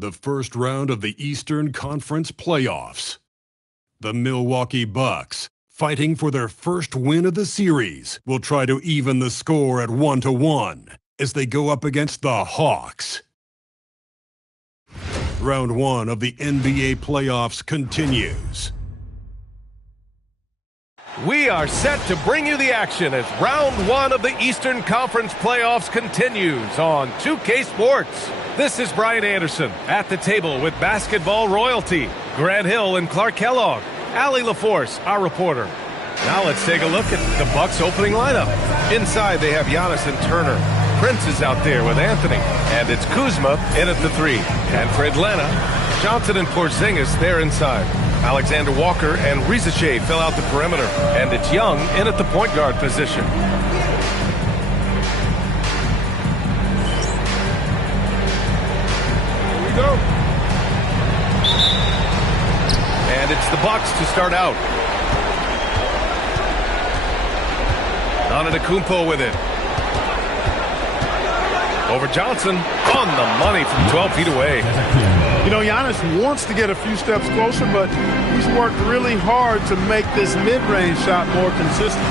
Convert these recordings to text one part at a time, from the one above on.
The first round of the Eastern Conference playoffs. The Milwaukee Bucks, fighting for their first win of the series, will try to even the score at 1-1 as they go up against the Hawks. Round 1 of the NBA playoffs continues. We are set to bring you the action as round 1 of the Eastern Conference playoffs continues on 2K Sports. This is Brian Anderson at the table with basketball royalty, Grant Hill and Clark Kellogg, Allie LaForce, our reporter. Now let's take a look at the Bucks opening lineup. Inside they have Giannis and Turner. Prince is out there with Anthony, and it's Kuzma in at the 3. And for Atlanta, Johnson and Porzingis there inside. Alexander Walker and Risache fill out the perimeter, and it's Young in at the point guard position. Here we go. And it's the Bucks to start out. Antetokounmpo with it. Over Johnson, on the money from 12 feet away. You know, Giannis wants to get a few steps closer, but he's worked really hard to make this mid-range shot more consistent.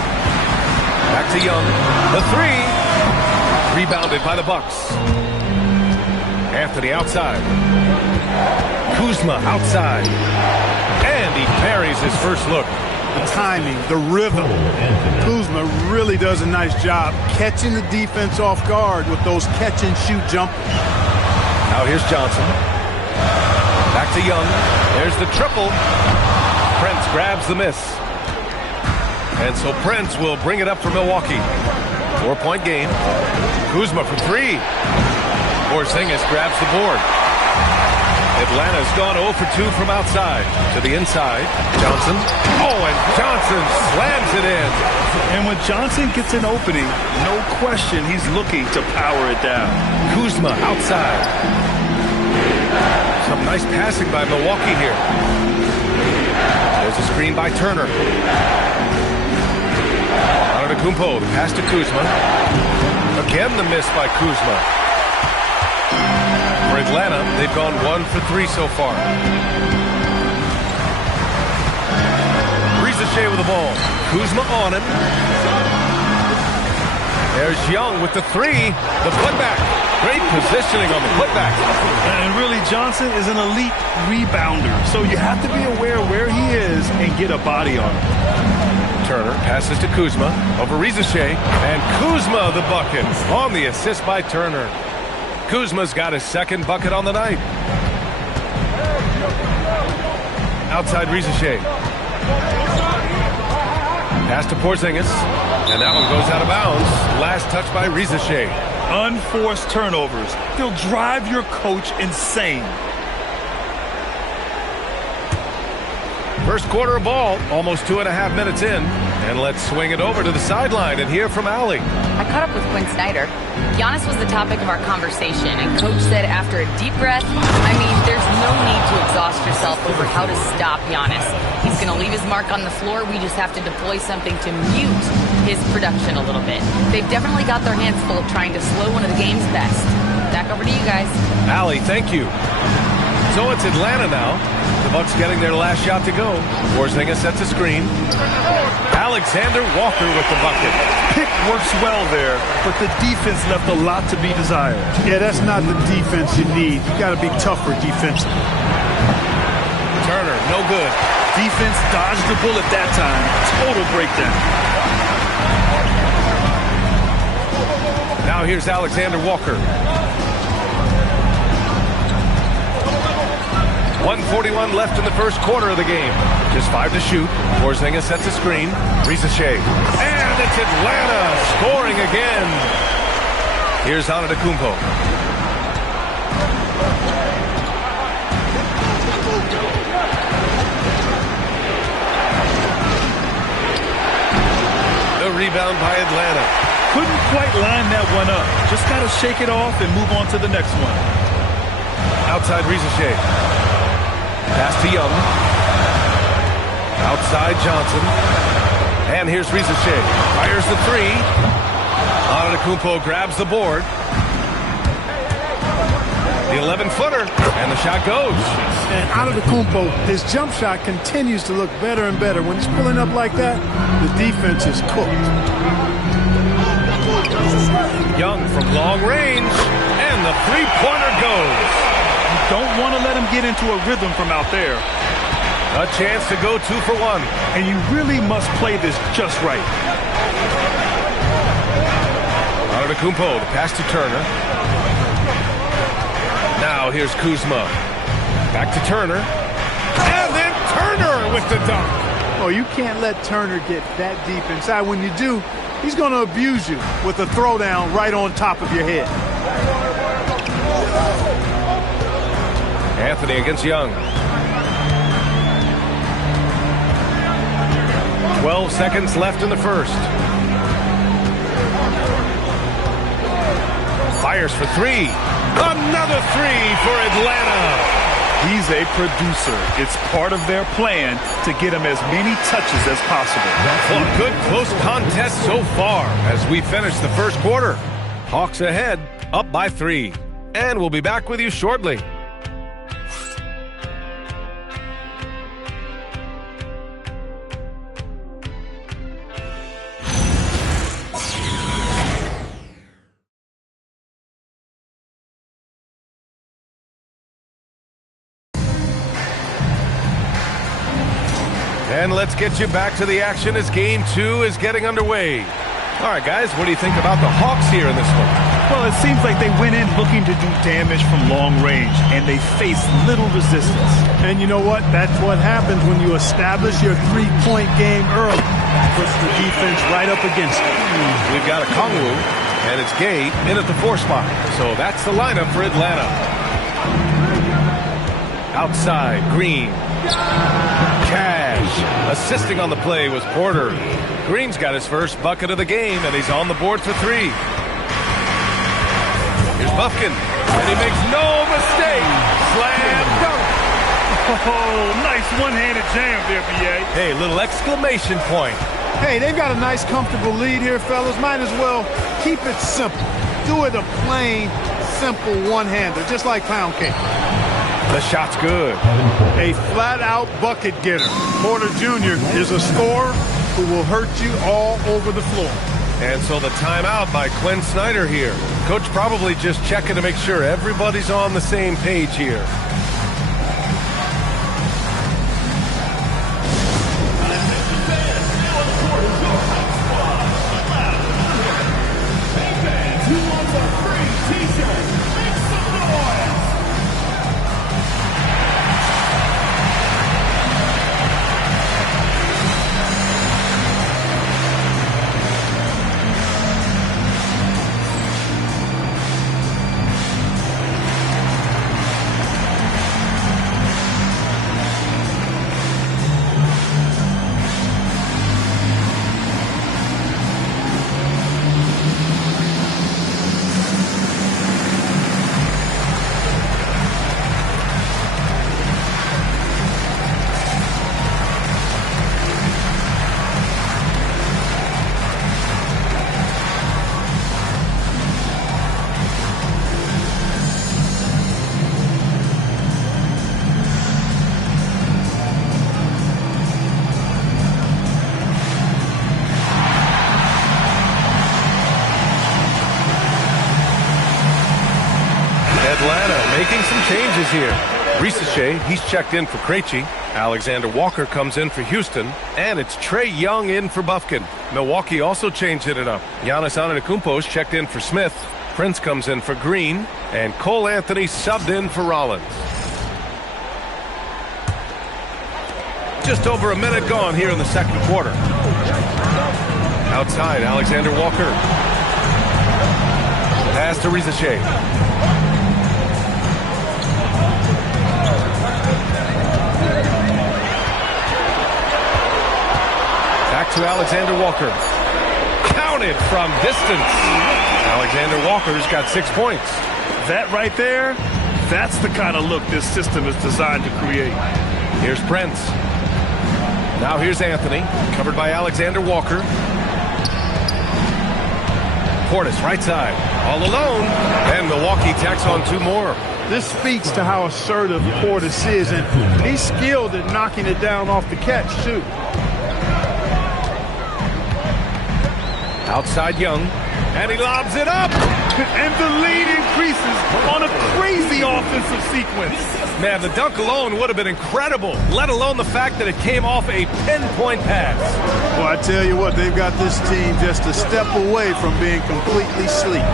Back to Young. The 3. Rebounded by the Bucks. Anthony outside. Kuzma outside. And he parries his first look. The timing, the rhythm. Kuzma really does a nice job catching the defense off guard with those catch-and-shoot jumpers. Now here's Johnson. Back to Young. There's the triple. Prince grabs the miss. And so Prince will bring it up for Milwaukee. 4-point game. Kuzma for 3. Porzingis grabs the board. Atlanta's gone 0 for 2 from outside. To the inside. Johnson. Oh, and Johnson slams it in. And when Johnson gets an opening, no question he's looking to power it down. Kuzma outside. Some nice passing by Milwaukee here. There's a screen by Turner. Antetokounmpo, the pass to Kuzma. Again the miss by Kuzma. For Atlanta, they've gone 1 for 3 so far. Risache with the ball. Kuzma on him. There's Young with the 3. The putback. Great positioning on the putback. And really, Johnson is an elite rebounder, so you have to be aware where he is and get a body on him. Turner passes to Kuzma over Risache, and Kuzma the bucket on the assist by Turner. Kuzma's got his second bucket on the night. Outside Risache. Pass to Porzingis, and that one goes out of bounds. Last touch by Risache. Unforced turnovers. They'll drive your coach insane. First quarter of ball, almost 2.5 minutes in. And let's swing it over to the sideline and hear from Allie. I caught up with Quinn Snyder. Giannis was the topic of our conversation, and Coach said after a deep breath, there's no need to exhaust yourself over how to stop Giannis. He's going to leave his mark on the floor. We just have to deploy something to mute his production a little bit. They've definitely got their hands full of trying to slow one of the game's best. Back over to you guys. Allie, thank you. So it's Atlanta now. The Bucks getting their last shot to go. Porzingis sets a screen. Alexander Walker with the bucket. Pick works well there, but the defense left a lot to be desired. Yeah, that's not the defense you need. You got to be tougher defensively. Turner, no good. Defense dodged the bullet that time. Total breakdown. Now here's Alexander Walker. 1:41 left in the first quarter of the game. Just 5 to shoot. Porzingis sets a screen. Risache. And it's Atlanta scoring again. Here's Antetokounmpo. The rebound by Atlanta. Couldn't quite line that one up. Just got to shake it off and move on to the next one. Outside Risache. Pass to Young. Outside Johnson. And here's Risache. Fires the 3. Antetokounmpo grabs the board. The 11-footer, and the shot goes. And Antetokounmpo, his jump shot continues to look better and better. When he's pulling up like that, the defense is cooked. Young from long range, and the three-pointer goes. You don't want to let him get into a rhythm from out there. A chance to go 2 for 1. And you really must play this just right. Antetokounmpo, the pass to Turner. Now here's Kuzma. Back to Turner. And then Turner with the dunk. Oh, you can't let Turner get that deep inside. When you do, he's going to abuse you with a throwdown right on top of your head. Anthony against Young. 12 seconds left in the first. Fires for 3. Another 3 for Atlanta. He's a producer. It's part of their plan to get him as many touches as possible. A good close contest so far as we finish the first quarter. Hawks ahead, up by 3. And we'll be back with you shortly. And let's get you back to the action as Game 2 is getting underway. All right, guys, what do you think about the Hawks here in this one? Well, it seems like they went in looking to do damage from long range, and they faced little resistance. And you know what? That's what happens when you establish your three-point game early. Puts the defense right up against it. We've got a Kongwu, and it's Gay in at the 4 spot. So that's the lineup for Atlanta. Outside, Green. Cash. Assisting on the play was Porter. Green's got his first bucket of the game, and he's on the board for 3. Here's Bufkin, and he makes no mistake. Slam dunk. Oh, nice one-handed jam there, B.A. Hey, little exclamation point. Hey, they've got a nice, comfortable lead here, fellas. Might as well keep it simple. Do it a plain, simple one-hander, just like pound cake. The shot's good. A flat-out bucket getter. Porter Jr. is a scorer who will hurt you all over the floor. And so the timeout by Quinn Snyder here. Coach probably just checking to make sure everybody's on the same page here. Making some changes here. Risache, he's checked in for Krejci. Alexander Walker comes in for Houston. And it's Trae Young in for Bufkin. Milwaukee also changed it up. Giannis Antetokounmpo's checked in for Smith. Prince comes in for Green. And Cole Anthony subbed in for Rollins. Just over a minute gone here in the second quarter. Outside, Alexander Walker. Pass to Risache. To Alexander Walker. Counted from distance. Alexander Walker's got 6 points. That right there, that's the kind of look this system is designed to create. Here's Prince. Now here's Anthony, covered by Alexander Walker. Portis, right side. all alone. And Milwaukee tacks on 2 more. This speaks to how assertive Portis is, and he's skilled at knocking it down off the catch, too. Outside Young, and he lobs it up. And the lead increases on a crazy offensive sequence. Man, the dunk alone would have been incredible, let alone the fact that it came off a pinpoint pass. Well, I tell you what, they've got this team just a step away from being completely asleep.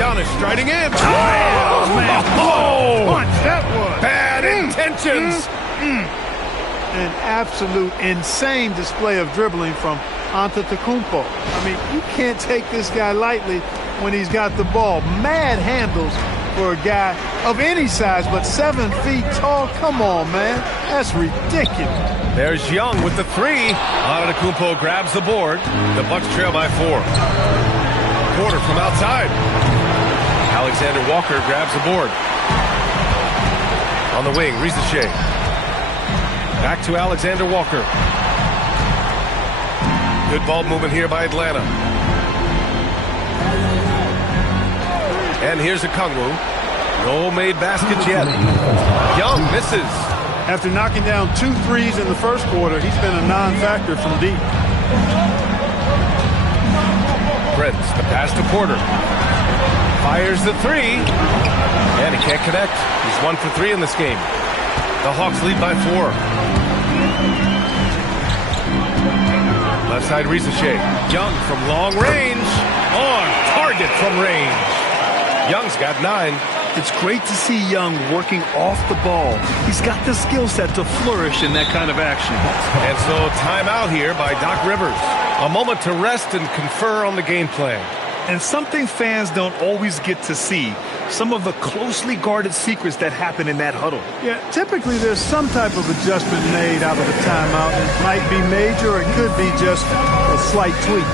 Giannis striding in. Oh, man. Oh, Punch, that was. bad intentions. An absolute insane display of dribbling from Antetokounmpo. I mean, you can't take this guy lightly when he's got the ball. Mad handles for a guy of any size, but 7 feet tall. Come on, man. That's ridiculous. There's Young with the 3. Antetokounmpo grabs the board. The Bucks trail by 4. Porter from outside. Alexander Walker grabs the board. On the wing, Risache. Back to Alexander Walker. Good ball movement here by Atlanta. And here's Okongwu. No made baskets yet. Young misses. After knocking down 2 threes in the first quarter, he's been a non-factor from deep. Prince, the pass to Porter. Fires the 3. And he can't connect. He's 1 for 3 in this game. The Hawks lead by 4. Left side, Risache. Young from long range. On target from range. Young's got 9. It's great to see Young working off the ball. He's got the skill set to flourish in that kind of action. And so timeout here by Doc Rivers. A moment to rest and confer on the game plan. And something fans don't always get to see. Some of the closely guarded secrets that happen in that huddle. Yeah, typically there's some type of adjustment made out of the timeout. It might be major, or it could be just a slight tweak.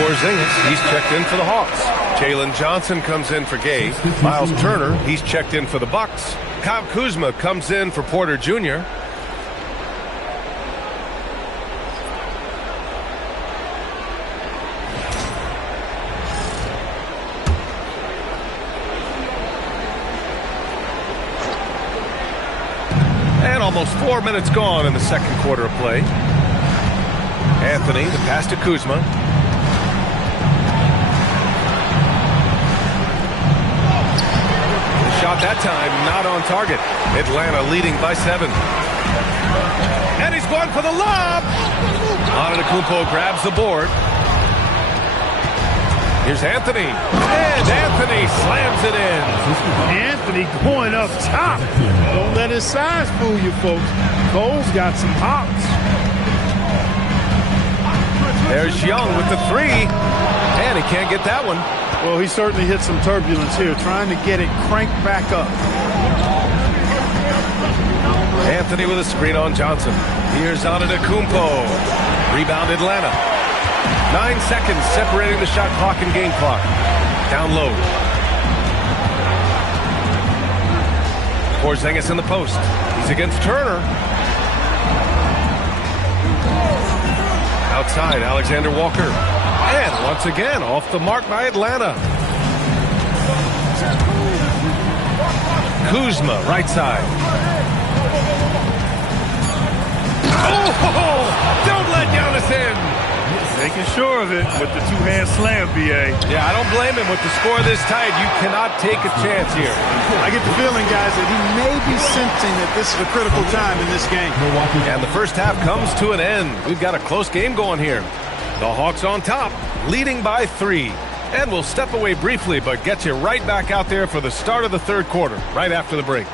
Porzingis, he's checked in for the Hawks. Jalen Johnson comes in for Gay. Miles Turner, he's checked in for the Bucks. Kyle Kuzma comes in for Porter Jr. And almost 4 minutes gone in the second quarter of play. Anthony, the pass to Kuzma. Shot that time, not on target. Atlanta leading by 7. And he's going for the lob. Antetokounmpo grabs the board. Here's Anthony. And Anthony slams it in. Anthony going up top. Don't let his size fool you, folks. Cole's got some hops. There's Young with the 3. And he can't get that one. Well, he certainly hit some turbulence here, trying to get it cranked back up. Anthony with a screen on Johnson. Here's Antetokounmpo. Rebound Atlanta. 9 seconds separating the shot clock and game clock. Down low. Porzingis in the post. He's against Turner. Outside, Alexander Walker. And once again, off the mark by Atlanta. Kuzma, right side. Oh, don't let Giannis in. Making sure of it with the two-hand slam, B.A. Yeah, I don't blame him with the score this tight. You cannot take a chance here. I get the feeling, guys, that he may be sensing that this is a critical time in this game. And the first half comes to an end. We've got a close game going here. The Hawks on top, leading by 3. And we'll step away briefly, but get you right back out there for the start of the third quarter, right after the break.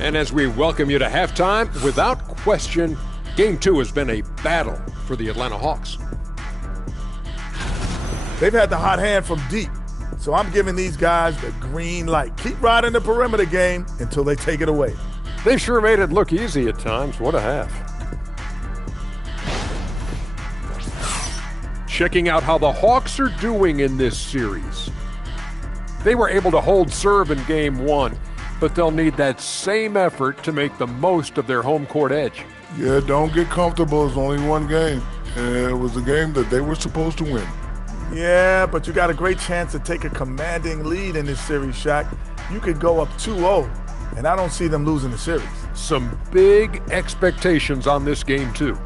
And as we welcome you to halftime, without question, Game 2 has been a battle for the Atlanta Hawks. They've had the hot hand from deep, so I'm giving these guys the green light. Keep riding the perimeter game until they take it away. They sure made it look easy at times. What a half. Checking out how the Hawks are doing in this series. They were able to hold serve in Game 1, but they'll need that same effort to make the most of their home court edge. Yeah, don't get comfortable. It's only one game. And it was a game that they were supposed to win. Yeah, but you got a great chance to take a commanding lead in this series, Shaq. You could go up 2-0, and I don't see them losing the series. Some big expectations on this game, too.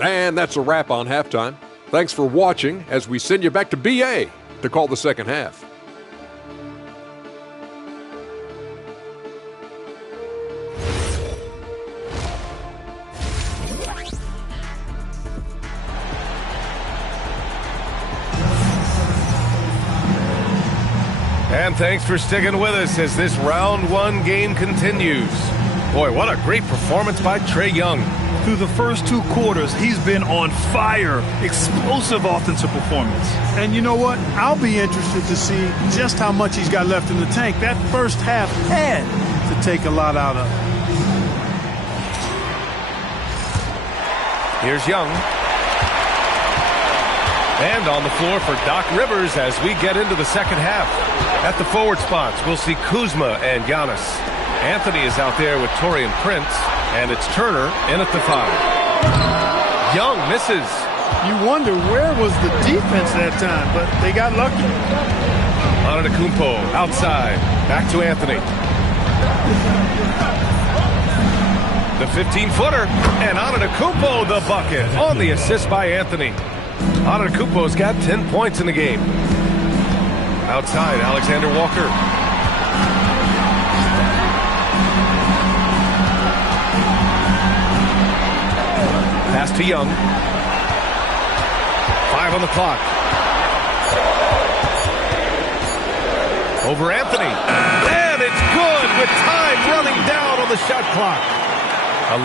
And that's a wrap on halftime. Thanks for watching as we send you back to BA to call the second half. And thanks for sticking with us as this round 1 game continues. Boy, what a great performance by Trae Young. Through the first 2 quarters, he's been on fire. Explosive offensive performance. And you know what? I'll be interested to see just how much he's got left in the tank. That first half had to take a lot out of. Here's Young. And on the floor for Doc Rivers as we get into the second half. At the forward spots, we'll see Kuzma and Giannis. Anthony is out there with Taurean Prince, and it's Turner in at the 5. Young misses. You wonder where was the defense that time, but they got lucky. Antetokounmpo outside. Back to Anthony. The 15-footer, and Antetokounmpo the bucket on the assist by Anthony. Antetokounmpo's got 10 points in the game. Outside, Alexander Walker. Pass to Young. 5 on the clock. Over Anthony. And it's good with time running down on the shot clock.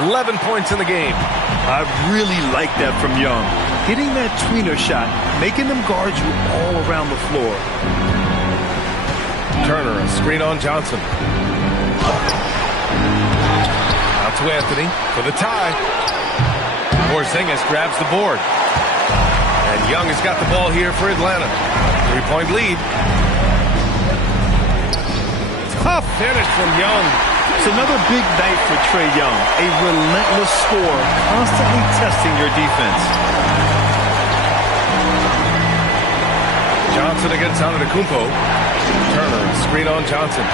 11 points in the game. I really like that from Young. Hitting that tweener shot, making them guard you all around the floor. Turner, a screen on Johnson. Out to Anthony for the tie. Porzingis grabs the board. And Young has got the ball here for Atlanta. 3-point lead. Tough finish from Young. It's another big night for Trae Young. A relentless scorer, constantly testing your defense. Johnson against Antetokounmpo. Turner, screen on Johnson.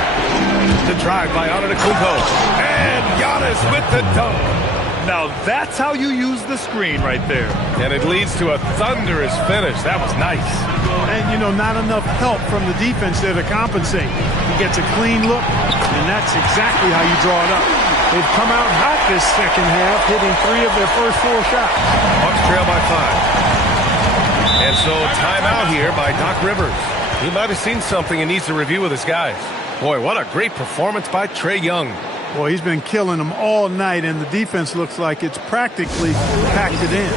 The drive by Antetokounmpo. And Giannis with the dunk. Now that's how you use the screen right there. And it leads to a thunderous finish. That was nice. And, you know, not enough help from the defense there to compensate. He gets a clean look, and that's exactly how you draw it up. They've come out hot this second half, hitting 3 of their first 4 shots. Hawks trail by 5. And so timeout here by Doc Rivers. He might have seen something and needs to review with his guys. Boy, what a great performance by Trae Young. Boy, he's been killing them all night, and the defense looks like it's practically packed it in.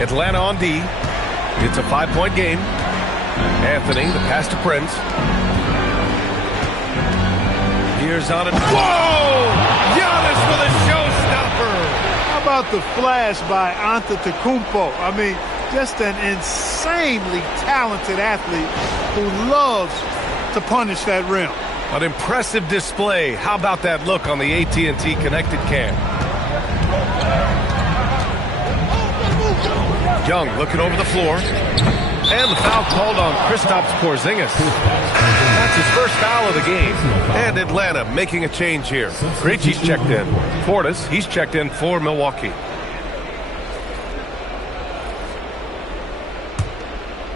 Atlanta on D. It's a 5-point game. Anthony, the pass to Prince. Here's on it. Whoa! Giannis with a showstopper. How about the flash by Antetokounmpo? I mean, just an insanely talented athlete who loves to punish that rim. An impressive display. How about that look on the AT&T connected cam? Young looking over the floor. And the foul called on Kristaps Porzingis. That's his first foul of the game. And Atlanta making a change here. Krejci's checked in. Portis, he's checked in for Milwaukee.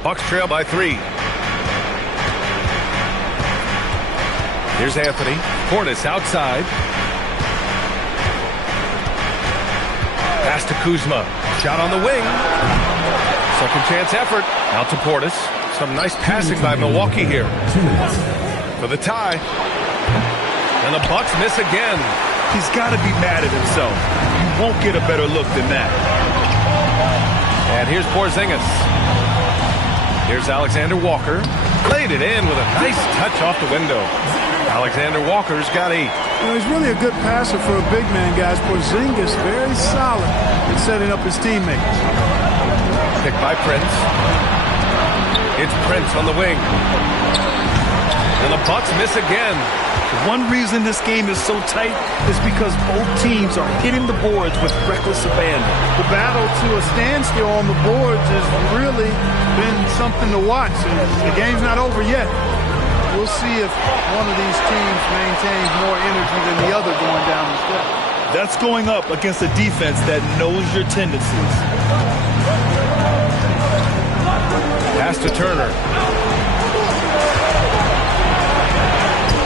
Bucks trail by 3. Here's Anthony. Portis outside. Pass to Kuzma. Shot on the wing. Second chance effort. Out to Portis. Some nice passing by Milwaukee here. For the tie. And the Bucks miss again. He's got to be mad at himself. You won't get a better look than that. And here's Porzingis. Here's Alexander Walker. Played it in with a nice touch off the window. Alexander Walker's got 8. You know, he's really a good passer for a big man, guys. Porzingis very solid in setting up his teammates. Picked by Prince. It's Prince on the wing. And the Bucks miss again. One reason this game is so tight is because both teams are hitting the boards with reckless abandon. The battle to a standstill on the boards has really been something to watch. And the game's not over yet. We'll see if one of these teams maintains more energy than the other going down the stretch. That's going up against a defense that knows your tendencies. Pass to Turner.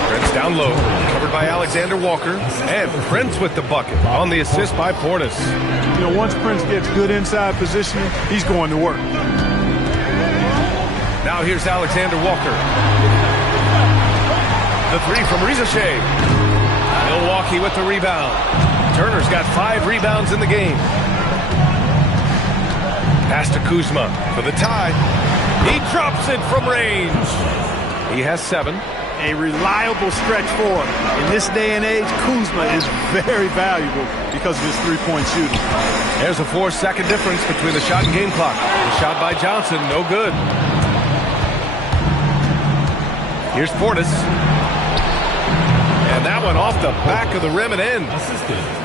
Prince down low, covered by Alexander Walker. And Prince with the bucket on the assist by Portis. You know, once Prince gets good inside positioning, he's going to work. Now here's Alexander Walker. The 3 from Rizachet. Milwaukee with the rebound. Turner's got 5 rebounds in the game. Pass to Kuzma for the tie. He drops it from range. He has 7. A reliable stretch for him. In this day and age, Kuzma is very valuable because of his three-point shooting. There's a 4-second difference between the shot and game clock. The shot by Johnson, no good. Here's Portis. And that one off the back of the rim and in.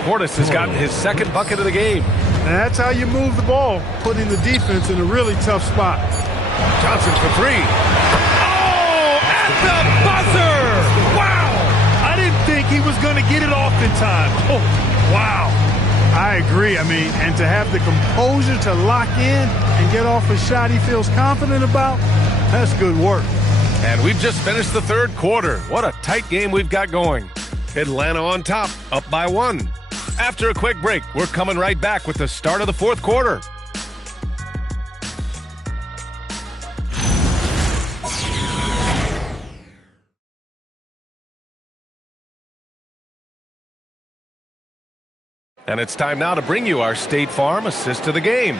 Portis has gotten his second bucket of the game. And that's how you move the ball, putting the defense in a really tough spot. Johnson for 3. Oh, at the buzzer! Wow! I didn't think he was going to get it off in time. Oh, wow. I agree. I mean, and to have the composure to lock in and get off a shot he feels confident about, that's good work. And we've just finished the third quarter. What a tight game we've got going. Atlanta on top, up by 1. After a quick break, we're coming right back with the start of the fourth quarter. And it's time now to bring you our State Farm assist of the game.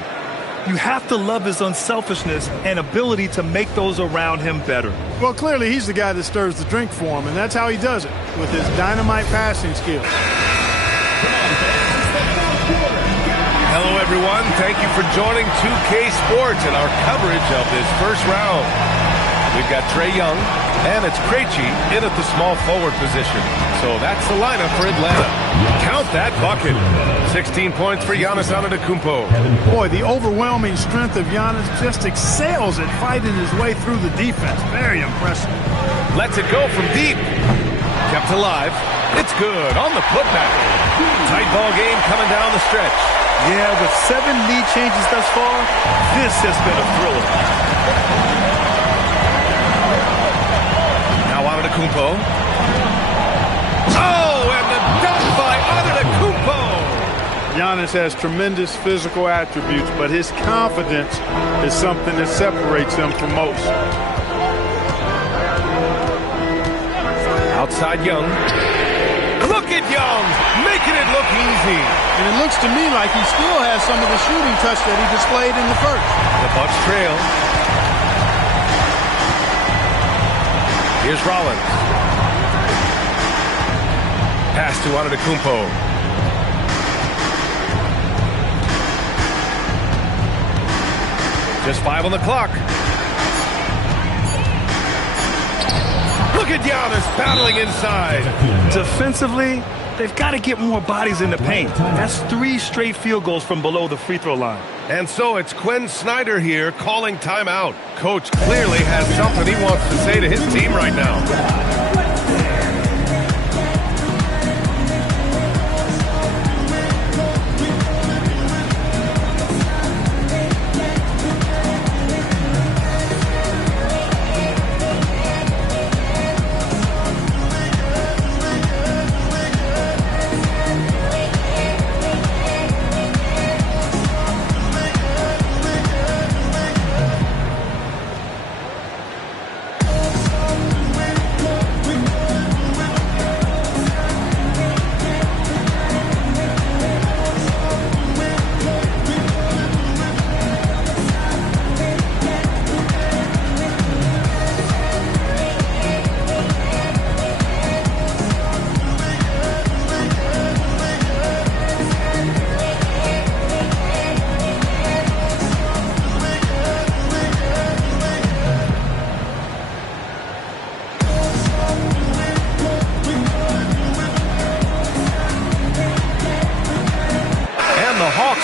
You have to love his unselfishness and ability to make those around him better. Well, clearly he's the guy that stirs the drink for him, and that's how he does it, with his dynamite passing skills. Hello, everyone. Thank you for joining 2K Sports and our coverage of this first round. We've got Trae Young, and it's Krejci in at the small forward position. So that's the lineup for Atlanta. Count that bucket. 16 points for Giannis Antetokounmpo. Boy, the overwhelming strength of Giannis just excels at fighting his way through the defense. Very impressive. Lets it go from deep. Kept alive. It's good on the putback. Tight ball game coming down the stretch. Yeah, with 7 lead changes thus far, this has been a thriller. Antetokounmpo. Oh, and the dunk by Antetokounmpo. Giannis has tremendous physical attributes, but his confidence is something that separates him from most. Outside Young. Look at Young, making it look easy. And it looks to me like he still has some of the shooting touch that he displayed in the first. The Bucks trail. Here's Rollins. Pass to Antetokounmpo. Just 5 on the clock. Look at Giannis battling inside. Defensively, they've got to get more bodies in the paint. That's 3 straight field goals from below the free throw line. And so it's Quinn Snyder here calling timeout. Coach clearly has something he wants to say to his team right now.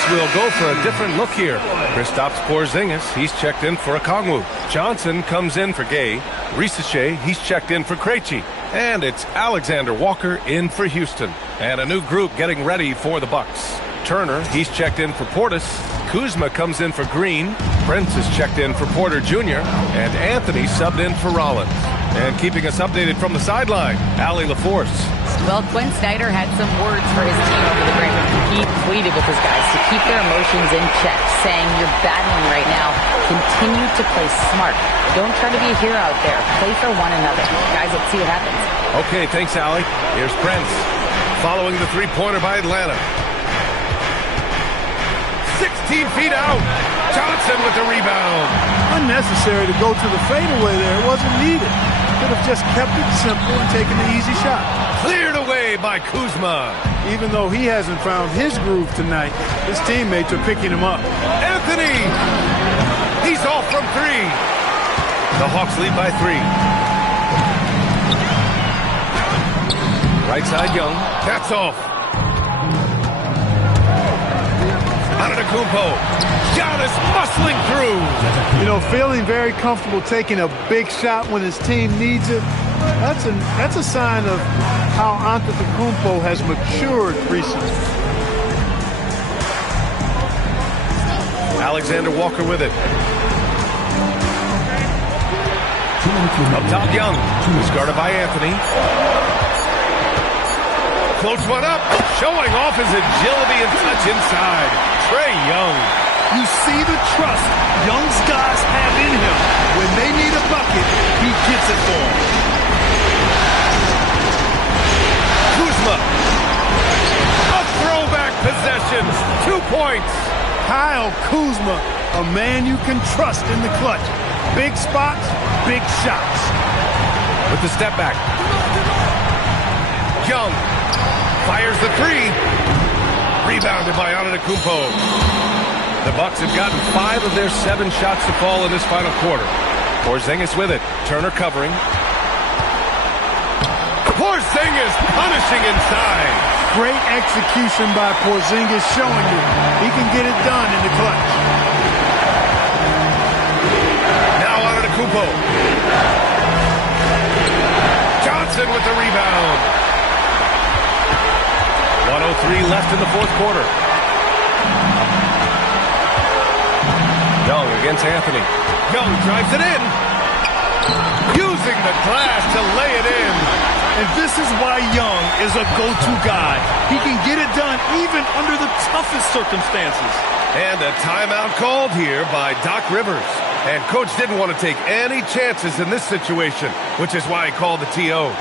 Will go for a different look here. Kristaps Porzingis, he's checked in for Okongwu. Johnson comes in for Gay. Risache, he's checked in for Krejci. And it's Alexander Walker in for Houston. And a new group getting ready for the Bucks. Turner, he's checked in for Portis. Kuzma comes in for Green. Prince is checked in for Porter Jr. And Anthony subbed in for Rollins. And keeping us updated from the sideline, Allie LaForce. Well, Quinn Snyder had some words for his team over the break. He pleaded with his guys to keep their emotions in check, saying, you're battling right now. Continue to play smart. Don't try to be a hero out there. Play for one another. Guys, let's see what happens. Okay, thanks, Allie. Here's Prince. Following the three-pointer by Atlanta. 16 feet out. Johnson with the rebound. Unnecessary to go to the fadeaway there. It wasn't needed. Could have just kept it simple and taken the easy shot. Cleared away by Kuzma. Even though he hasn't found his groove tonight, his teammates are picking him up. Anthony! He's off from 3. The Hawks lead by 3. Right side Young. That's off. Antetokounmpo. Giannis muscling through. You know, feeling very comfortable taking a big shot when his team needs it. That's a sign of how Antetokounmpo has matured recently. Alexander Walker with it. Up top Young. Who's guarded by Anthony. Floats one up. Showing off his agility and touch inside. Trae Young. You see the trust Young's guys have in him. When they need a bucket, he gets it for them. Kuzma. A throwback possession. 2 points. Kyle Kuzma, a man you can trust in the clutch. Big spots, big shots. With the step back. Young fires the 3. Rebounded by Antetokounmpo. The Bucks have gotten 5 of their 7 shots to fall in this final quarter. Porzingis with it. Turner covering. Porzingis punishing inside. Great execution by Porzingis, showing you he can get it done in the clutch. Now Antetokounmpo. Johnson with the rebound. 1:03 left in the fourth quarter. Young against Anthony. Young drives it in. Using the glass to lay it in. And this is why Young is a go-to guy. He can get it done even under the toughest circumstances. And a timeout called here by Doc Rivers. And Coach didn't want to take any chances in this situation, which is why he called the TO.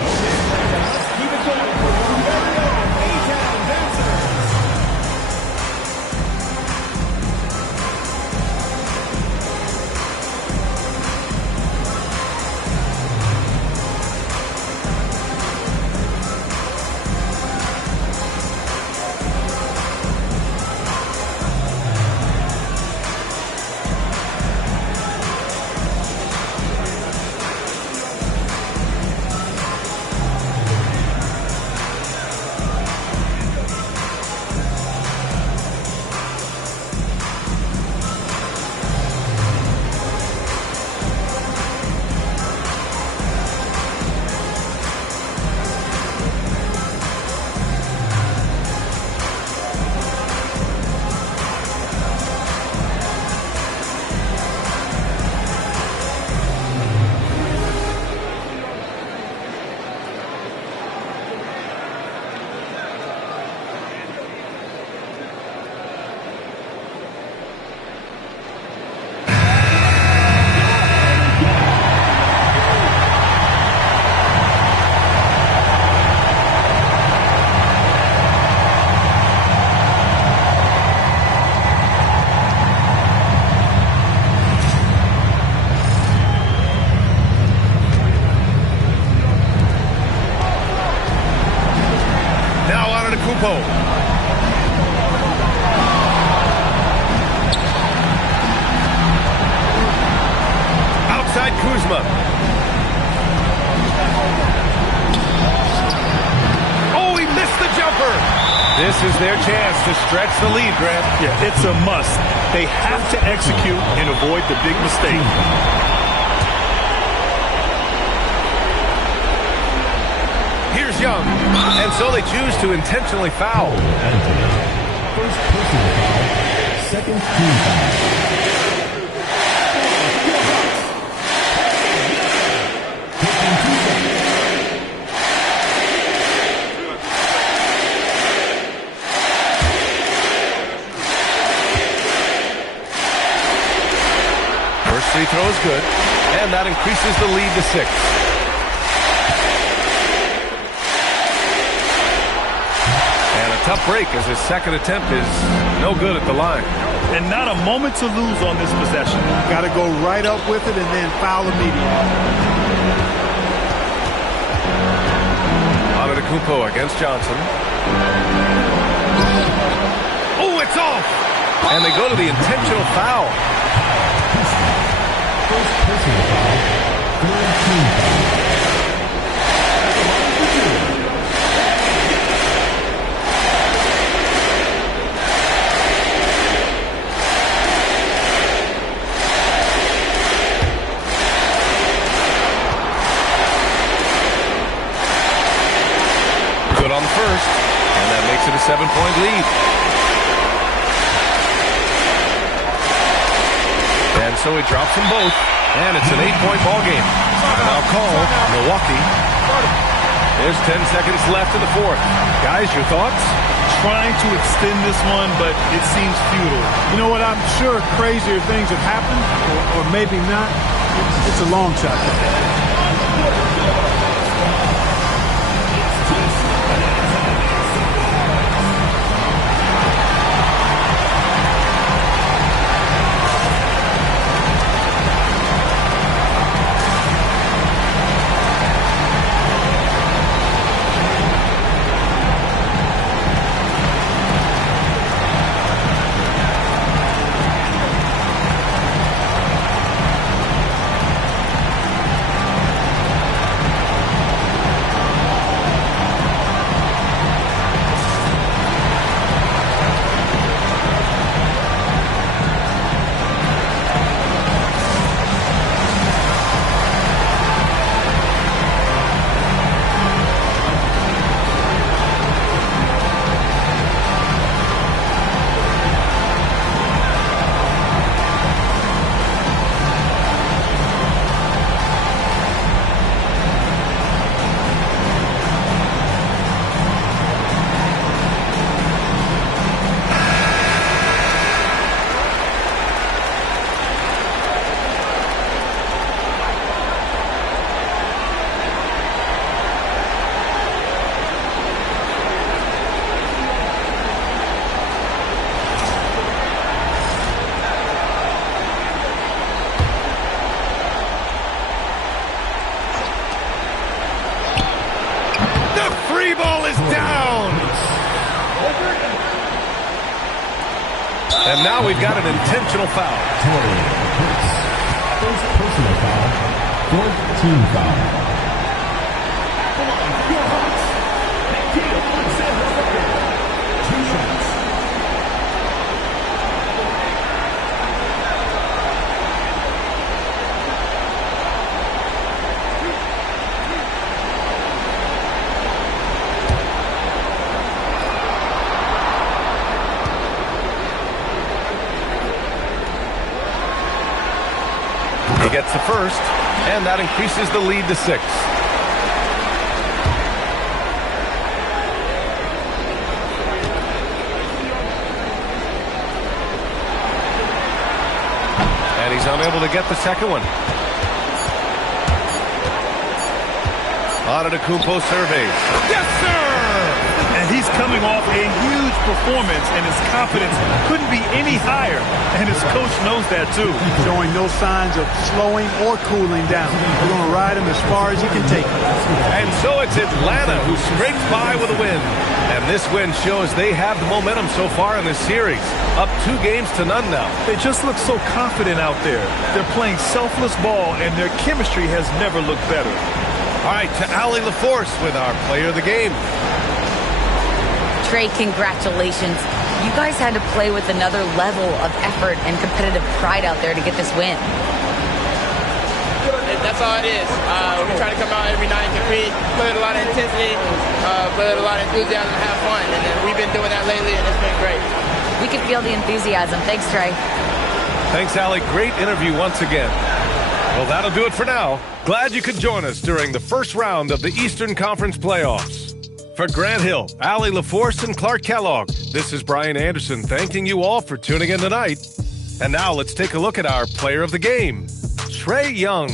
Outside Kuzma. Oh, he missed the jumper. This is their chance to stretch the lead, Grant. Yeah, it's a must. They have to execute and avoid the big mistake. Here's Young. And so they choose to intentionally foul. First personal foul, second team foul. First free throw is good, and that increases the lead to 6. And a tough break as his second attempt is no good at the line. And not a moment to lose on this possession. Got to go right up with it and then foul immediately. Antetokounmpo against Johnson. Oh, it's off! And they go to the intentional foul. First personal foul, third team foul. Good on the first, and that makes it a 7-point lead. And so he drops them both, and it's an 8-point ball game. Now call Milwaukee. There's 10 seconds left in the fourth. Guys, your thoughts? Trying to extend this one, but it seems futile. You know what? I'm sure crazier things have happened, or maybe not. It's a long shot. three ball is down. And now we've got an intentional foul. First personal foul, fourth team foul. He gets the first, and that increases the lead to 6. And he's unable to get the second one. Antetokounmpo surveys. Yes, sir! And he's coming off a huge performance, and his confidence couldn't be any higher. And his coach knows that, too. Showing no signs of slowing or cooling down. We're going to ride him as far as you can take him. And so it's Atlanta who scrapes by with a win. And this win shows they have the momentum so far in this series. Up 2 games to none now. They just look so confident out there. They're playing selfless ball, and their chemistry has never looked better. All right, to Allie LaForce with our player of the game. Trey, congratulations. You guys had to play with another level of effort and competitive pride out there to get this win. That's all it is. We try to come out every night and compete, play with a lot of intensity, play with a lot of enthusiasm, and have fun. And we've been doing that lately, and it's been great. We can feel the enthusiasm. Thanks, Trey. Thanks, Allie. Great interview once again. Well, that'll do it for now. Glad you could join us during the first round of the Eastern Conference playoffs. For Grant Hill, Allie LaForce, and Clark Kellogg, this is Brian Anderson thanking you all for tuning in tonight. And now let's take a look at our player of the game, Trae Young.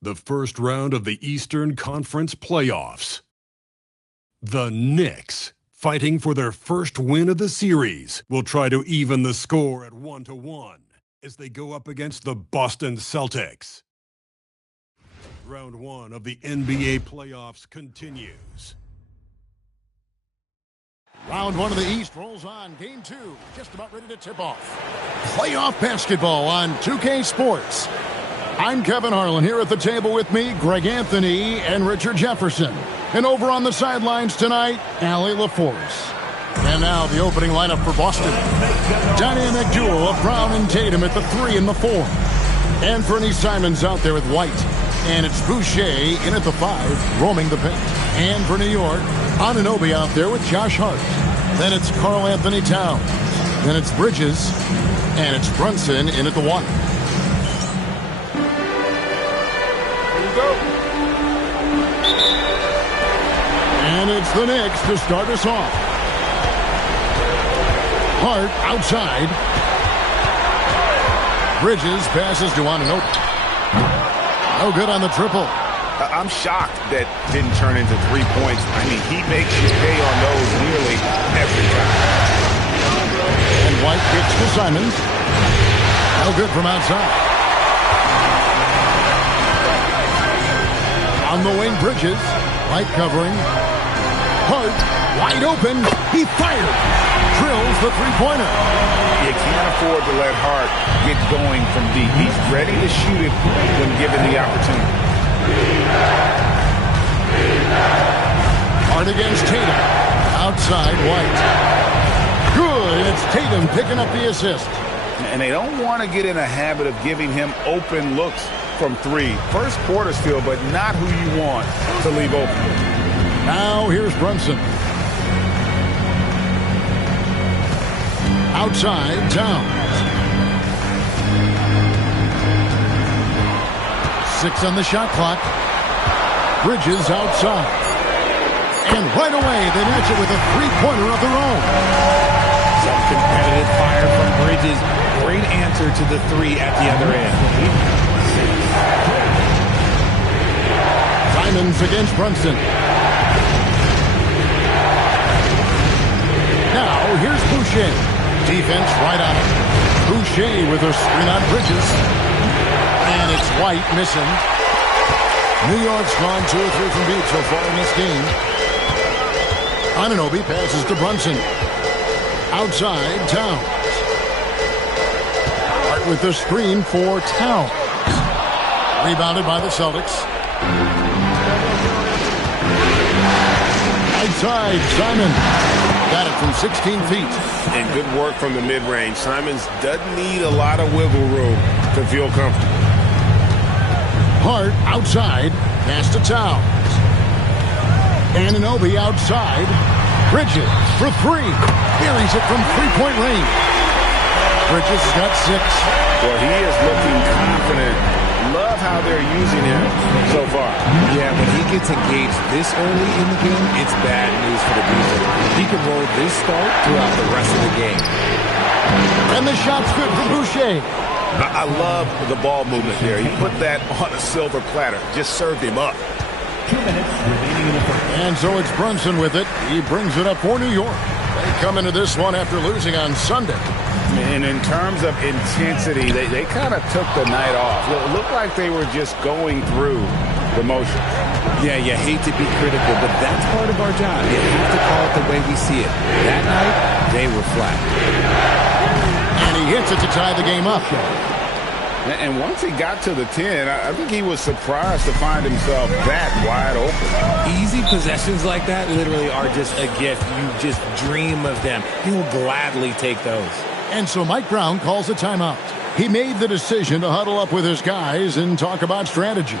The first round of the Eastern Conference playoffs. The Knicks, fighting for their first win of the series, will try to even the score at 1-1 as they go up against the Boston Celtics. Round 1 of the NBA playoffs continues. Round 1 of the East rolls on. Game 2, just about ready to tip off. Playoff basketball on 2K Sports. I'm Kevin Harlan. Here at the table with me, Greg Anthony and Richard Jefferson. And over on the sidelines tonight, Allie LaForce. And now the opening lineup for Boston. Dynamic duo of Brown and Tatum at the 3 and the 4. Anthony Simons out there with White. And it's Boucher in at the 5, roaming the paint. And for New York, Anunoby out there with Josh Hart. Then it's Karl Anthony Towns. Then it's Bridges. And it's Brunson in at the 1. And it's the Knicks to start us off. Hart outside. Bridges passes to Anunoby. No good on the triple. I'm shocked that didn't turn into 3 points. I mean, he makes you pay on those nearly every time. And White kicks to Simons. No good from outside. On the wing, Bridges. White covering. Hart, wide open. He fired. Drills the three-pointer. You can't afford to let Hart get going from deep. He's ready to shoot it when given the opportunity. Hart against Tatum. Outside, White. Good. It's Tatum picking up the assist. And they don't want to get in a habit of giving him open looks from 3. First quarter still, but not who you want to leave open. Now here's Brunson. Outside, Towns. 6 on the shot clock. Bridges outside. And right away, they match it with a three-pointer of their own. Some competitive fire from Bridges. Great answer to the 3 at the other end. Simons against Brunson. Now, here's Boucher. Defense right on it. Boucher with a screen on Bridges. And it's White missing. New York's gone 2 or 3 from deep so far in this game. Anunoby passes to Brunson. Outside, Towns. Hart with the screen for Towns. Rebounded by the Celtics. Outside, Simon. Got it from 16 feet. And good work from the mid-range. Simons doesn't need a lot of wiggle room to feel comfortable. Hart outside. Pass to Towns. Anunoby outside. Bridges for 3. Buries it from three-point range. Bridges got 6. Well, he is looking confident. Love how they're using him so far. Yeah, when he gets engaged this early in the game, it's bad news for the defense. He can roll this start throughout the rest of the game. And the shot's good for Boucher. I love the ball movement there. He put that on a silver platter. Just served him up. 2 minutes remaining in the first. And so it's Brunson with it. He brings it up for New York. They come into this one after losing on Sunday. And in terms of intensity, they kind of took the night off. It looked like they were just going through the motions. Yeah, you hate to be critical, but that's part of our job. You have to call it the way we see it. That night, they were flat. And he hits it to tie the game up. And once he got to the 10, I think he was surprised to find himself that wide open. Easy possessions like that literally are just a gift. You just dream of them. He'll gladly take those. And so Mike Brown calls a timeout. He made the decision to huddle up with his guys and talk about strategy.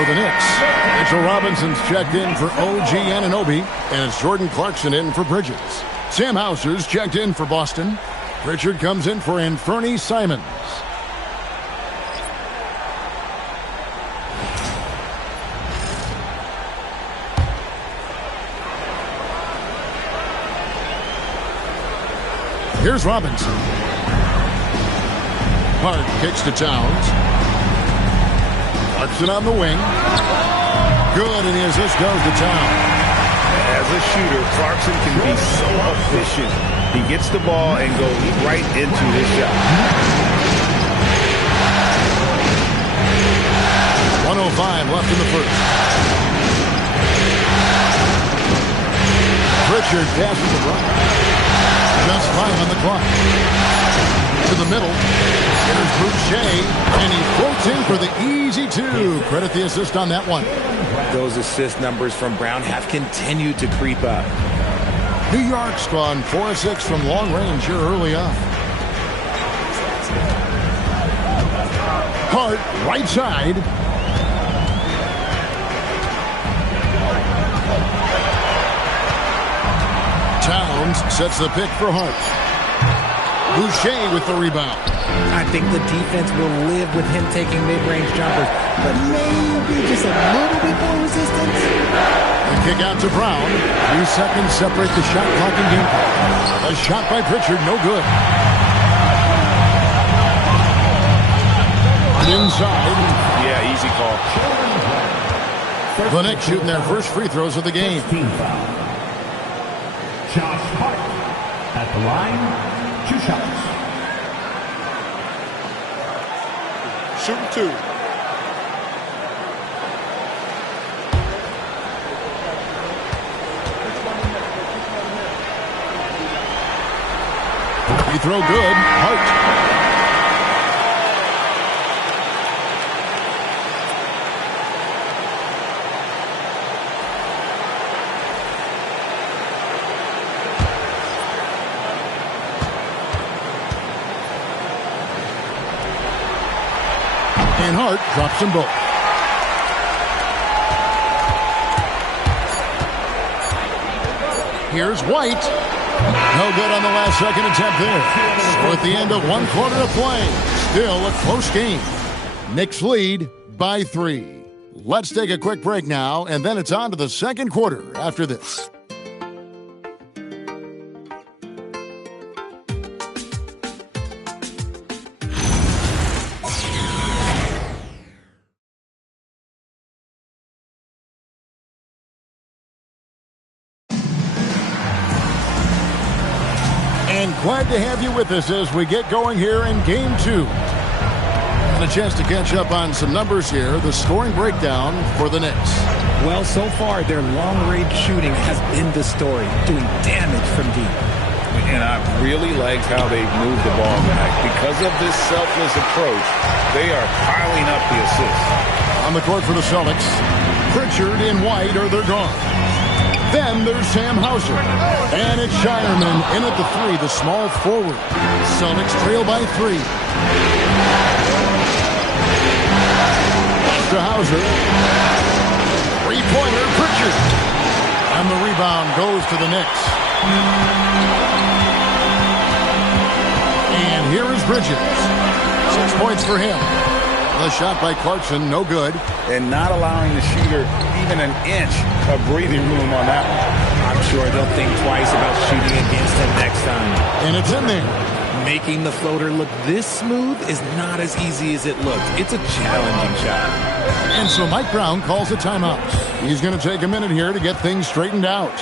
for the Knicks. Mitchell Robinson's checked in for OG Anunoby, and it's Jordan Clarkson in for Bridges. Sam Hauser's checked in for Boston. Pritchard comes in for Anthony Simons. Here's Robinson. Hart kicks to Towns. Clarkson on the wing. Good, and the assist goes to Towns. As a shooter, Clarkson can be so efficient. He gets the ball and goes right into his shot. 1:05 left in the first. Pritchard passes to Bryant. Just 5 on the clock. To the middle. Here's Boucher, and he floats in for the easy two. Credit the assist on that one. Those assist numbers from Brown have continued to creep up. New York's gone 4-6 from long range here early on. Hart, right side. Towns sets the pick for Hart. Boucher with the rebound. I think the defense will live with him taking mid-range jumpers, but maybe just a little bit more resistance. The kick out to Brown. 3 seconds separate the shot clock and game clock. A shot by Pritchard, no good. Inside. Yeah, easy call. The Knicks shooting their first free throws of the game. Josh Hart at the line. 2 shots. Shooting 2. Free throw good. Hart. And Hart drops them both. Here's White. No good on the last second attempt there. So at the end of 1 quarter of play, still a close game. Knicks lead by 3. Let's take a quick break now, and then it's on to the second quarter after this. Glad to have you with us as we get going here in Game 2. And a chance to catch up on some numbers here. The scoring breakdown for the Knicks. Well, so far, their long-range shooting has been the story, doing damage from deep. And I really liked how they moved the ball back. Because of this selfless approach, they are piling up the assists. On the court for the Celtics, Pritchard and White are their guards. Then there's Sam Hauser. And it's Shireman in at the 3, the small forward. Celtics trail by 3. To Hauser. 3-pointer, Pritchard. And the rebound goes to the Knicks. And here is Bridges. 6 points for him. The shot by Clarkson, no good. And not allowing the shooter even an inch of breathing room on that one. I'm sure they'll think twice about shooting against him next time. And it's in there. Making the floater look this smooth is not as easy as it looked. It's a challenging shot. And so Mike Brown calls a timeout. He's going to take a minute here to get things straightened out.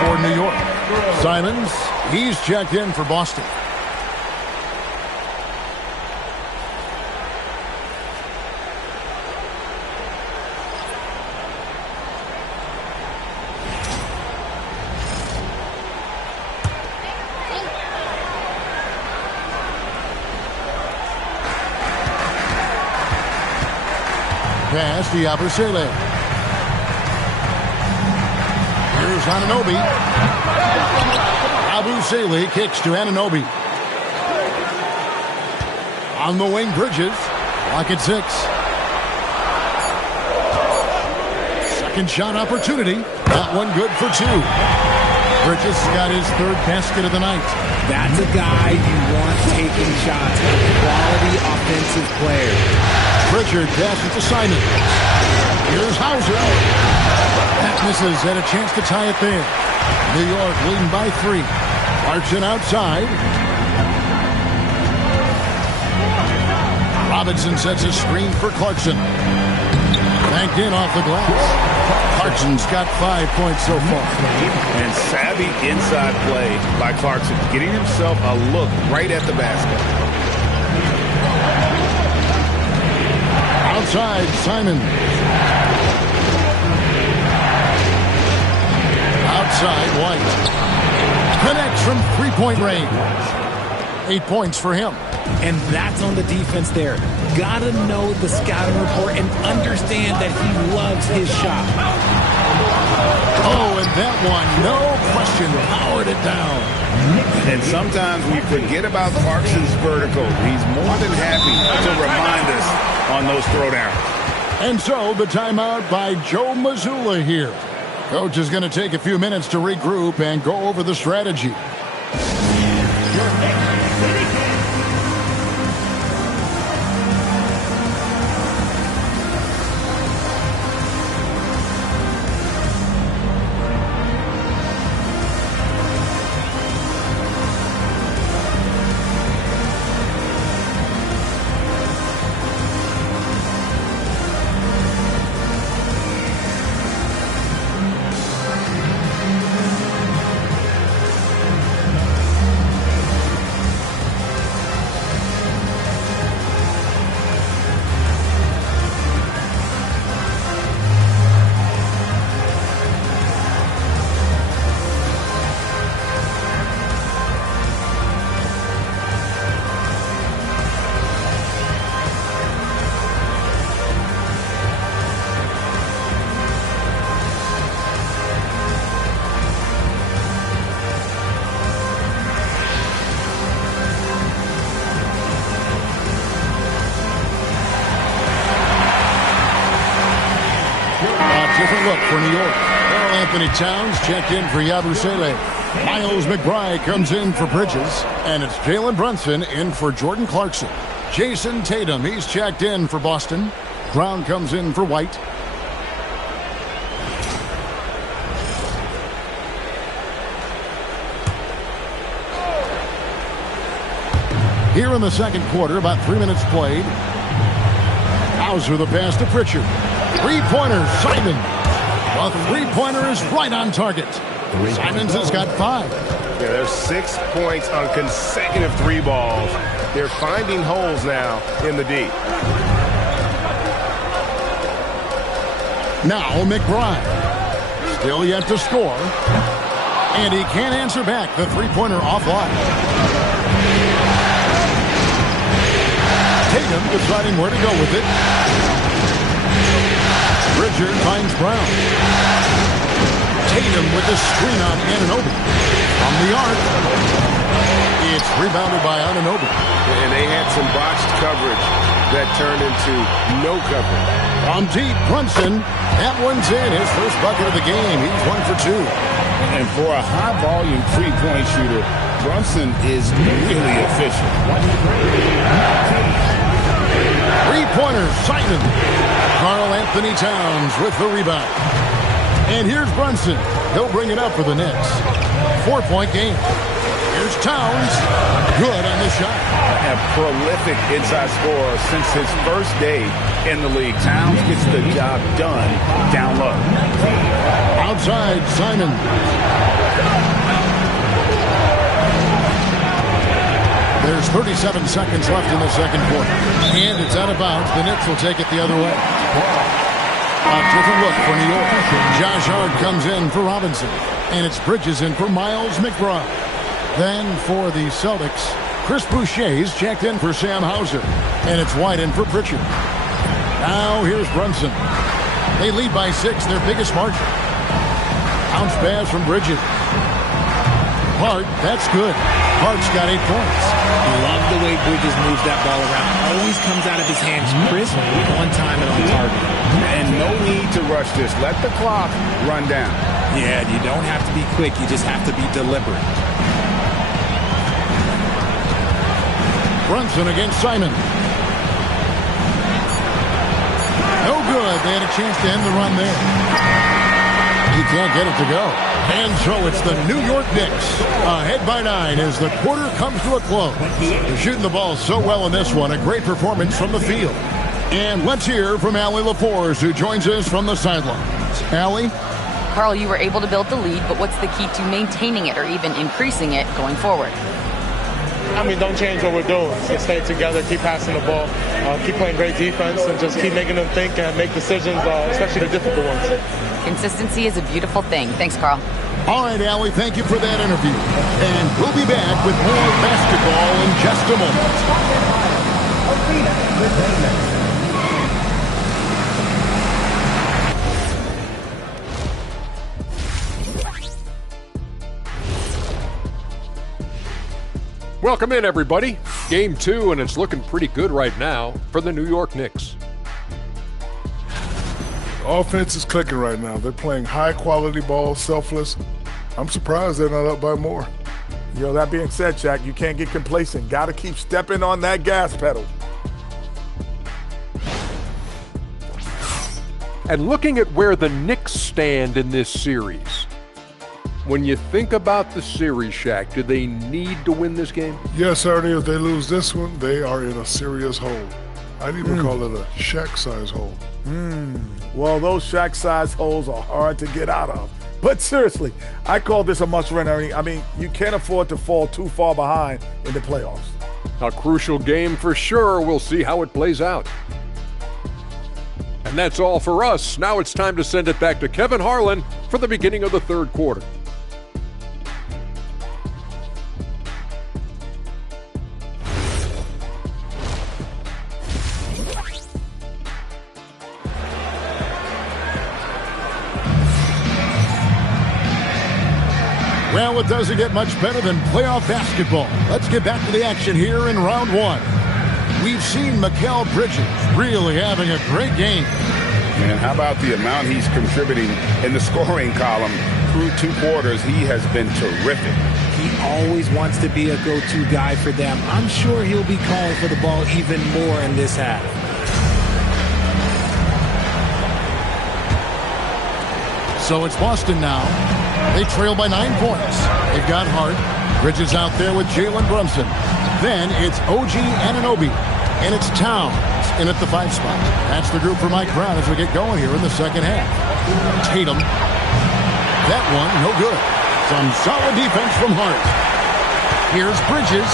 for New York. Simons, he's checked in for Boston. Pass to Yabusele. Here's Anunoby. Yabusele kicks to Anunoby. On the wing, Bridges. Clock at 6. Second shot opportunity. That one good for 2. Bridges got his third basket of the night. That's a guy you want taking shots. A quality offensive player. Pritchard passes to Simon. Here's Hauser. That misses and a chance to tie it there. New York leading by 3. Clarkson outside. Robinson sets a screen for Clarkson. Banked in off the glass. Clarkson's got 5 points so far. And savvy inside play by Clarkson, getting himself a look right at the basket. Outside, Simon. Outside, White. Connects from three-point range. 8 points for him. And that's on the defense there. Gotta know the scouting report and understand that he loves his shot. Oh, and that one, no question, powered it down. And sometimes we forget about Clarkson's vertical. He's more than happy to remind us on those throwdowns. And so the timeout by Joe Mazzulla here. Coach is going to take a few minutes to regroup and go over the strategy. Different look for New York. Karl-Anthony Towns checked in for Yabusele. Miles McBride comes in for Bridges. And it's Jalen Brunson in for Jordan Clarkson. Jason Tatum, he's checked in for Boston. Brown comes in for White. Here in the second quarter, about 3 minutes played. Hauser the pass to Pritchard. Three-pointer, Simon. The three-pointer is right on target. Simons has got 5. Yeah, there's 6 points on consecutive 3 balls. They're finding holes now in the D. Now McBride. Still yet to score. And he can't answer back. The three-pointer offline. Tatum deciding where to go with it. Bridger finds Brown. Tatum with the screen on Anunoby. From the arc. It's rebounded by Anunoby. And they had some botched coverage that turned into no coverage. From deep, Brunson. That one's in. His first bucket of the game. He's 1 for 2. And for a high-volume three-point shooter, Brunson is really efficient. Three-pointer, Simon. Karl-Anthony Towns with the rebound. And here's Brunson. He'll bring it up for the Nets. 4-point game. Here's Towns. Good on the shot. A prolific inside scorer since his first day in the league. Towns gets the job done down low. Outside, Simon. There's 37 seconds left in the second quarter. And it's out of bounds. The Knicks will take it the other way. A different look for New York. Josh Hart comes in for Robinson. And it's Bridges in for Miles McBride. Then for the Celtics, Chris Boucher's checked in for Sam Hauser. And it's White in for Pritchard. Now here's Brunson. They lead by 6, their biggest margin. Bounce pass from Bridges. Hart, that's good. Hart's got 8 points. Love the way Bridges moves that ball around. Always comes out of his hands crisp, on time and on target. And no need to rush this. Let the clock run down. Yeah, you don't have to be quick. You just have to be deliberate. Brunson against Simon. No good. They had a chance to end the run there. He can't get it to go. And so it's the New York Knicks ahead by 9 as the quarter comes to a close. They're shooting the ball so well in this one. A great performance from the field. And let's hear from Allie LaForce, who joins us from the sidelines. Allie? Carl, you were able to build the lead, but what's the key to maintaining it or even increasing it going forward? I mean, don't change what we're doing. Just stay together, keep passing the ball, keep playing great defense, and just keep making them think and make decisions, especially the difficult ones. Consistency is a beautiful thing. Thanks, Carl. All right, Allie, thank you for that interview. And we'll be back with more basketball in just a moment. Welcome in, everybody. Game 2, and it's looking pretty good right now for the New York Knicks. Offense is clicking right now. They're playing high-quality ball, selfless. I'm surprised they're not up by more. That being said, Shaq, you can't get complacent. Got to keep stepping on that gas pedal. And looking at where the Knicks stand in this series, when you think about the series, Shaq, do they need to win this game? Yes, Ernie. If they lose this one, they are in a serious hole. I'd even call it a Shaq-size hole. Well, those Shaq-size holes are hard to get out of. But seriously, I call this a must-win, Ernie. I mean, you can't afford to fall too far behind in the playoffs. A crucial game for sure. We'll see how it plays out. And that's all for us. Now it's time to send it back to Kevin Harlan for the beginning of the third quarter. Well, it doesn't get much better than playoff basketball. Let's get back to the action here in round 1. We've seen Mikal Bridges really having a great game. And how about the amount he's contributing in the scoring column through 2 quarters? He has been terrific. He always wants to be a go-to guy for them. I'm sure he'll be calling for the ball even more in this half. So it's Boston now. They trail by 9 points. They've got Hart. Bridges out there with Jalen Brunson. Then it's OG Anunoby. And it's Towns in at the 5 spot. That's the group for Mike Brown as we get going here in the second half. Tatum. That one, no good. Some solid defense from Hart. Here's Bridges.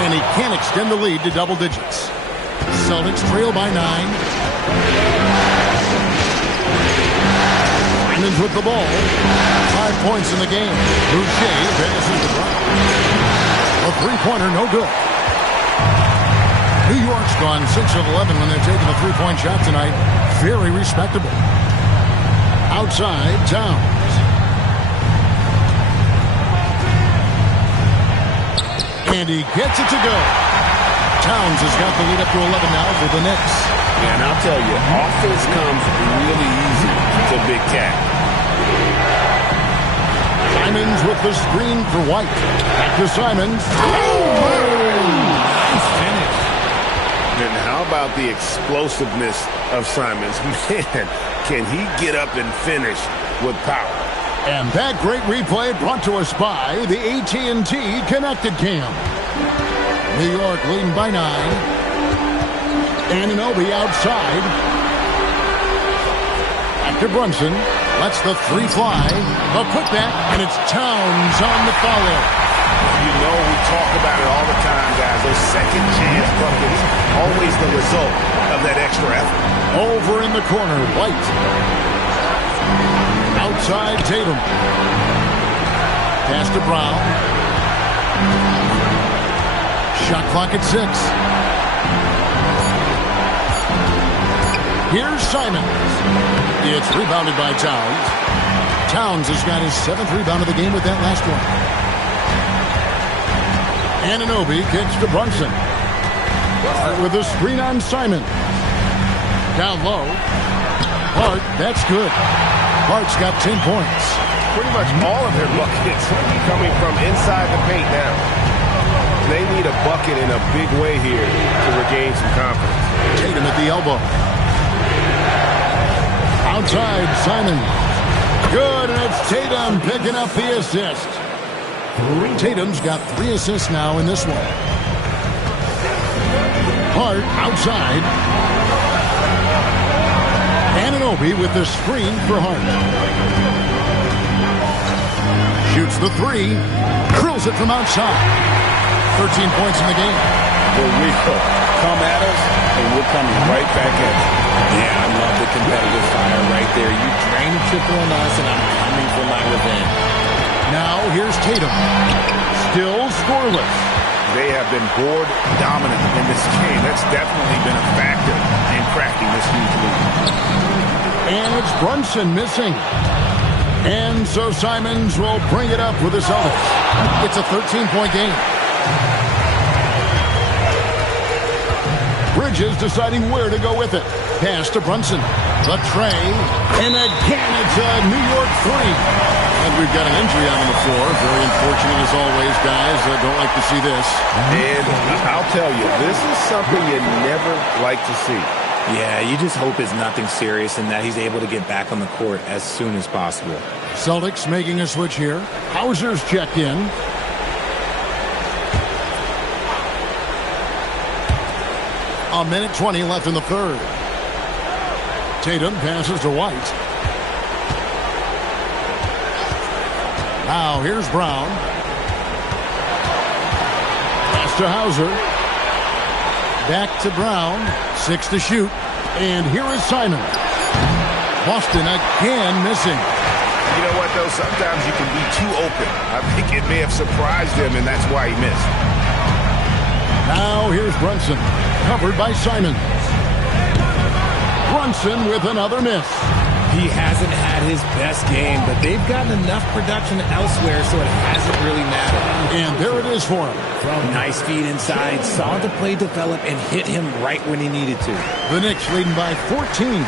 And he can't extend the lead to double digits. Celtics trail by 9. Simon's with the ball. 5 points in the game. Boucher finishes the drive. A three-pointer, no good. New York's gone 6 of 11 when they're taking a three-point shot tonight. Very respectable. Outside, Towns. And he gets it to go. Towns has got the lead up to 11 now for the Knicks. And I'll tell you, offense comes really easy to Big Cat. Simons with the screen for White. Back to Simons. Nice finish. And how about the explosiveness of Simons? Man, can he get up and finish with power? And that great replay brought to us by the AT&T Connected Cam. New York leading by 9. Anunoby outside. Back to Brunson. Lets the three fly. A putback, and it's Towns on the follow. You know, we talk about it all the time, guys. Those second chance buckets, always the result of that extra effort. Over in the corner, White. Outside, Tatum. Pass to Brown. Shot clock at 6. Here's Simons. It's rebounded by Towns. Towns has got his 7th rebound of the game with that last one. Anunoby kicks to Brunson. With a screen on Simon. Down low. Hart, that's good. Hart's got 10 points. Pretty much all of their buckets coming from inside the paint now. They need a bucket in a big way here to regain some confidence. Tatum at the elbow. Outside, Simon. Good, and it's Tatum picking up the assist. Tatum's got 3 assists now in this one. Hart outside. Anunoby with the screen for Hart. Shoots the 3. Drills it from outside. 13 points in the game. Here we go. Come at us, and we're coming right back at you. Yeah, I love the competitive fire right there. You drain a triple on us, and I'm coming for my revenge. Now here's Tatum. Still scoreless. They have been board dominant in this game. That's definitely been a factor in cracking this huge lead. And it's Brunson missing. And so Simons will bring it up with the Celtics. It's a 13-point game. Bridges deciding where to go with it. Pass to Brunson. The tray. And again, it's a New York 3. And we've got an injury out on the floor. Very unfortunate as always, guys. Don't like to see this. And I'll tell you, this is something you never like to see. Yeah, you just hope it's nothing serious and that he's able to get back on the court as soon as possible. Celtics making a switch here. Hauser's checked in. A minute 20 left in the third. Tatum passes to White. Now here's Brown. Pass to Hauser. Back to Brown. 6 to shoot. And here is Simon. Boston again missing. You know what, though? Sometimes you can be too open. I think it may have surprised him, and that's why he missed. Now here's Brunson. Covered by Simon. Brunson with another miss. He hasn't had his best game, but they've gotten enough production elsewhere, so it hasn't really mattered. And there it is for him. Nice feed inside, saw the play develop, and hit him right when he needed to. The Knicks leading by 14.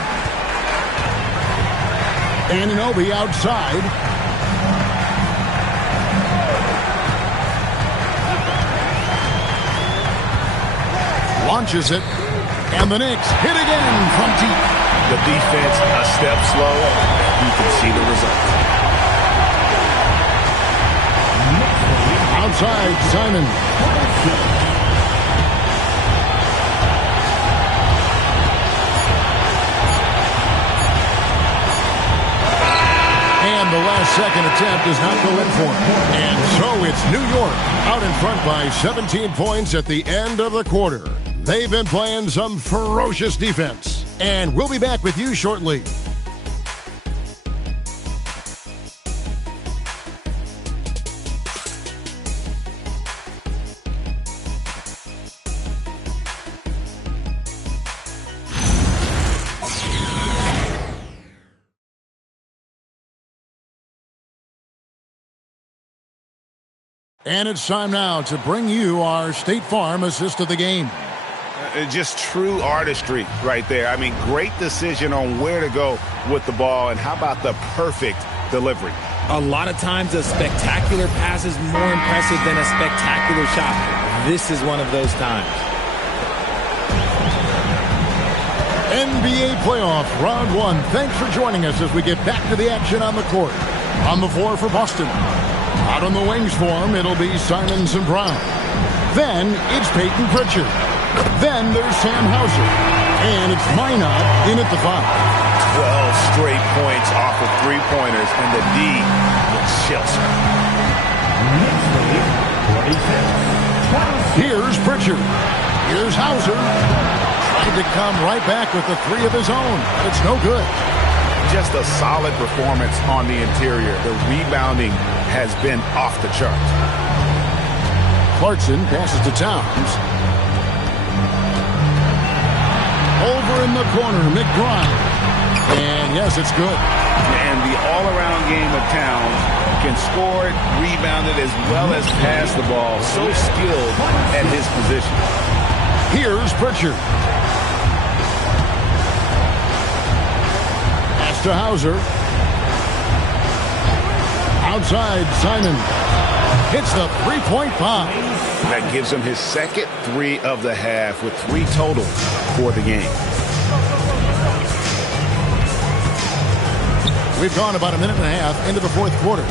Anunoby outside. Launches it. And the Knicks hit again from deep. The defense a step slow. You can see the result. Outside, Simon. And the last second attempt does not go in for him. And so it's New York out in front by 17 points at the end of the quarter. They've been playing some ferocious defense. And we'll be back with you shortly. And it's time now to bring you our State Farm assist of the game. Just true artistry right there. I mean, great decision on where to go with the ball, and how about the perfect delivery? A lot of times a spectacular pass is more impressive than a spectacular shot. This is one of those times. NBA playoff round 1. Thanks for joining us as we get back to the action on the court. On the floor for Boston. Out on the wings for him, it'll be Simons and Brown. Then it's Peyton Pritchard. Then there's Sam Hauser. And it's Minot in at the 5. 12 straight points off of three-pointers, and the D looks shell-shocked. Here's Pritchard. Here's Hauser. Trying to come right back with the three of his own. It's no good. Just a solid performance on the interior. The rebounding has been off the charts. Clarkson passes to Towns. Over in the corner, McBride. And yes, it's good. And the all-around game of Towns can score it, rebound it, as well as pass the ball. So skilled at his position. Here's Pritchard. Pass to Hauser. Outside, Simon. Hits the three-point bomb. That gives him his second three of the half with 3 total for the game. We've gone about a minute and a half into the fourth quarter.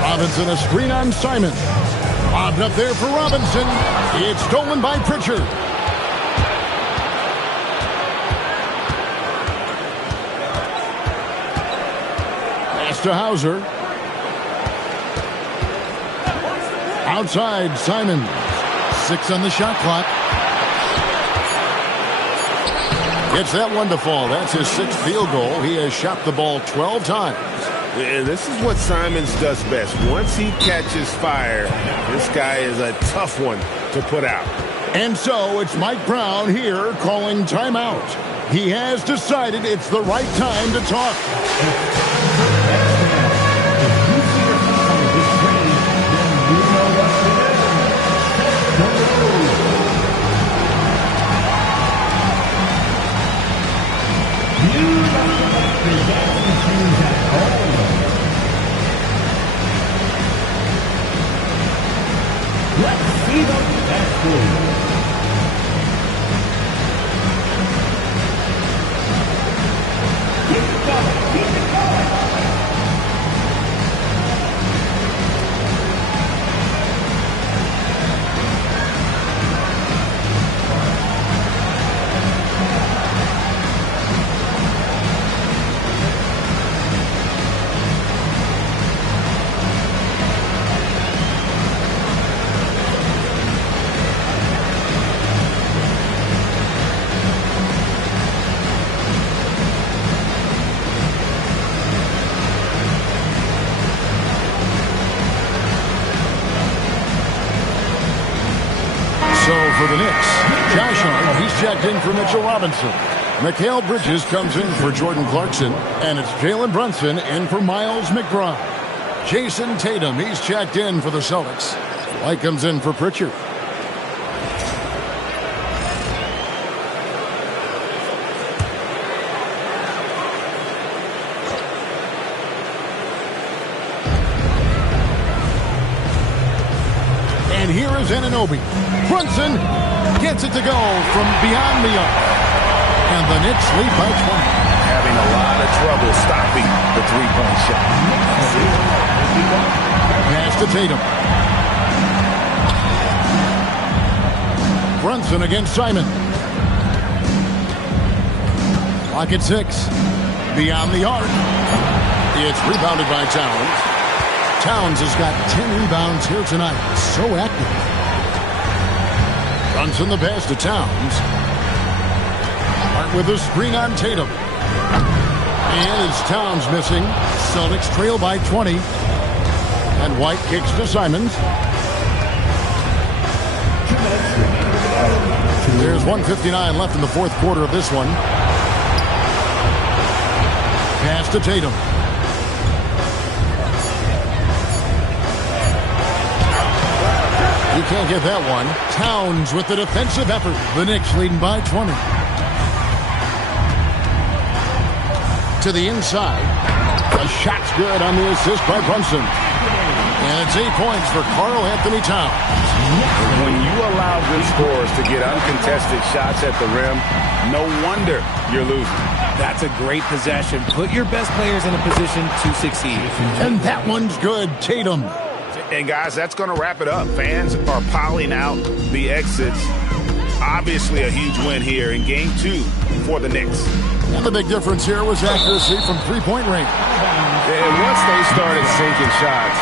Robinson a screen on Simon. Bobbed up there for Robinson. It's stolen by Pritchard. Pass to Hauser. Outside, Simon. 6 on the shot clock. Gets that one to fall. That's his 6th field goal. He has shot the ball 12 times. And this is what Simons does best. Once he catches fire, this guy is a tough one to put out. And so it's Mike Brown here calling timeout. He has decided it's the right time to talk. Let's see the best league. Keep it going. Keep it going. For the Knicks, Josh Hart, he's checked in for Mitchell Robinson. Mikal Bridges comes in for Jordan Clarkson, and it's Jalen Brunson in for Miles McBride. Jason Tatum, he's checked in for the Celtics. White comes in for Pritchard. And here is Anunoby. Brunson gets it to go from beyond the arc. And the Knicks lead by 20. Having a lot of trouble stopping the three-point shot. Pass to Tatum. Brunson against Simon. Clock at 6. Beyond the arc. It's rebounded by Towns. Towns has got 10 rebounds here tonight. So active. Brunson the pass to Towns. Hart with a screen on Tatum. And it's Towns missing. Celtics trail by 20. And White kicks to Simons. There's 1:59 left in the fourth quarter of this one. Pass to Tatum. You can't get that one. Towns with the defensive effort. The Knicks leading by 20. To the inside. The shot's good on the assist by Brunson. And it's 8 points for Karl Anthony Towns. When you allow good scorers to get uncontested shots at the rim, no wonder you're losing. That's a great possession. Put your best players in a position to succeed. And that one's good. Tatum. And guys, that's going to wrap it up. Fans are piling out the exits. Obviously a huge win here in Game 2 for the Knicks. And the big difference here was accuracy from three-point range. And once they started sinking shots,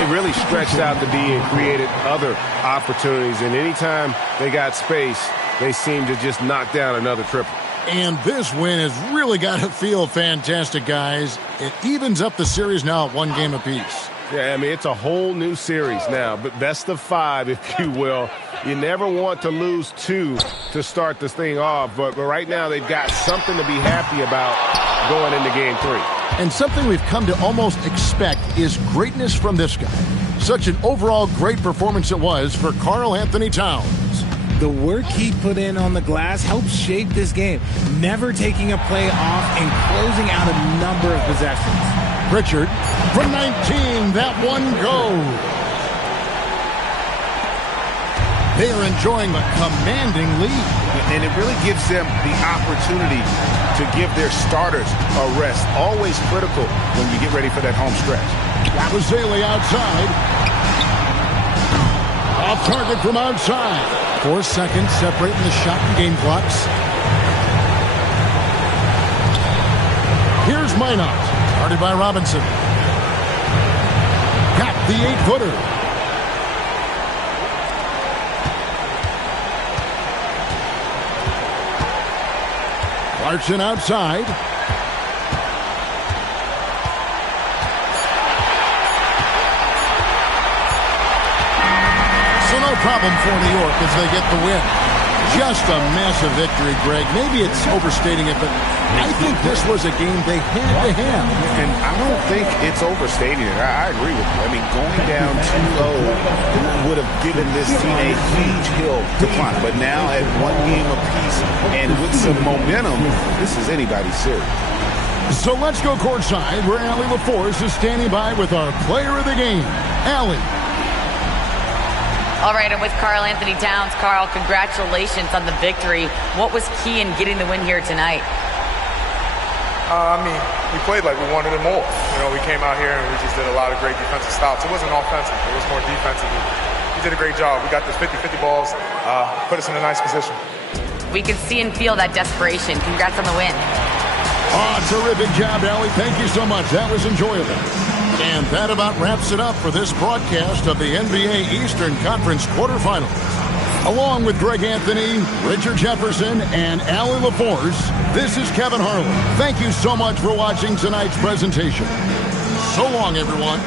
it really stretched out the D and created other opportunities. And anytime they got space, they seemed to just knock down another triple. And this win has really got to feel fantastic, guys. It evens up the series now at 1 game apiece. Yeah, I mean, it's a whole new series now, but best of 5, if you will. You never want to lose 2 to start this thing off, but right now they've got something to be happy about going into Game 3. And something we've come to almost expect is greatness from this guy. Such an overall great performance it was for Karl-Anthony Towns. The work he put in on the glass helped shape this game, never taking a play off and closing out a number of possessions. Pritchard from 19, that one goes. They are enjoying a commanding lead. And it really gives them the opportunity to give their starters a rest. Always critical when you get ready for that home stretch. That was Zaley outside. Off target from outside. 4 seconds separating the shot and game clocks. Here's Minot. Started by Robinson. Got the 8-footer. Clarkson outside. So no problem for New York as they get the win. Just a massive victory, Greg. Maybe it's overstating it, but I think this was a game they had to have. And I don't think it's overstating it. I agree with you. I mean, going down 2-0 would have given this team a huge hill to climb. But now at 1 game apiece and with some momentum, this is anybody's series. So let's go courtside where Allie LaForce is standing by with our player of the game. Allie. All right, I'm with Karl-Anthony Towns. Karl, congratulations on the victory. What was key in getting the win here tonight? I mean, we played like we wanted it more. You know, we came out here and we just did a lot of great defensive stops. It wasn't offensive. It was more defensive. We did a great job. We got this 50-50 balls, put us in a nice position. We can see and feel that desperation. Congrats on the win. Oh, terrific job, Allie. Thank you so much. That was enjoyable. And that about wraps it up for this broadcast of the NBA Eastern Conference quarterfinals. Along with Greg Anthony, Richard Jefferson, and Allie LaForce, this is Kevin Harlan. Thank you so much for watching tonight's presentation. So long, everyone.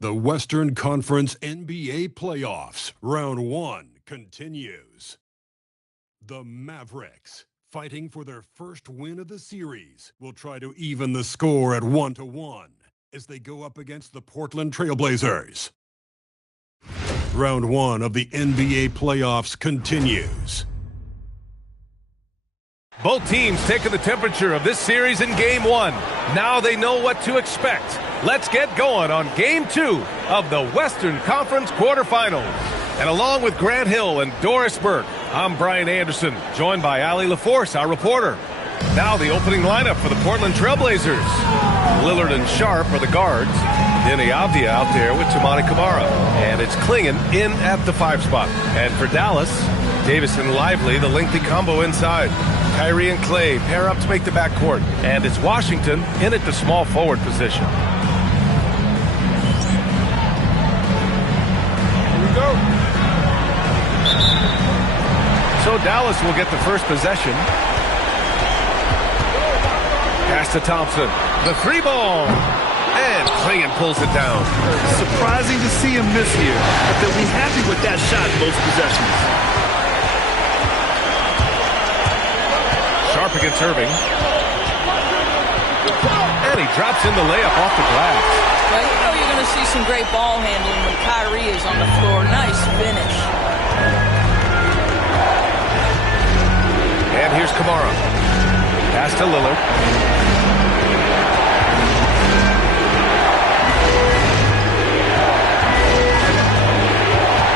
The Western Conference NBA Playoffs, Round 1 continues. The Mavericks, fighting for their first win of the series, will try to even the score at 1-1 as they go up against the Portland Trailblazers. Round 1 of the NBA Playoffs continues. Both teams taking the temperature of this series in Game 1. Now they know what to expect. Let's get going on Game 2 of the Western Conference quarterfinals. And along with Grant Hill and Doris Burke, I'm Brian Anderson, joined by Allie LaForce, our reporter. Now the opening lineup for the Portland Trailblazers. Lillard and Sharp are the guards. Denny Avdia out there with Toumani Camara. And it's Klingon in at the 5 spot. And for Dallas, Davis and Lively, the lengthy combo inside. Kyrie and Clay pair up to make the backcourt. And it's Washington in at the small forward position. Here we go. So Dallas will get the first possession. Pass to Thompson. The 3 ball. And Klingon pulls it down. Surprising to see him miss here, but they'll be happy with that shot most possessions. Sharp against Irving. And he drops in the layup off the glass. Well, you know you're going to see some great ball handling when Kyrie is on the floor. Nice finish. And here's Camara. Pass to Lillard.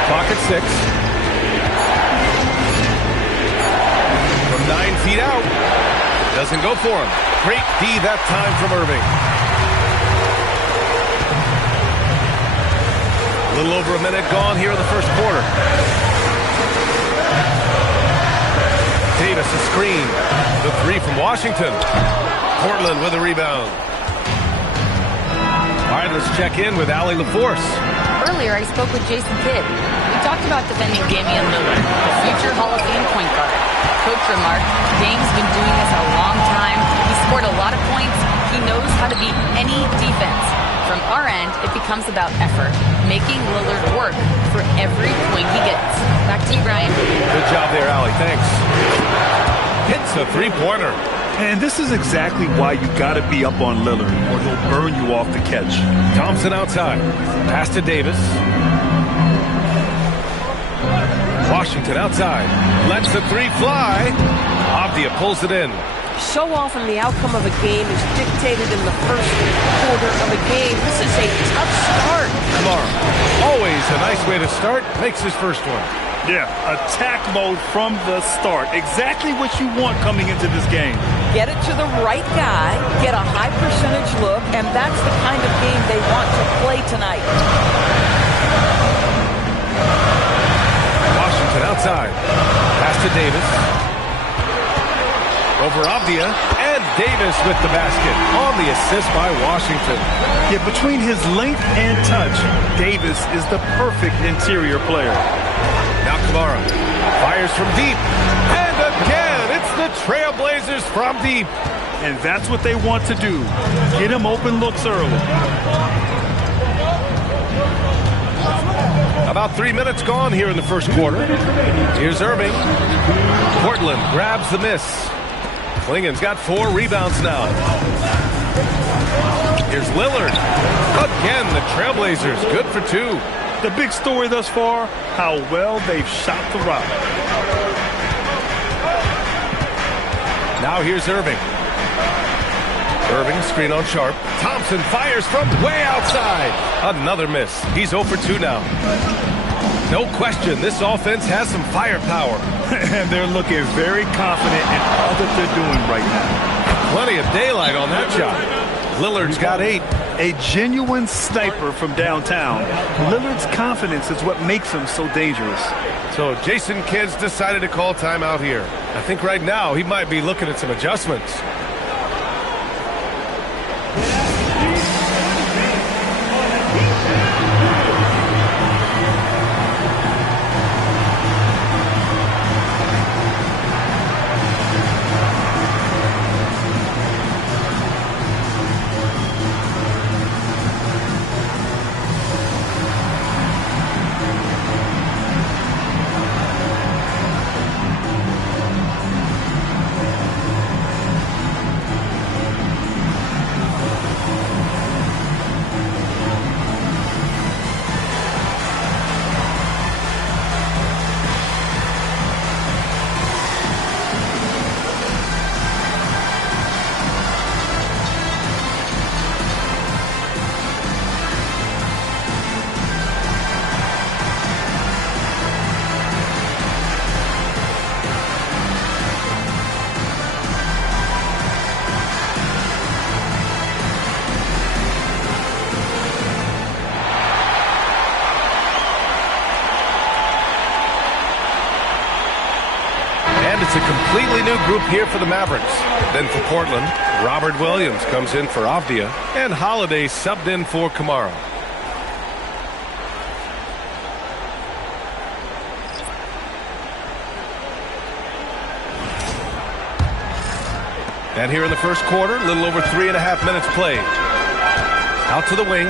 Clock at 6. From 9 feet out. Doesn't go for him. Great D that time from Irving. A little over a minute gone here in the first quarter. Davis a screen. The 3 from Washington. Portland with a rebound. All right, let's check in with Allie LaForce. Earlier, I spoke with Jason Kidd. We talked about defending Damian Lillard, the future Hall of Fame point guard. Coach remarked, Dame's been doing this a long time. He scored a lot of points. He knows how to beat any defense. From our end, it becomes about effort, making Lillard work for every point he gets. Back to you, Brian. Good job there, Allie. Thanks. Hits a 3-pointer. And this is exactly why you got to be up on Lillard, or he'll burn you off the catch. Thompson outside. Pass to Davis. Washington outside. Lets the 3 fly. Avdia pulls it in. So often the outcome of a game is dictated in the first quarter of a game. This is a tough start. Camara, always a nice way to start, makes his first one. Yeah, attack mode from the start. Exactly what you want coming into this game. Get it to the right guy, get a high percentage look, and that's the kind of game they want to play tonight. Washington outside. Pass to Davis. Over Avdia, and Davis with the basket on the assist by Washington. Yeah, between his length and touch, Davis is the perfect interior player. Now Camara fires from deep, and again, it's the Trailblazers from deep. And that's what they want to do, get him open looks early. About 3 minutes gone here in the first quarter. Here's Irving. Portland grabs the miss. Klingon's got 4 rebounds now. Here's Lillard. Again, the Trailblazers good for 2. The big story thus far, how well they've shot the rock. Now here's Irving. Irving, screen on Sharp. Thompson fires from way outside. Another miss. He's 0 for 2 now. No question, this offense has some firepower. And they're looking very confident in all that they're doing right now. Plenty of daylight on that shot. Lillard's got 8. A genuine sniper from downtown. Lillard's confidence is what makes him so dangerous. So Jason Kidd's decided to call timeout here. I think right now he might be looking at some adjustments. completely new group here for the Mavericks. Then for Portland, Robert Williams comes in for Avdia, and Holiday subbed in for Kamara. And here in the first quarter, a little over 3.5 minutes played. Out to the wing.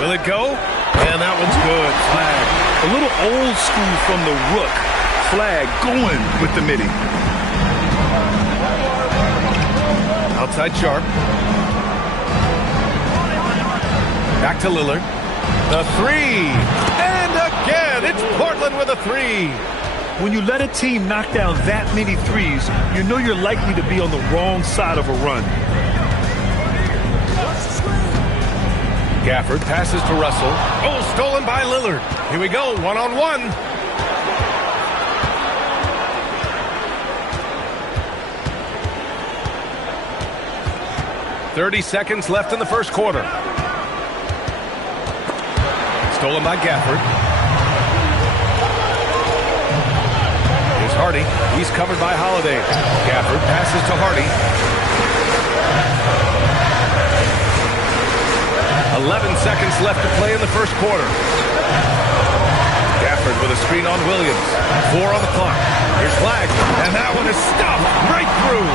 Will it go? And that one's good. Flag. A little old school from the Rook. Flag going with the midi. Outside Sharp. Back to Lillard. The three. And again, it's Portland with a three. When you let a team knock down that many threes, you know you're likely to be on the wrong side of a run. Gafford passes to Russell. Oh, stolen by Lillard. Here we go, one-on-one. .30 seconds left in the first quarter. Stolen by Gafford. Here's Hardy. He's covered by Holiday. Gafford passes to Hardy. 11 seconds left to play in the first quarter. Gafford with a screen on Williams. 4 on the clock. Here's Flag. And that one is stuffed right through.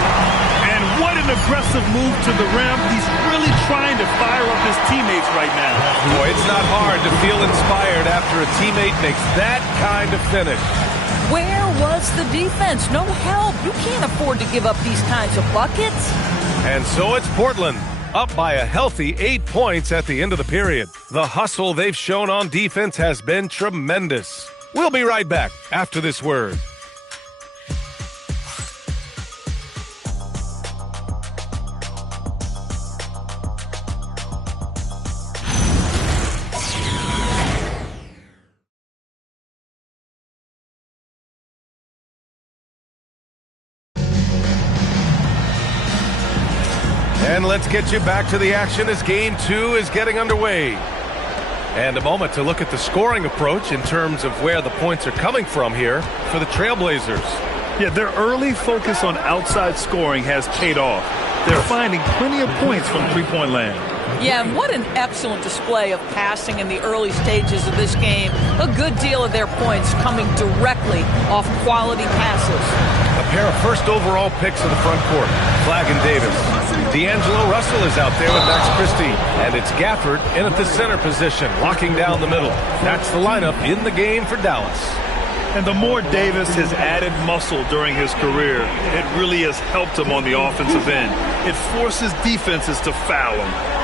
And what an aggressive move to the rim. He's really trying to fire up his teammates right now. Boy, it's not hard to feel inspired after a teammate makes that kind of finish. Where was the defense? No help. You can't afford to give up these kinds of buckets. And so it's Portland, up by a healthy 8 points at the end of the period. The hustle they've shown on defense has been tremendous. We'll be right back after this word. And let's get you back to the action as Game 2 is getting underway. And a moment to look at the scoring approach in terms of where the points are coming from here for the Trailblazers. Yeah, their early focus on outside scoring has paid off. They're finding plenty of points from three-point land. Yeah, and what an excellent display of passing in the early stages of this game. A good deal of their points coming directly off quality passes. A pair of first overall picks in the front court, Flag and Davis. D'Angelo Russell is out there with Max Christie. And it's Gafford in at the center position, locking down the middle. That's the lineup in the game for Dallas. And the more Davis has added muscle during his career, it really has helped him on the offensive end. It forces defenses to foul him.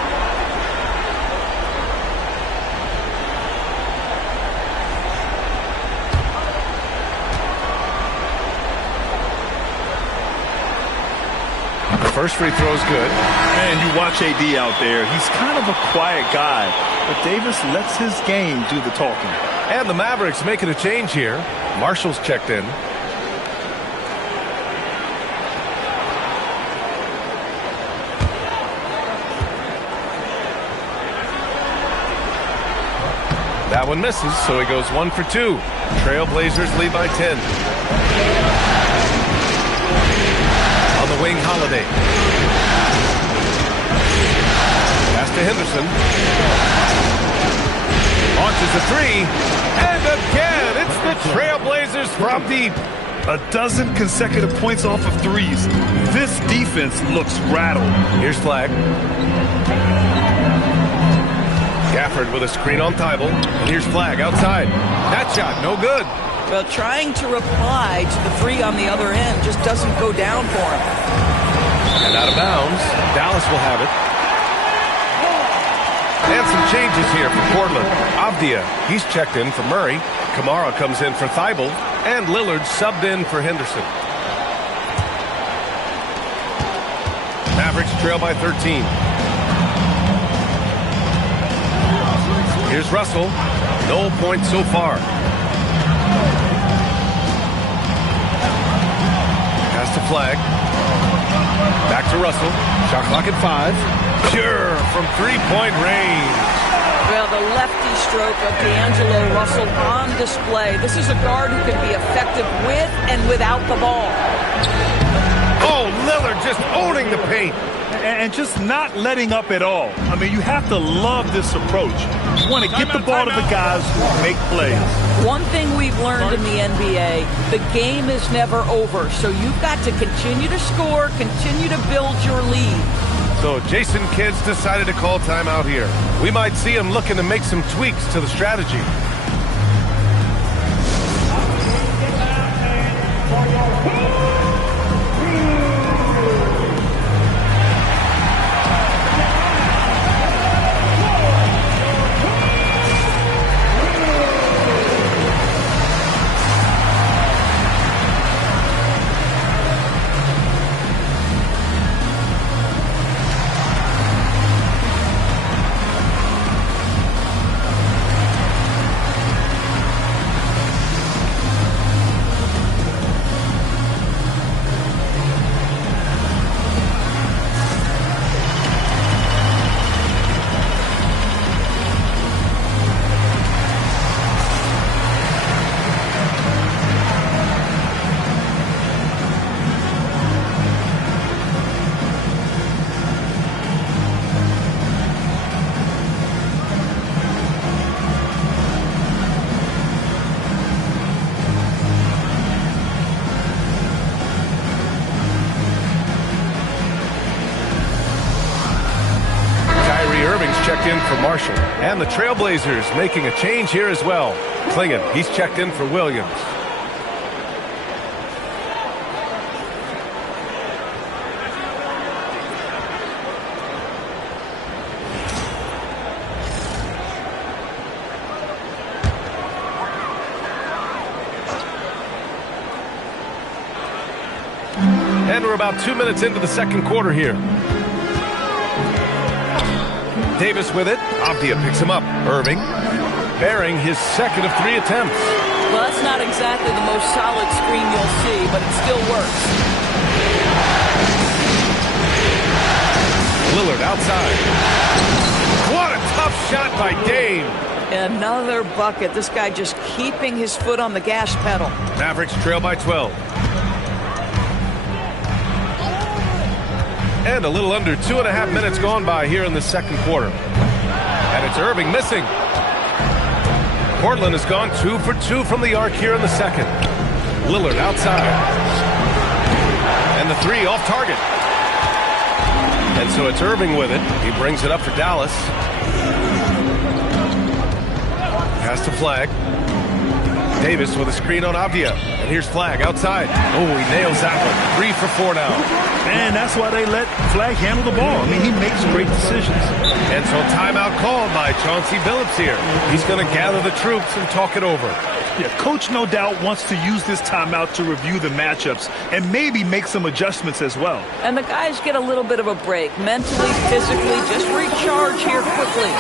First free throw is good. And you watch AD out there. He's kind of a quiet guy, but Davis lets his game do the talking. And the Mavericks making a change here. Marshall's checked in. That one misses, so he goes 1 for 2. Trailblazers lead by 10. On the wing, Holiday. Pass to Henderson. Launches a three. And again, it's the Trailblazers from deep. A dozen consecutive points off of threes. This defense looks rattled. Here's Flag. Gafford with a screen on Thibault. And here's Flag outside. That shot, no good. Well, trying to reply to the three on the other end just doesn't go down for him. And out of bounds, Dallas will have it. And some changes here for Portland. Avdia, he's checked in for Murray. Kamara comes in for Thibault. And Lillard subbed in for Henderson. Mavericks trail by 13. Here's Russell. No points so far. Pass to Flag. Back to Russell. Shot clock at 5. Pure from three-point range. Well, the lefty stroke of D'Angelo Russell on display. This is a guard who can be effective with and without the ball. Oh, Lillard just owning the paint. And just not letting up at all. I mean, you have to love this approach. You want to get the ball to the guys who make plays. One thing we've learned in the NBA, the game is never over. So you've got to continue to score, continue to build your lead. So Jason Kidd's decided to call timeout here. We might see him looking to make some tweaks to the strategy. Checked in for Marshall. And the Trailblazers making a change here as well. Clingan, he's checked in for Williams. And we're about 2 minutes into the second quarter here. Davis with it. Avdia picks him up. Irving bearing his second of 3 attempts. Well, that's not exactly the most solid screen you'll see, but it still works. Lillard outside. What a tough shot by Dame. Another bucket. This guy just keeping his foot on the gas pedal. Mavericks trail by 12. And a little under 2.5 minutes gone by here in the second quarter. And it's Irving missing. Portland has gone 2 for 2 from the arc here in the second. Lillard outside. And the 3 off target. And so it's Irving with it. He brings it up for Dallas. Pass to Flag. Davis with a screen on Avdia. And here's Flag outside. Oh, he nails that one. 3 for 4 now. And that's why they let Flag handle the ball. I mean, he makes great decisions. And so timeout called by Chauncey Billups here. He's going to gather the troops and talk it over. Yeah, Coach no doubt wants to use this timeout to review the matchups and maybe make some adjustments as well. And the guys get a little bit of a break. Mentally, physically, just recharge here quickly.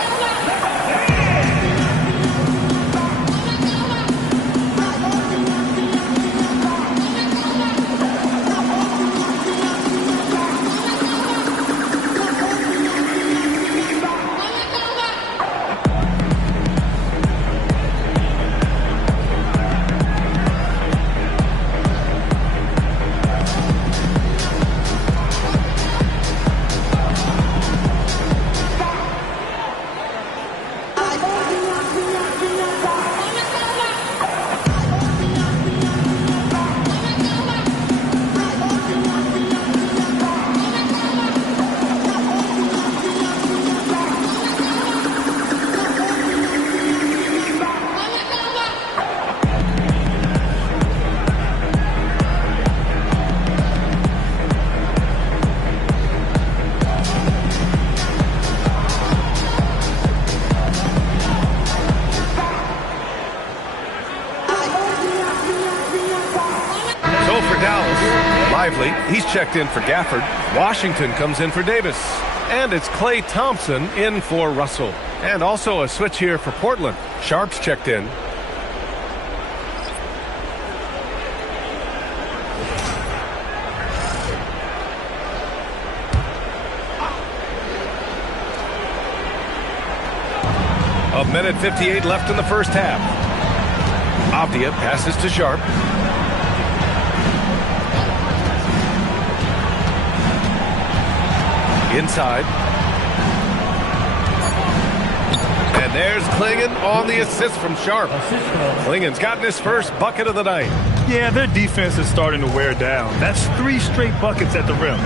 He's checked in for Gafford. Washington comes in for Davis. And it's Klay Thompson in for Russell. And also a switch here for Portland. Sharp's checked in. A minute 58 left in the first half. Avdia passes to Sharp. Inside. And there's Clingan on the assist from Sharp. Klingan's gotten his first bucket of the night. Yeah, their defense is starting to wear down. That's 3 straight buckets at the rim.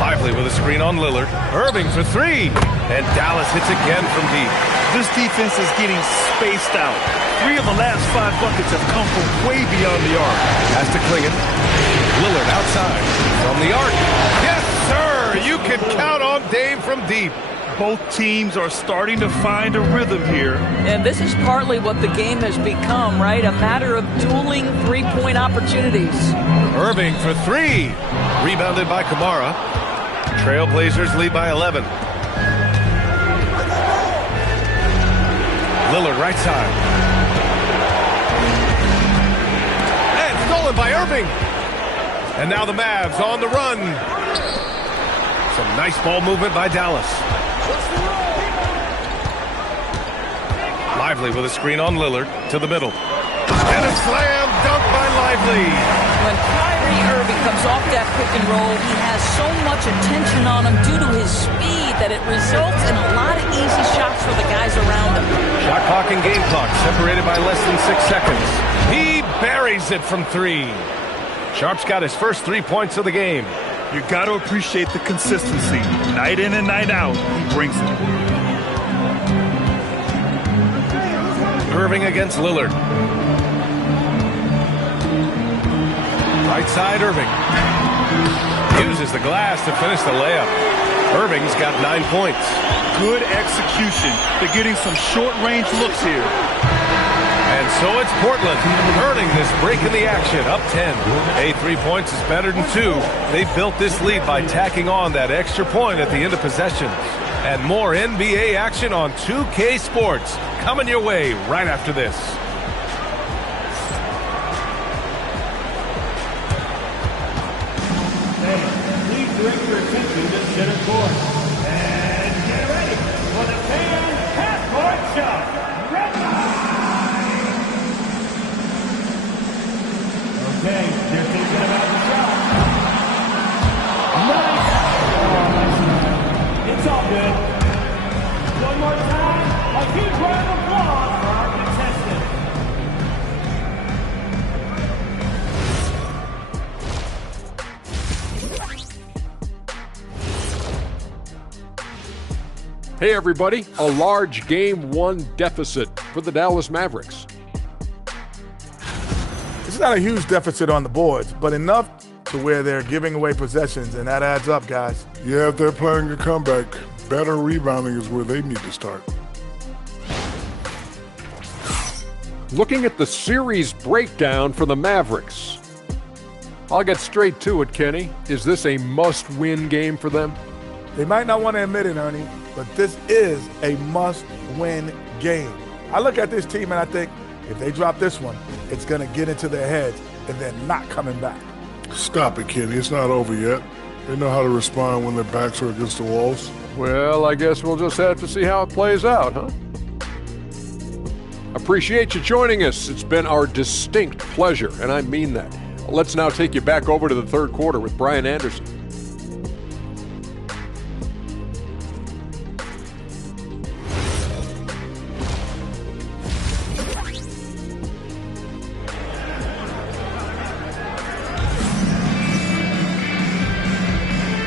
Lively with a screen on Lillard. Irving for 3. And Dallas hits again from deep. This defense is getting spaced out. 3 of the last 5 buckets have come from way beyond the arc. Pass to Clingan. Lillard outside from the arc. Yes, sir! You can count on Dame from deep. Both teams are starting to find a rhythm here. And this is partly what the game has become, right? A matter of dueling three-point opportunities. Irving for 3. Rebounded by Kamara. Trailblazers lead by 11. Lillard right side. And stolen by Irving. And now the Mavs on the run. Some nice ball movement by Dallas. Lively with a screen on Lillard to the middle. And a slam dunk by Lively. When Kyrie Irving comes off that pick and roll, he has so much attention on him due to his speed that it results in a lot of easy shots for the guys around him. Shot clock and game clock separated by less than 6 seconds. He buries it from 3. Sharp's got his first 3 points of the game. You got to appreciate the consistency. Night in and night out, he brings it. Irving against Lillard. Right side, Irving. Uses the glass to finish the layup. Irving's got 9 points. Good execution. They're getting some short-range looks here. And so it's Portland earning this break in the action, up 10. 3 points is better than 2. They've built this lead by tacking on that extra point at the end of possessions. And more NBA action on 2K Sports coming your way right after this. Please direct your attention to center court. And get ready for the fan half-court shot. Okay, they're thinking about the shot. Nice. It's all good. One more time, a huge round of applause for our contestant. Hey everybody, a large Game 1 deficit for the Dallas Mavericks. It's not a huge deficit on the boards, but enough to where they're giving away possessions, and that adds up, guys. Yeah, if they're playing a comeback, better rebounding is where they need to start. Looking at the series breakdown for the Mavericks. I'll get straight to it, Kenny. Is this a must-win game for them? They might not want to admit it, Ernie, but this is a must-win game. I look at this team and I think, if they drop this one, it's going to get into their heads and they're not coming back. Stop it, Kenny. It's not over yet. They know how to respond when their backs are against the walls. Well, I guess we'll just have to see how it plays out, huh? Appreciate you joining us. It's been our distinct pleasure, and I mean that. Let's now take you back over to the third quarter with Brian Anderson.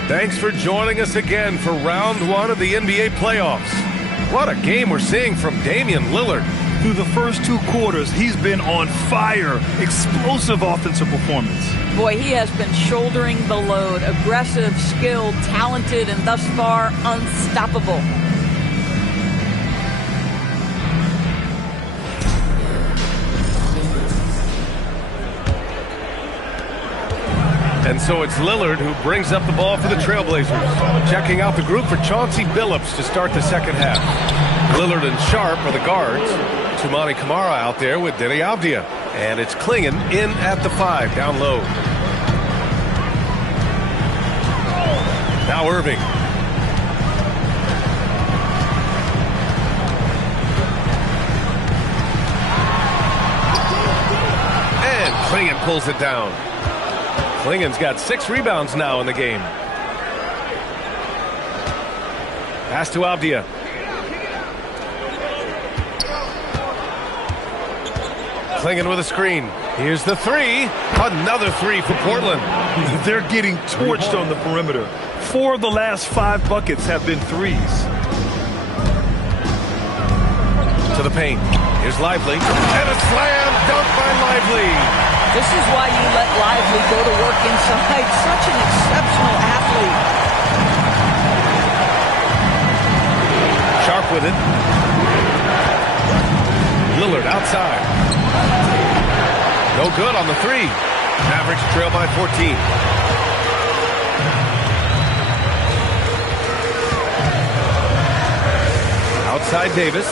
Thanks for joining us again for round 1 of the NBA playoffs. What a game we're seeing from Damian Lillard. Through the first 2 quarters, he's been on fire. Explosive offensive performance. Boy, he has been shouldering the load. Aggressive, skilled, talented, and thus far unstoppable. And so it's Lillard who brings up the ball for the Trailblazers. Checking out the group for Chauncey Billups to start the second half. Lillard and Sharp are the guards. Toumani Camara out there with Deni Avdia. And it's Clingan in at the 5, down low. Now Irving. pulls it down. Klingen's got 6 rebounds now in the game. Pass to Avdia. Klingen with a screen. Here's the 3. Another 3 for Portland. They're getting torched on the perimeter. 4 of the last 5 buckets have been threes. To the paint. Here's Lively. And a slam dunk by Lively. This is why you let Lively go to work inside. Such an exceptional athlete. Sharp with it. Lillard outside. No good on the 3. Mavericks trail by 14. Outside Davis.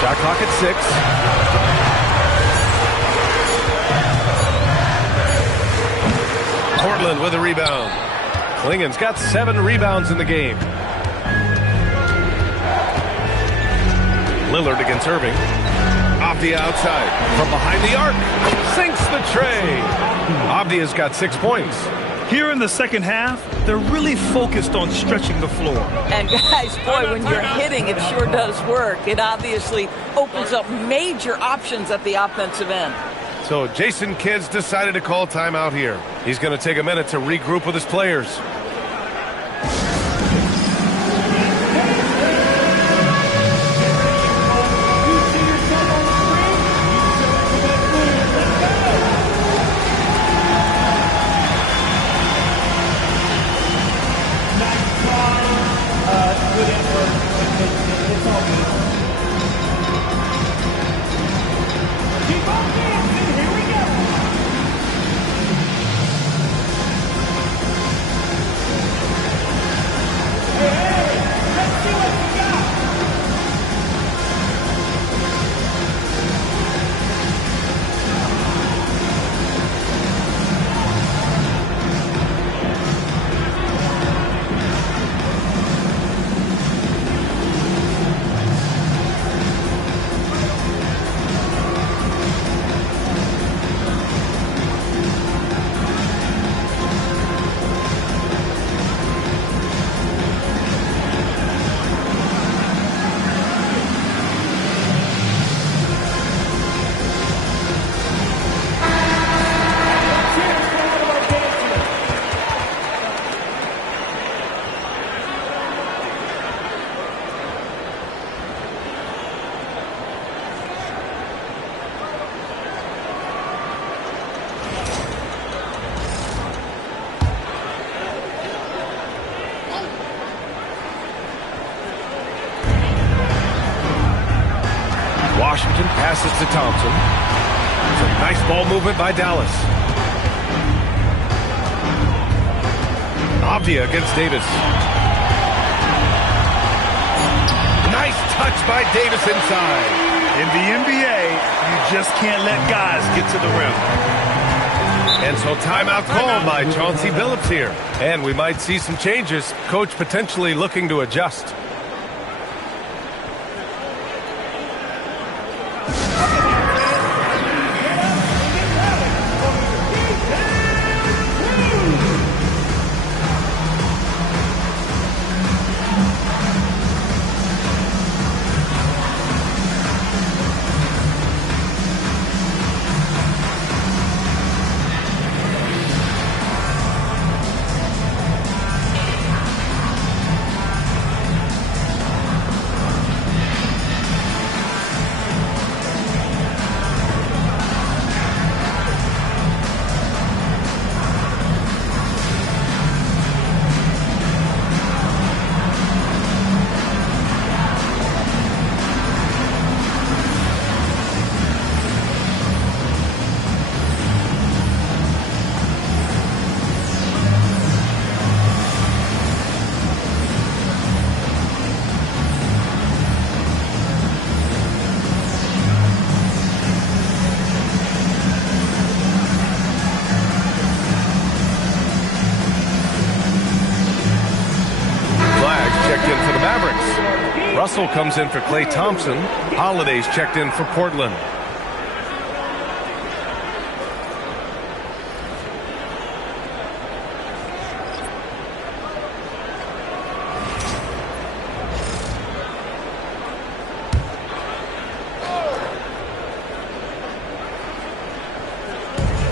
Shot clock at 6. Portland with a rebound. Klingen's got 7 rebounds in the game. Lillard against Irving. Off the outside. From behind the arc. Sinks the tray. Avdia's got 6 points. Here in the second half, they're really focused on stretching the floor. And guys, boy, when you're hitting, it sure does work. It obviously opens up major options at the offensive end. So Jason Kidd's decided to call timeout here. He's going to take a minute to regroup with his players. Washington passes to Thompson. It's a nice ball movement by Dallas. Avdia against Davis. Nice touch by Davis inside. In the NBA, you just can't let guys get to the rim. And so timeout called by Chauncey Billups here. And we might see some changes. Coach potentially looking to adjust. Russell comes in for Klay Thompson. Holiday's checked in for Portland.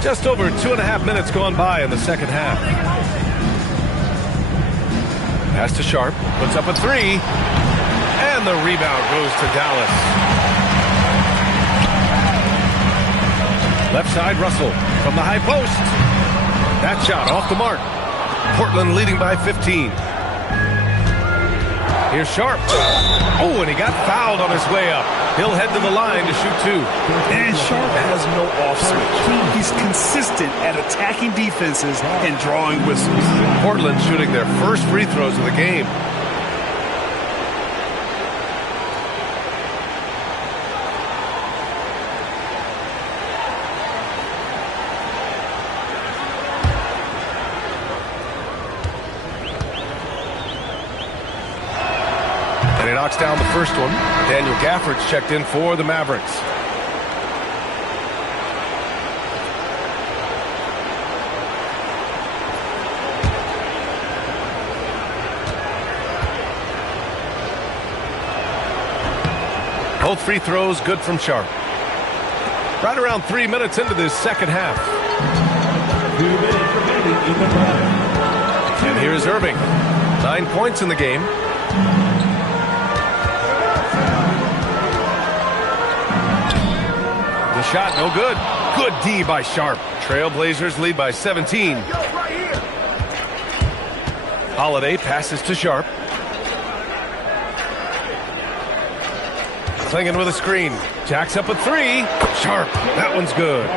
Just over 2.5 minutes gone by in the second half. Pass to Sharp, puts up a three, and the rebound goes to Dallas. Left side, Russell from the high post. That shot off the mark. Portland leading by 15. Here's Sharp. Oh, and he got fouled on his way up. He'll head to the line to shoot two. And Sharp has no off switch. He's consistent at attacking defenses and drawing whistles. Portland shooting their first free throws of the game. And he knocks down the first one. Daniel Gafford's checked in for the Mavericks. Both free throws good from Sharp. Right around 3 minutes into this second half. And here's Irving. 9 points in the game. The shot, no good. Good D by Sharp. Trailblazers lead by 17. Holiday passes to Sharp. Clinging with a screen. Jacks up a three. Sharp. That one's good.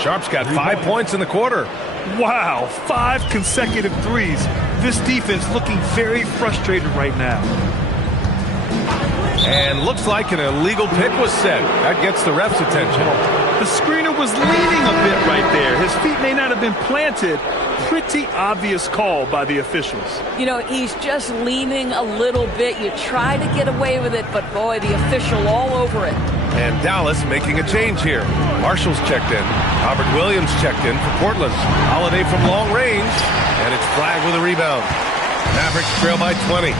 Sharp's got 5 points in the quarter. Wow, 5 consecutive threes. This defense looking very frustrated right now. And looks like an illegal pick was set. That gets the ref's attention. The screener was leaning a bit right there. His feet may not have been planted. Pretty obvious call by the officials. You know, he's just leaning a little bit. You try to get away with it, but boy, the official all over it. And Dallas making a change here. Marshall's checked in. Robert Williams checked in for Portland. Holiday from long range. And it's flagged with a rebound. Mavericks trail by 20.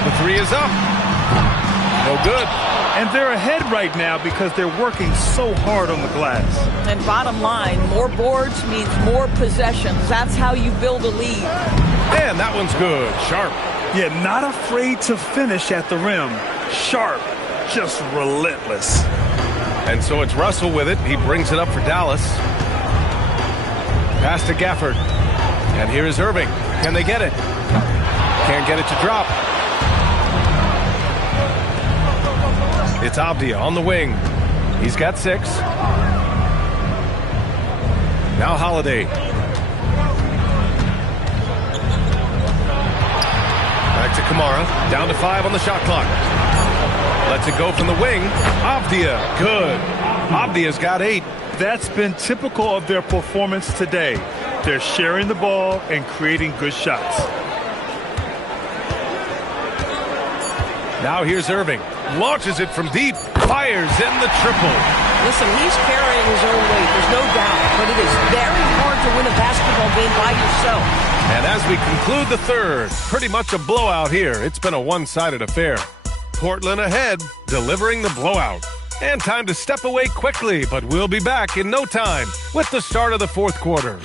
The three is up. No good. And they're ahead right now because they're working so hard on the glass. And bottom line, more boards means more possessions. That's how you build a lead. And that one's good. Sharp. Yeah, not afraid to finish at the rim. Sharp, just relentless. And so it's Russell with it. He brings it up for Dallas. Pass to Gafford. And here is Irving. Can they get it? Can't get it to drop. It's Avdia on the wing. He's got 6. Now Holiday. Back to Kamara. Down to 5 on the shot clock. Lets it go from the wing. Avdia. Good. Avdia's got 8. That's been typical of their performance today. They're sharing the ball and creating good shots. Now here's Irving. Launches it from deep. Fires in the triple. Listen, he's carrying his own weight. There's no doubt. But it is very hard to win a basketball game by yourself. And as we conclude the third, pretty much a blowout here. It's been a one-sided affair. Portland ahead, delivering the blowout. And time to step away quickly, but we'll be back in no time with the start of the fourth quarter.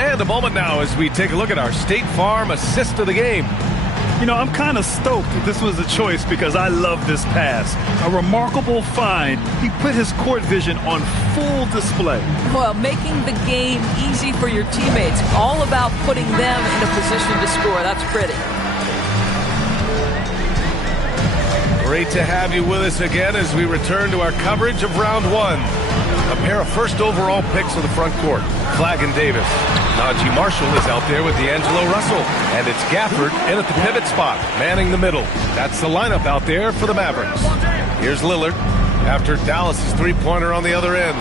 And a moment now as we take a look at our State Farm assist of the game. You know, I'm kind of stoked that this was a choice because I love this pass. A remarkable find. He put his court vision on full display. Well, making the game easy for your teammates. All about putting them in a position to score. That's pretty. Great to have you with us again as we return to our coverage of round 1. A pair of first overall picks of the front court. Flagg and Davis. Najee Marshall is out there with D'Angelo Russell. And it's Gafford in at the pivot spot, manning the middle. That's the lineup out there for the Mavericks. Here's Lillard. after Dallas's three-pointer on the other end.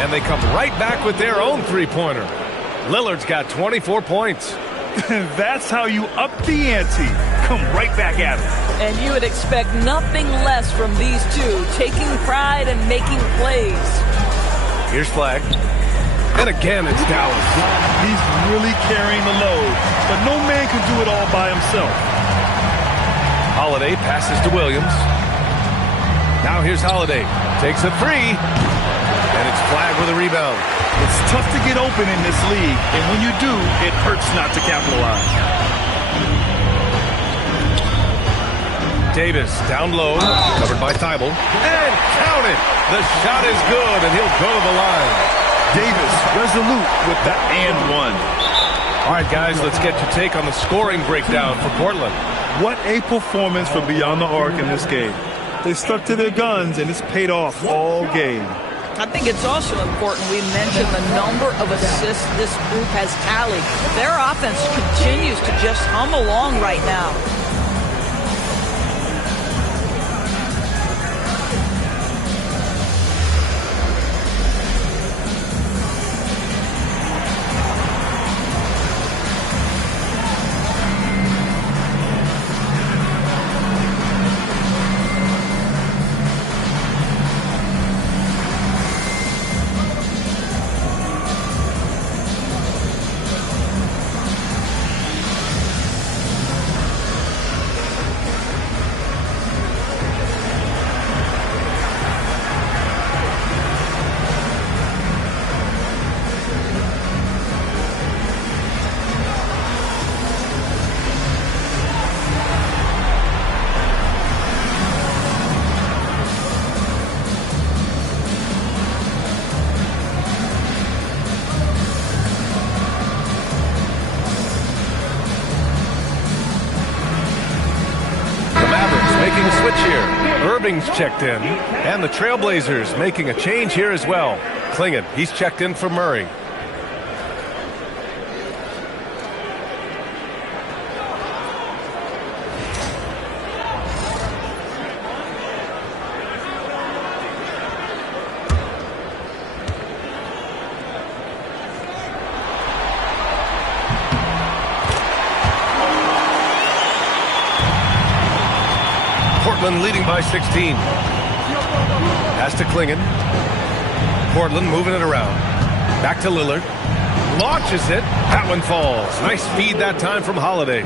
And they come right back with their own three-pointer. Lillard's got 24 points. That's how you up the ante. Come right back at him. And you would expect nothing less from these two, taking pride and making plays. Here's Flagg. And again, it's Dallas. He's really carrying the load, but no man can do it all by himself. Holiday passes to Williams. Now here's Holiday. Takes a three. And it's Flagg with a rebound. It's tough to get open in this league, and when you do, it hurts not to capitalize. Davis down low, covered by Thibault. And count it! The shot is good, and he'll go to the line. Davis resolute with the and one. All right, guys, let's get your take on the scoring breakdown for Portland. What a performance for Beyond the Arc in this game. They stuck to their guns, and it's paid off all game. I think it's also important we mention the number of assists this group has tallied. Their offense continues to just hum along right now. Irving's checked in, and the Trailblazers making a change here as well. Clingan, he's checked in for Murray. Leading by 16. Pass to Clingan. Portland moving it around. Back to Lillard. Launches it. That one falls. Nice feed that time from Holiday.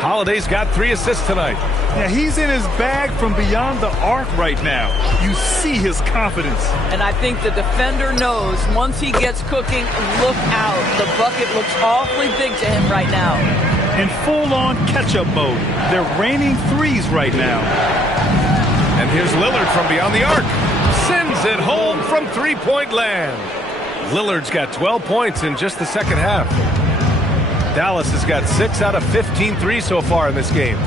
Holiday's got 3 assists tonight. Yeah, he's in his bag from beyond the arc right now. You see his confidence. And I think the defender knows once he gets cooking, look out. The bucket looks awfully big to him right now. In full-on catch-up mode. They're raining threes right now. And here's Lillard from beyond the arc. Sends it home from three-point land. Lillard's got 12 points in just the second half. Dallas has got 6 out of 15 threes so far in this game.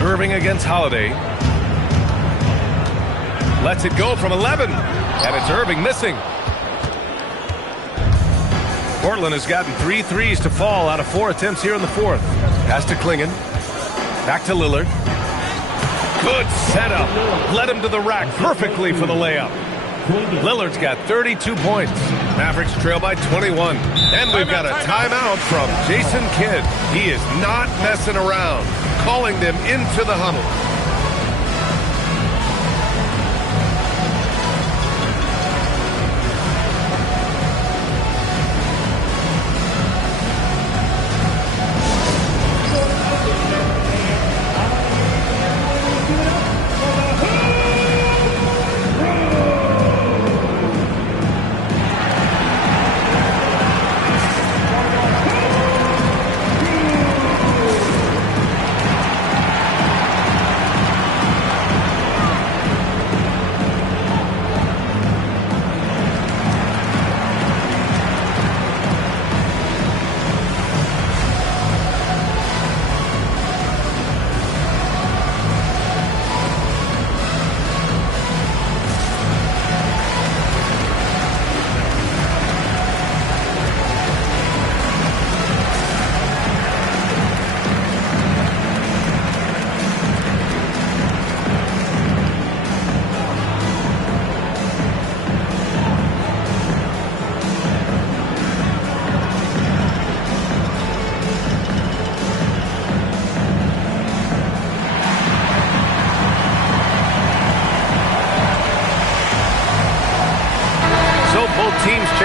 Irving against Holiday. Lets it go from 11. And it's Irving missing. Portland has gotten 3 threes to fall out of 4 attempts here in the fourth. Pass to Clingan. Back to Lillard. Good setup. Led him to the rack perfectly for the layup. Lillard's got 32 points. Mavericks trail by 21. And we've got a timeout from Jason Kidd. He is not messing around, calling them into the huddle.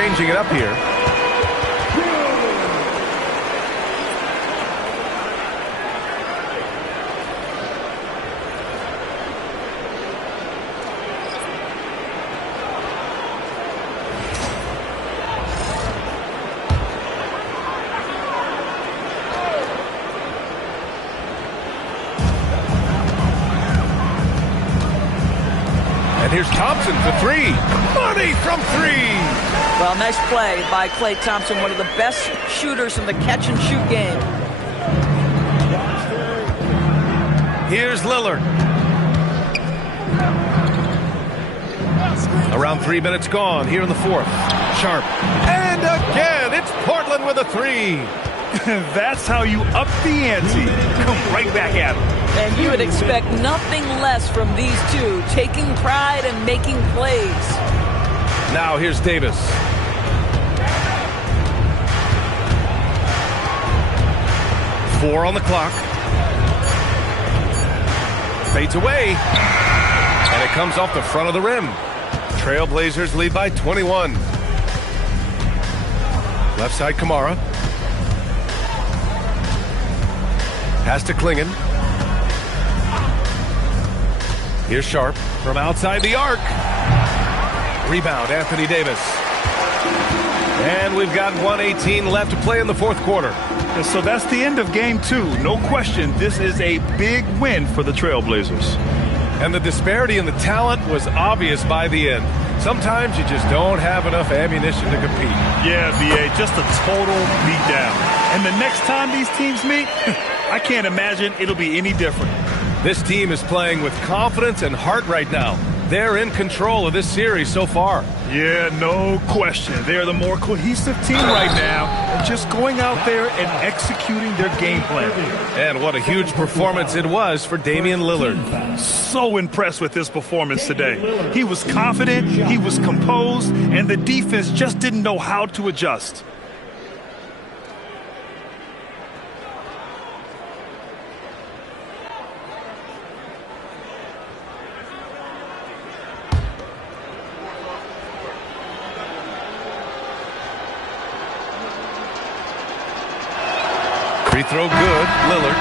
changing it up here. And here's Thompson for three. Money from three. Well, nice play by Klay Thompson, one of the best shooters in the catch-and-shoot game. Here's Lillard. Around 3 minutes gone here in the fourth. Sharp. And again, it's Portland with a three. That's how you up the ante. Come right back at him. And you would expect nothing less from these two, taking pride and making plays. Now here's Davis. Four on the clock. Fades away. And it comes off the front of the rim. Trailblazers lead by 21. Left side, Kamara. Pass to Klingon. Here's Sharp from outside the arc. Rebound, Anthony Davis. And we've got 1:18 left to play in the fourth quarter. And so that's the end of game two. No question, this is a big win for the Trailblazers. And the disparity in the talent was obvious by the end. Sometimes you just don't have enough ammunition to compete. Yeah, B.A., just a total beatdown. And the next time these teams meet, I can't imagine it'll be any different. This team is playing with confidence and heart right now. They're in control of this series so far. Yeah, no question. They're the more cohesive team right now, and just going out there and executing their game plan. And what a huge performance it was for Damian Lillard. So impressed with his performance today. He was confident, he was composed, and the defense just didn't know how to adjust. Free throw good, Lillard.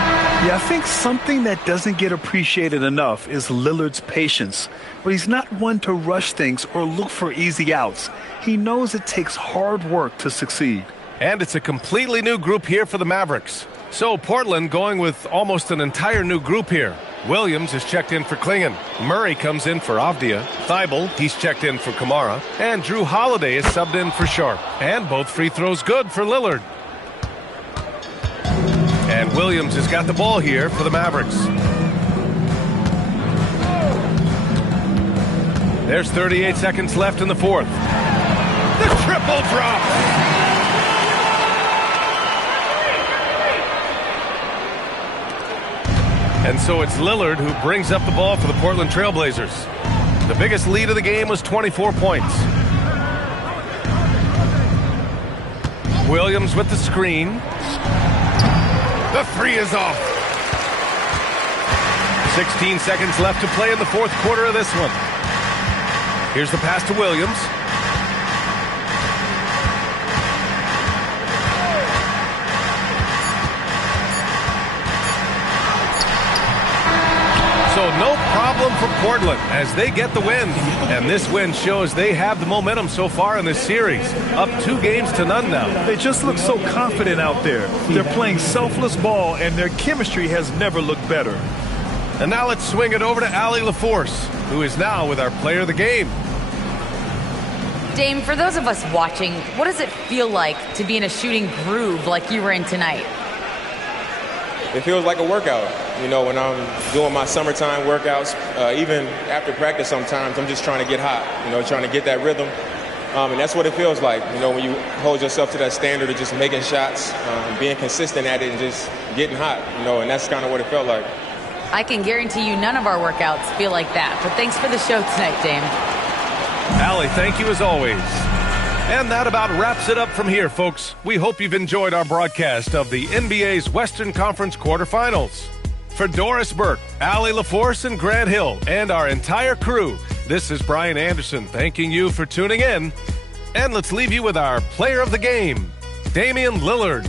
Yeah, I think something that doesn't get appreciated enough is Lillard's patience. But he's not one to rush things or look for easy outs. He knows it takes hard work to succeed. And it's a completely new group here for the Mavericks. So Portland going with almost an entire new group here. Williams is checked in for Klingon. Murray comes in for Avdia. Thibault, he's checked in for Kamara. And Drew Holiday is subbed in for Sharp. And both free throws good for Lillard. And Williams has got the ball here for the Mavericks. There's 38 seconds left in the fourth. The triple drop. And so it's Lillard who brings up the ball for the Portland Trailblazers. The biggest lead of the game was 24 points. Williams with the screen. The three is off. 16 seconds left to play in the fourth quarter of this one. Here's the pass to Williams. So no problem for Portland as they get the win. And this win shows they have the momentum so far in this series. Up 2-0 now. They just look so confident out there. They're playing selfless ball, and their chemistry has never looked better. And now let's swing it over to Allie LaForce, who is now with our player of the game. Dame, for those of us watching, what does it feel like to be in a shooting groove like you were in tonight? It feels like a workout. You know, when I'm doing my summertime workouts, even after practice sometimes, I'm just trying to get hot, you know, trying to get that rhythm. And that's what it feels like, you know, when you hold yourself to that standard of just making shots, being consistent at it and just getting hot, you know, and that's kind of what it felt like. I can guarantee you none of our workouts feel like that, but thanks for the show tonight, Dame. Allie, thank you as always. And that about wraps it up from here, folks. We hope you've enjoyed our broadcast of the NBA's Western Conference quarterfinals. For Doris Burke, Allie LaForce, and Grant Hill, and our entire crew, this is Brian Anderson thanking you for tuning in. And let's leave you with our player of the game, Damian Lillard.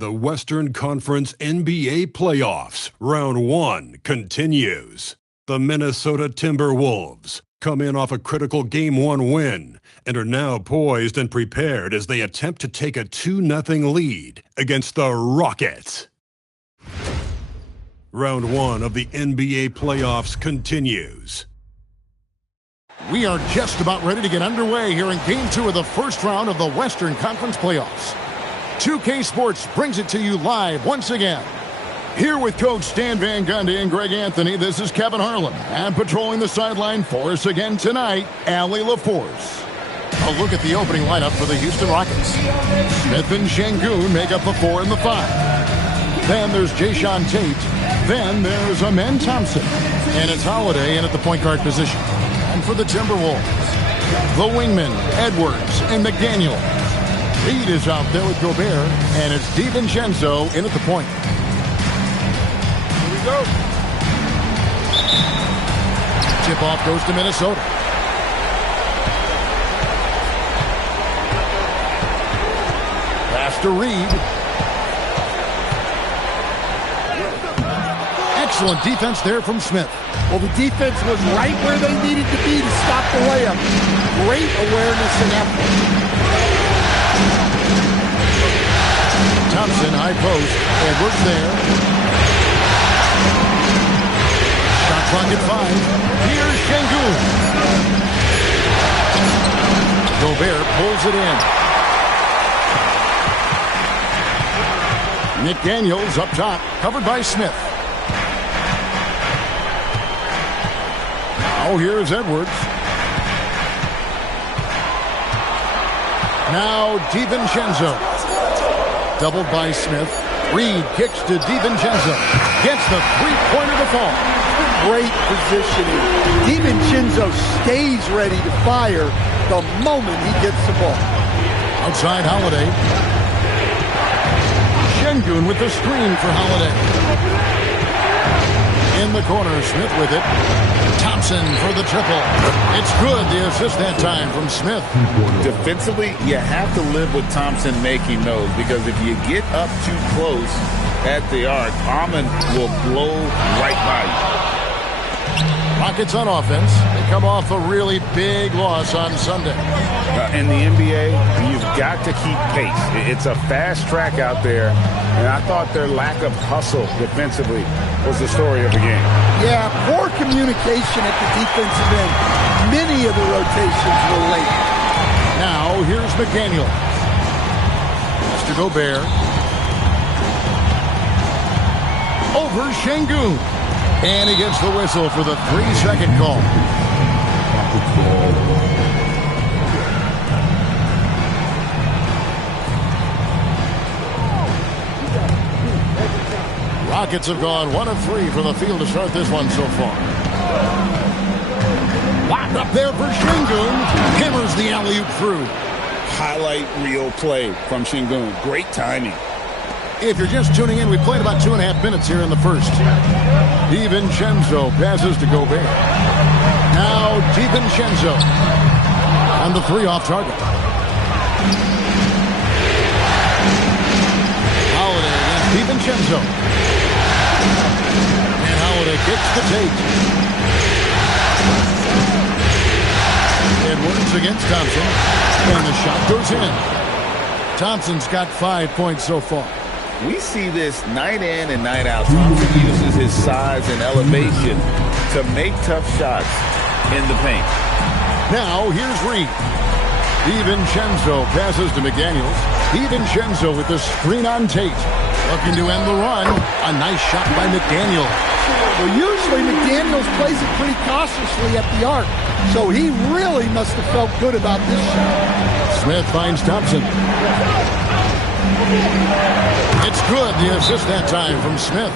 The Western Conference NBA playoffs, round 1, continues. The Minnesota Timberwolves come in off a critical Game 1 win and are now poised and prepared as they attempt to take a 2-0 lead against the Rockets. Round 1 of the NBA playoffs continues. We are just about ready to get underway here in Game 2 of the first round of the Western Conference playoffs. 2K Sports brings it to you live once again. Here with Coach Stan Van Gundy and Greg Anthony, this is Kevin Harlan. And patrolling the sideline for us again tonight, Allie LaForce. A look at the opening lineup for the Houston Rockets. Smith and Şengün make up the 4 and the 5. Then there's Jae'Sean Tate. Then there's Amen Thompson. And it's Holiday in at the point guard position. And for the Timberwolves, the wingmen, Edwards and McDaniel. Reed is out there with Gobert, and it's DiVincenzo in at the point. Here we go. Tip-off goes to Minnesota. Pass to Reed. Excellent defense there from Smith. Well, the defense was right where they needed to be to stop the layup. Great awareness and effort. Thompson, high post. Edwards there. Shot clock at 5. Here's Şengün. Gobert pulls it in. McDaniels up top, covered by Smith. Now here's Edwards. Now DiVincenzo. Doubled by Smith. Reed kicks to DiVincenzo. Gets the three-pointer to fall. Great positioning. DiVincenzo stays ready to fire the moment he gets the ball. Outside Holiday. Şengün with the screen for Holiday. In the corner, Smith with it. Thompson for the triple. It's good, the assist that time from Smith. Defensively, you have to live with Thompson making those, because if you get up too close at the arc, Amen will blow right by you. Rockets on offense. They come off a really big loss on Sunday. In the NBA, you've got to keep pace. It's a fast track out there, and I thought their lack of hustle defensively was the story of the game. Yeah, poor communication at the defensive end. Many of the rotations were late. Now, here's McDaniel. Mr. Gobert. Over Şengün. And he gets the whistle for the 3-second call. Rockets have gone 1 of 3 from the field to start this one so far. Locked up there for Şengün. Hammers the alley-oop through. Highlight reel play from Şengün. Great timing. If you're just tuning in, we played about 2.5 minutes here in the first. DiVincenzo passes to Gobert. Now DiVincenzo on the 3 off target. Holiday against DiVincenzo. And Holiday kicks the Tate. Edwards against Thompson. And the shot goes in. Thompson's got 5 points so far. We see this night in and night out. Thompson uses his size and elevation to make tough shots in the paint. Now, here's Reed. DiVincenzo passes to McDaniels. DiVincenzo with the screen on Tate. Looking to end the run. A nice shot by McDaniels. Well, usually McDaniels plays it pretty cautiously at the arc, so he really must have felt good about this shot. Smith finds Thompson. It's good, the assist that time from Smith.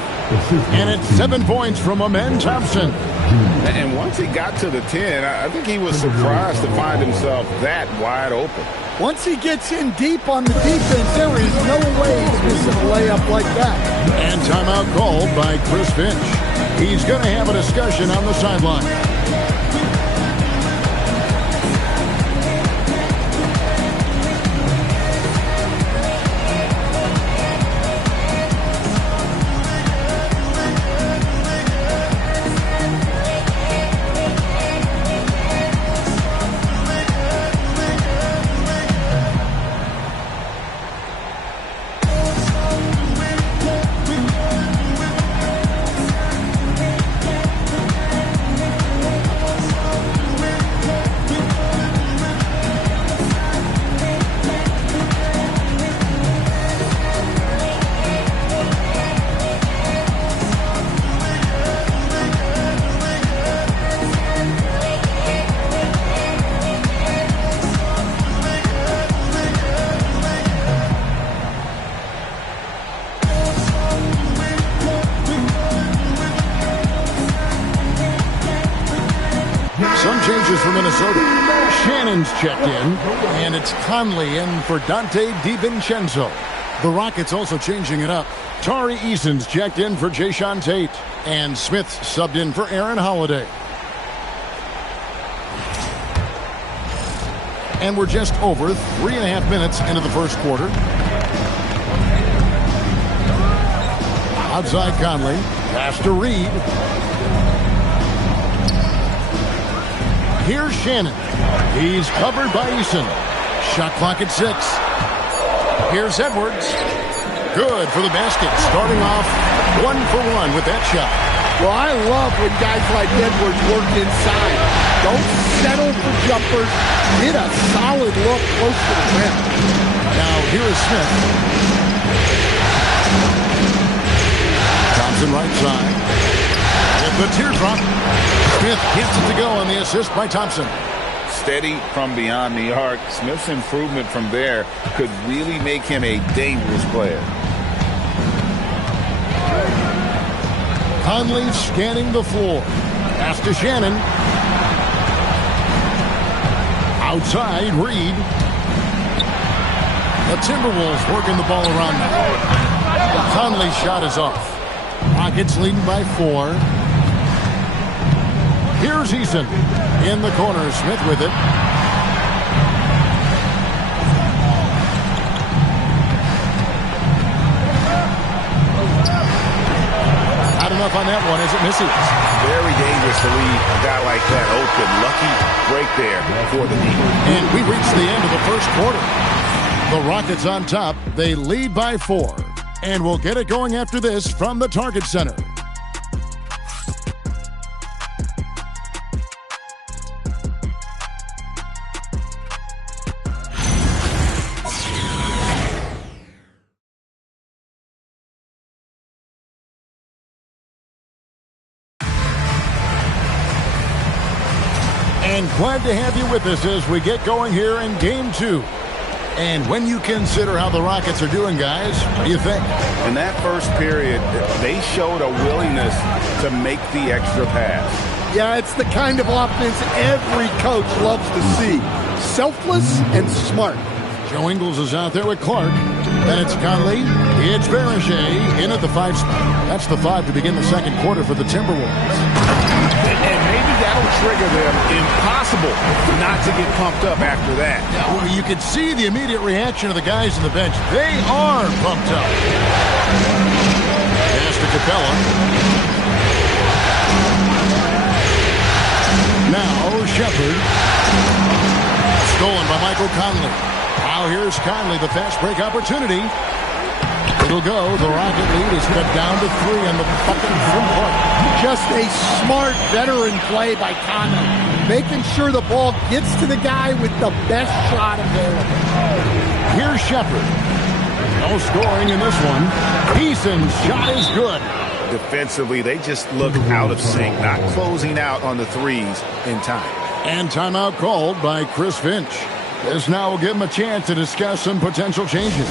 And it's 7 points from Amen Thompson. And once he got to the 10, I think he was surprised to find himself that wide open. Once he gets in deep on the defense, there is no way to miss a layup like that. And timeout called by Chris Finch. He's going to have a discussion on the sideline. Some changes for Minnesota. Shannon's checked in, and it's Conley in for Dante DiVincenzo. The Rockets also changing it up. Tari Eason's checked in for Jae'Sean Tate, and Smith subbed in for Aaron Holiday. And we're just over 3.5 minutes into the first quarter. Outside Conley, pass to Reed. Here's Shannon. He's covered by Eason. Shot clock at 6. Here's Edwards. Good for the basket. Starting off 1 for 1 with that shot. Well, I love when guys like Edwards work inside. Don't settle for jumpers. Get a solid look close to the rim. Now here is Smith. Thompson right side. With the teardrop. Smith gets it to go on the assist by Thompson. Steady from beyond the arc. Smith's improvement from there could really make him a dangerous player. Conley scanning the floor. Pass to Shannon. Outside, Reed. The Timberwolves working the ball around now. Conley's shot is off. Rockets leading by 4. Here's Eason. In the corner, Smith with it. Not enough on that one as it misses. Very dangerous to leave a guy like that open. Lucky break there for the Heat. And we reach the end of the first quarter. The Rockets on top. They lead by 4. And we'll get it going after this from the Target Center. And glad to have you with us as we get going here in Game 2. And when you consider how the Rockets are doing, guys, what do you think? In that first period, they showed a willingness to make the extra pass. Yeah, it's the kind of offense every coach loves to see. Selfless and smart. Joe Ingles is out there with Clark. Then it's Conley. It's Berger in at the 5 spot. That's the 5 to begin the second quarter for the Timberwolves. And maybe that'll trigger them. Impossible not to get pumped up after that. Well, you can see the immediate reaction of the guys on the bench. They are pumped up. Pass to Capella. Now Shepard. Stolen by Michael Conley. Now here's Conley, the fast break opportunity. It'll go. The Rocket lead is cut down to 3 on the fucking front court. Just a smart veteran play by Conley. Making sure the ball gets to the guy with the best shot available. Here's Shepard. No scoring in this one. Eason's shot is good. Defensively, they just look out of sync, not closing out on the threes in time. And timeout called by Chris Finch. This now will give him a chance to discuss some potential changes.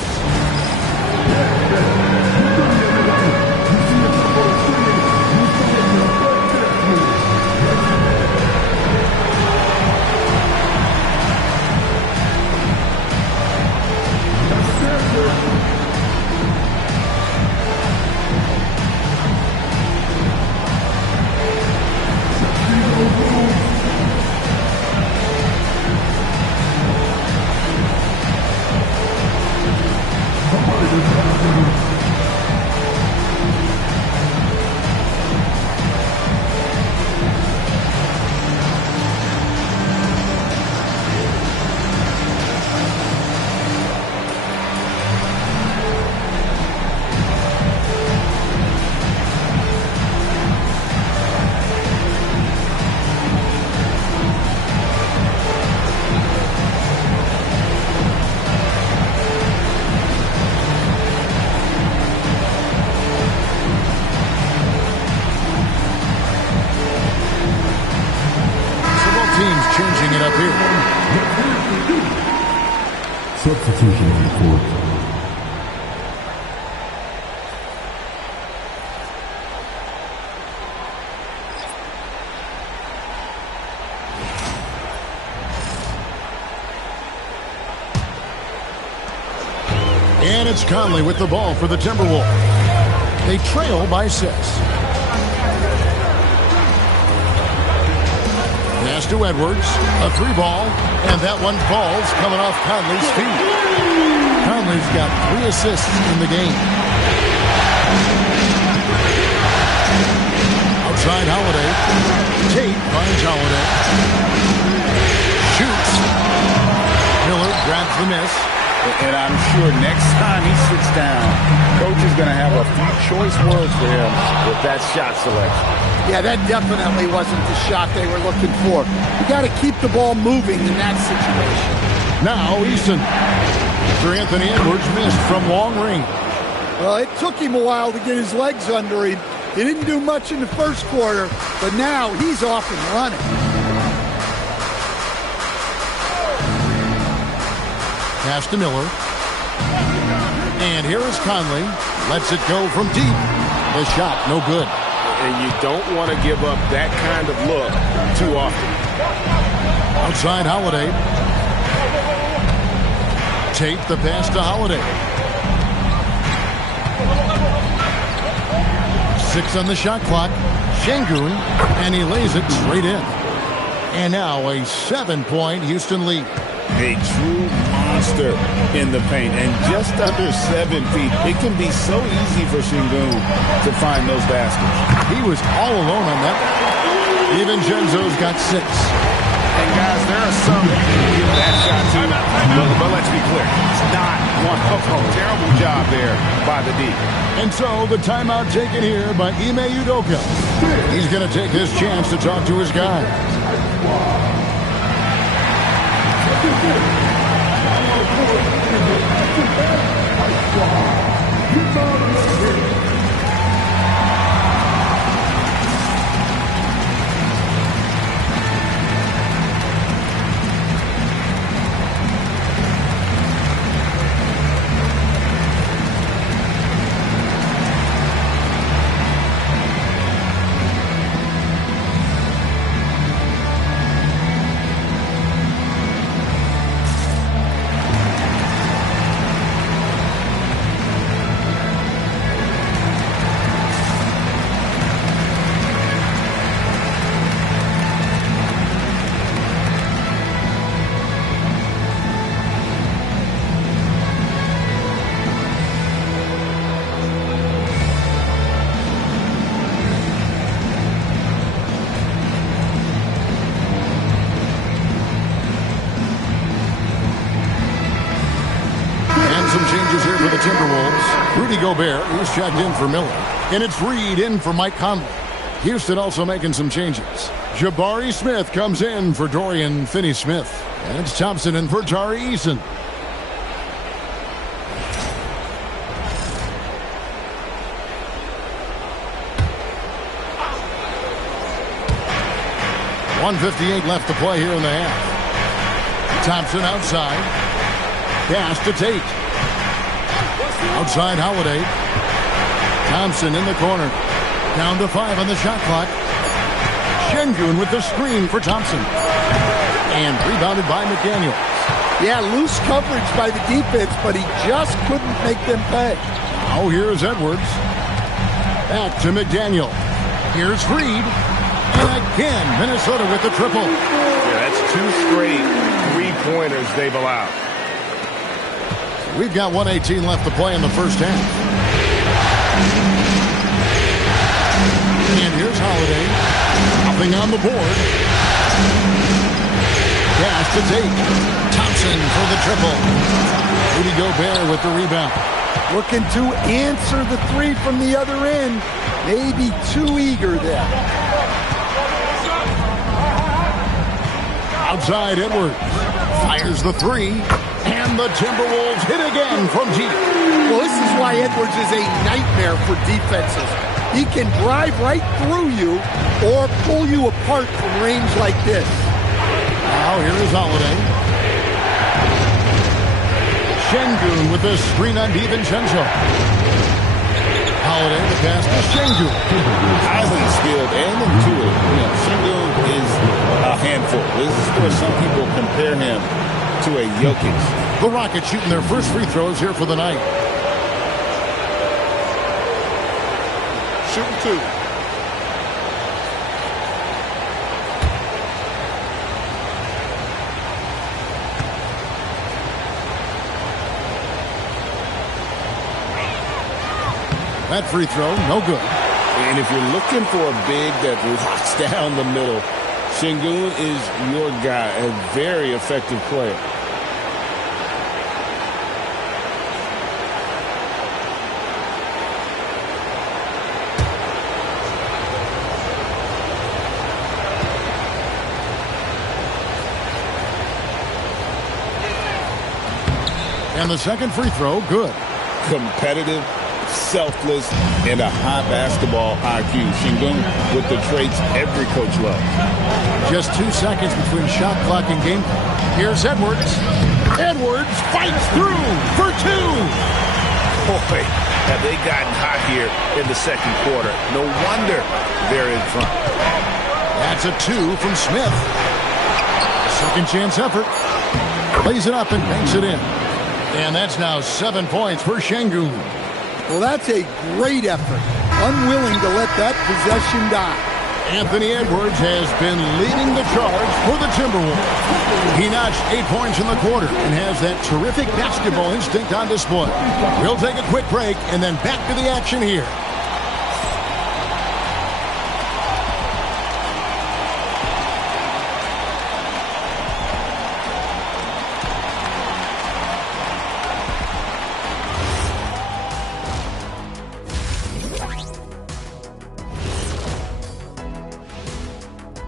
Changing it up here. Substitution on the court. And it's Conley with the ball for the Timberwolves. They trail by 6. Pass to Edwards. A 3-ball. And that one falls coming off Conley's feet. Conley's got 3 assists in the game. Outside Holiday. Tate finds Holiday. Shoots. Miller grabs the miss. And I'm sure next time he sits down, coach is going to have a few choice words for him with that shot selection. Yeah, that definitely wasn't the shot they were looking for. You got to keep the ball moving in that situation. Now Easton. After Anthony Edwards missed from long range. Well, it took him a while to get his legs under him. He didn't do much in the first quarter, but now he's off and running. Pass to Miller. And here is Conley. Lets it go from deep. The shot, no good. And you don't want to give up that kind of look too often. Outside Holiday. Tate the pass to Holiday. 6 on the shot clock. Şengün, and he lays it straight in. And now a 7-point Houston lead. A true monster in the paint, and just under 7 feet. It can be so easy for Şengün to find those baskets. He was all alone on that. DiVincenzo's got 6. And guys, there are some you can give that shot to, but let's be clear, it's not one of them. Terrible job there by the D. And so the timeout taken here by Ime Udoka. He's going to take this chance to talk to his guys. Rudy Gobert, he's checked in for Miller. And it's Reed in for Mike Conley. Houston also making some changes. Jabari Smith comes in for Dorian Finney-Smith. And it's Thompson in for Tari Eason. .158 left to play here in the half. Thompson outside. Pass to Tate. Outside Holiday. Thompson in the corner. Down to 5 on the shot clock. Şengün with the screen for Thompson. And rebounded by McDaniels. Yeah, loose coverage by the defense, but he just couldn't make them pay. Now here's Edwards. Back to McDaniel. Here's Reed. And again, Minnesota with the triple. Yeah, that's 2 straight three-pointers they've allowed. We've got 1:18 left to play in the first half. And here's Holiday. Nothing on the board. Pass to Tate. Thompson for the triple. Rudy Gobert with the rebound. Looking to answer the 3 from the other end. Maybe too eager there. Outside Edwards. Fires the 3. And the Timberwolves hit again from deep. Well, this is why Edwards is a nightmare for defenses. He can drive right through you or pull you apart from range like this. Now here is Holiday. Şengün with the screen on DiVincenzo. Holiday the pass to Şengün. Highly skilled and intuitive. Şengün is a handful. This is where some people compare him to a Jokic. The Rockets shooting their first free throws here for the night. Shooting 2. That free throw, no good. And if you're looking for a big that locks down the middle, Sengun is your guy, a very effective player. And the second free throw, good. Competitive, selfless, and a high basketball IQ. Sengun with the traits every coach loves. Just 2 seconds between shot clock and game clock. Here's Edwards. Edwards fights through for 2. Boy, have they gotten hot here in the second quarter. No wonder they're in front. That's a 2 from Smith. Second chance effort. Plays it up and banks it in. And that's now 7 points for Sengun. Well, that's a great effort. Unwilling to let that possession die. Anthony Edwards has been leading the charge for the Timberwolves. He notched 8 points in the quarter and has that terrific basketball instinct on display. We'll take a quick break and then back to the action here.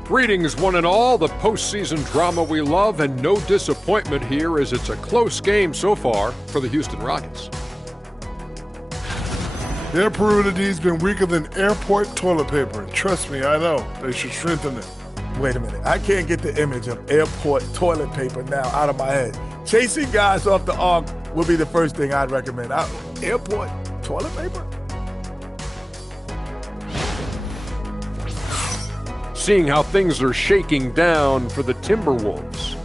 Greetings, one and all. The postseason drama we love, and no disappointment here as it's a close game so far for the Houston Rockets. Their perimeter D's been weaker than airport toilet paper. And trust me, I know. They should strengthen it. Wait a minute. I can't get the image of airport toilet paper now out of my head. Chasing guys off the arc would be the first thing I'd recommend. Airport toilet paper? Seeing how things are shaking down for the Timberwolves.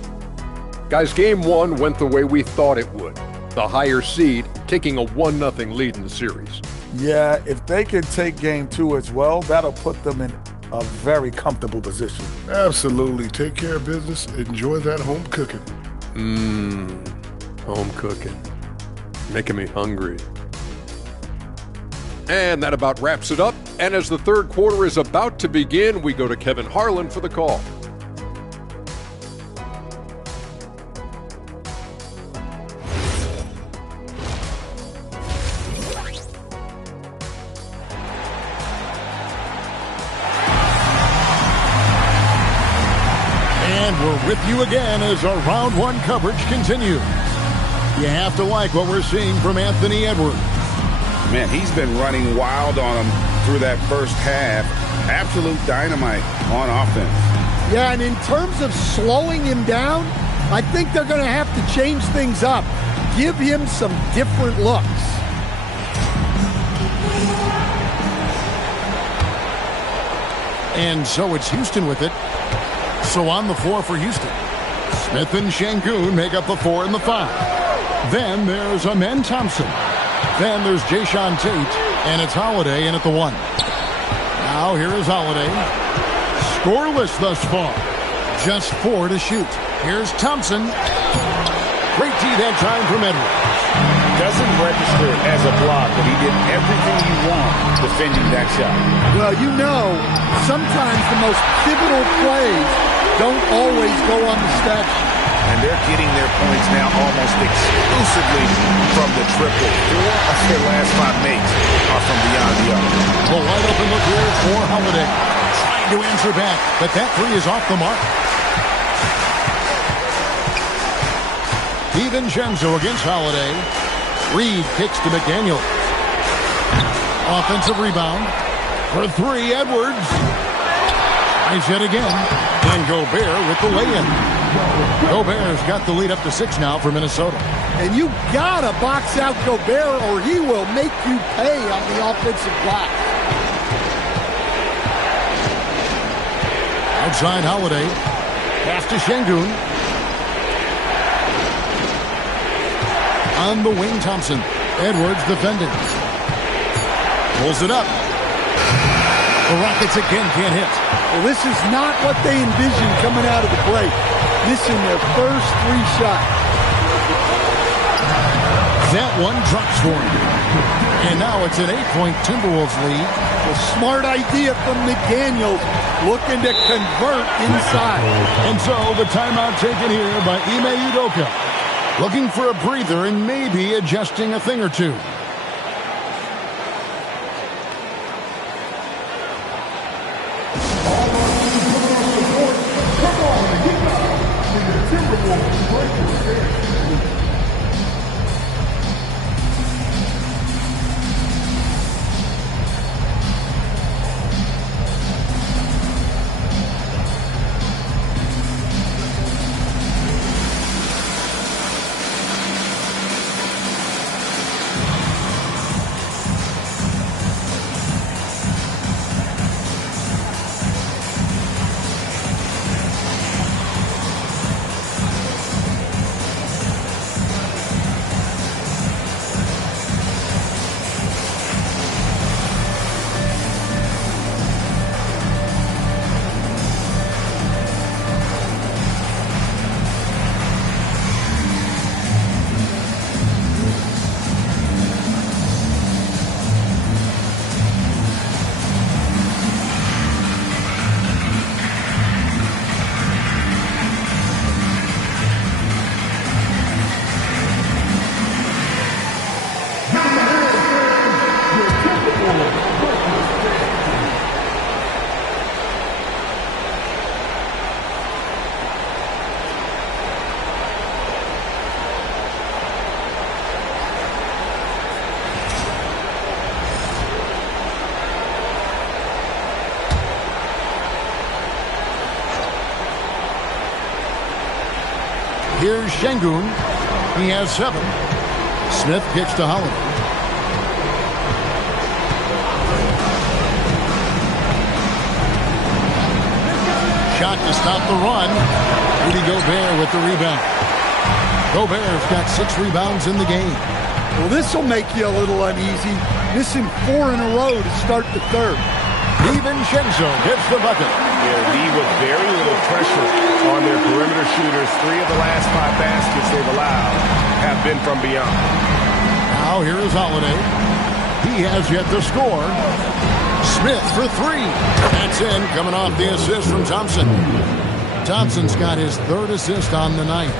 Guys, game 1 went the way we thought it would. The higher seed taking a 1-0 lead in the series. Yeah, if they can take game 2 as well, that'll put them in a very comfortable position. Absolutely. Take care of business. Enjoy that home cooking. Home cooking. Making me hungry. And that about wraps it up. And as the third quarter is about to begin, we go to Kevin Harlan for the call. And we're with you again as our round 1 coverage continues. You have to like what we're seeing from Anthony Edwards. Man, he's been running wild on him through that first half. Absolute dynamite on offense. Yeah, and in terms of slowing him down, I think they're going to have to change things up. Give him some different looks. And so it's Houston with it. So on the floor for Houston, Smith and Sengun make up the 4 and the 5. Then there's Amen Thompson. Then there's Jae'Sean Tate, and it's Holiday in at the 1. Now here is Holiday. Scoreless thus far. Just 4 to shoot. Here's Thompson. Great D that time from Edwards. Doesn't register as a block, but he did everything you want defending that shot. Well, you know, sometimes the most pivotal plays don't always go on the stat sheet. And they're getting their points now almost exclusively from the triple. 4 of their last 5 makes are from beyond the arc. The wide open look here for Holiday. Trying to answer back, but that 3 is off the mark. DiVincenzo against Holiday. Reed kicks to McDaniel. Offensive rebound. For 3, Edwards. Tries yet again. And Gobert with the lay-in. Gobert's got the lead up to 6 now for Minnesota. And you gotta box out Gobert or he will make you pay on the offensive glass. Outside Holiday. Pass to Sengun. on the wing. Thompson. Edwards defending. Pulls it up. The Rockets again can't hit. Well, this is not what they envisioned coming out of the break. Missing their first 3 shots. That one drops for him. And now it's an 8-point Timberwolves lead. A smart idea from McDaniels, looking to convert inside. And so the timeout taken here by Ime Udoka. Looking for a breather and maybe adjusting a thing or two. Here's Şengün. He has 7. Smith kicks to Holiday. Shot to stop the run. Rudy Gobert with the rebound. Gobert's got 6 rebounds in the game. Well, this will make you a little uneasy. Missing 4 in a row to start the third. DiVincenzo gets the bucket. Yeah, Lee with very little pressure on their perimeter shooters. 3 of the last 5 baskets they've allowed have been from beyond. Now here is Holiday. He has yet to score. Smith for 3. That's in, coming off the assist from Thompson. Thompson's got his 3rd assist on the night.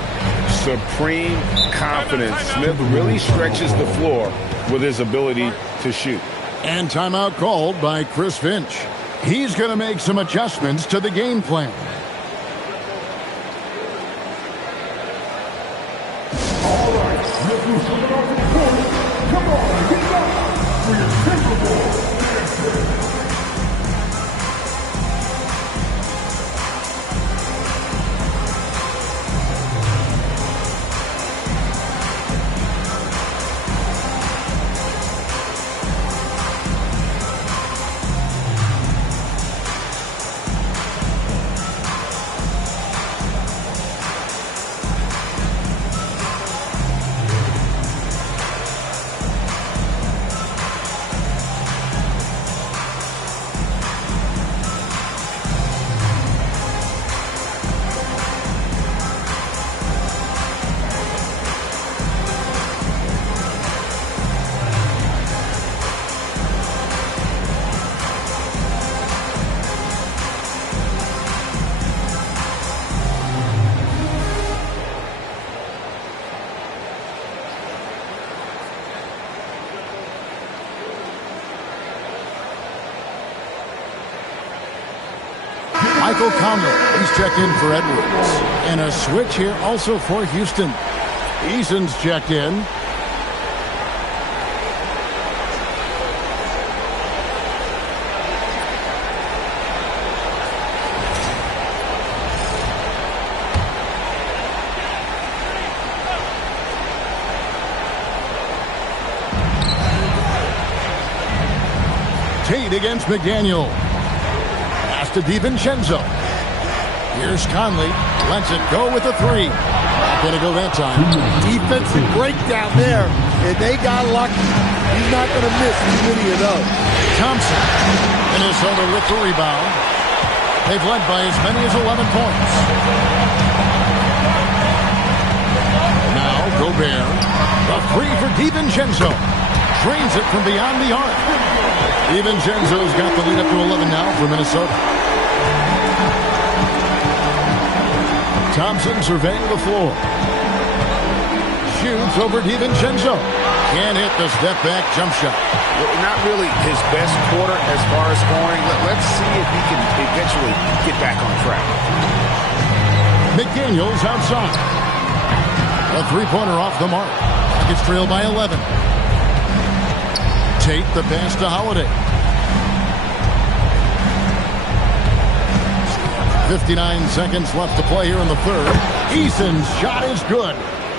Supreme confidence. Smith really stretches the floor with his ability to shoot. And timeout called by Chris Finch. He's going to make some adjustments to the game plan. All right, Smith was coming off the court. Come on, get up for your Timberwolves. Michael Conley, he's checked in for Edwards. And a switch here also for Houston. Eason's checked in. Tate against McDaniel. To DiVincenzo. Here's Conley. Lets it go with a three. Not going to go that time. Defensive breakdown there, and they got lucky. He's not going to miss too many of those. Thompson. Minnesota with the rebound. They've led by as many as 11 points. Now Gobert. A three for DiVincenzo. Drains it from beyond the arc. DiVincenzo's got the lead up to 11 now for Minnesota. Thompson surveying the floor. Shoots over DiVincenzo. Can't hit the step-back jump shot. Not really his best quarter as far as scoring. Let's see if he can eventually get back on track. McDaniels outside. A three-pointer off the mark. Rockets trail by 11. Tate the pass to Holiday. 59 seconds left to play here in the third. Eason's shot is good.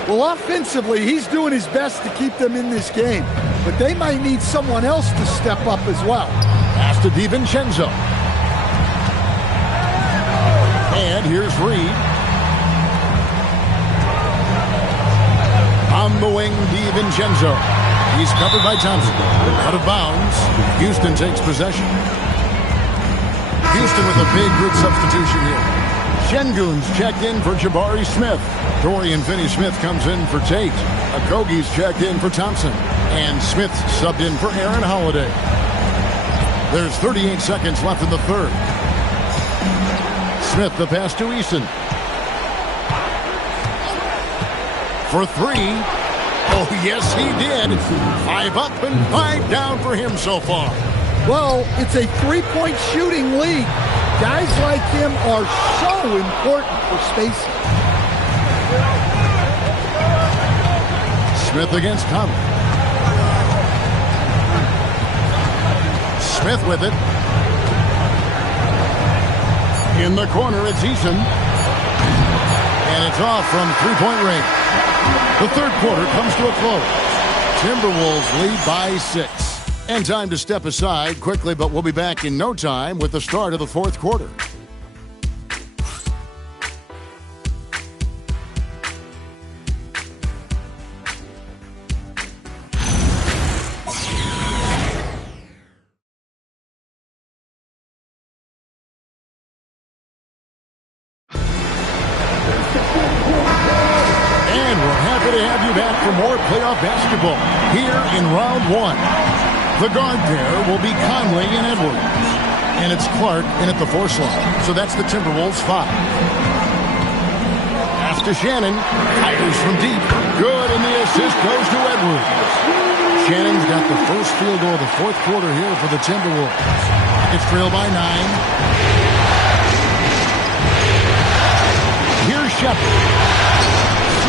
Well, offensively, he's doing his best to keep them in this game, but they might need someone else to step up as well. Pass to DiVincenzo. And here's Reed. On the wing, DiVincenzo. He's covered by Thompson. Out of bounds. Houston takes possession. Houston with a big group substitution here. Şengün's checked in for Jabari Smith. Dorian Finney-Smith comes in for Tate. Okogie's checked in for Thompson. And Smith subbed in for Aaron Holiday. There's 38 seconds left in the third. Smith the pass to Eason. For three. Oh, yes, he did. 5 up and 5 down for him so far. Well, it's a three-point shooting league. Guys like him are so important for spacing. Smith against Conley. Smith with it. In the corner, it's Eason. And it's off from three-point range. The third quarter comes to a close. Timberwolves lead by 6. And time to step aside quickly, but we'll be back in no time with the start of the fourth quarter. And we're happy to have you back for more playoff basketball here in round 1. The guard pair will be Conley and Edwards. And it's Clark in at the 4 slot. So that's the Timberwolves 5. Pass to Shannon. Fires from deep. Good, and the assist goes to Edwards. Shannon's got the first field goal of the fourth quarter here for the Timberwolves. It's trailed by 9. Here's Shepard.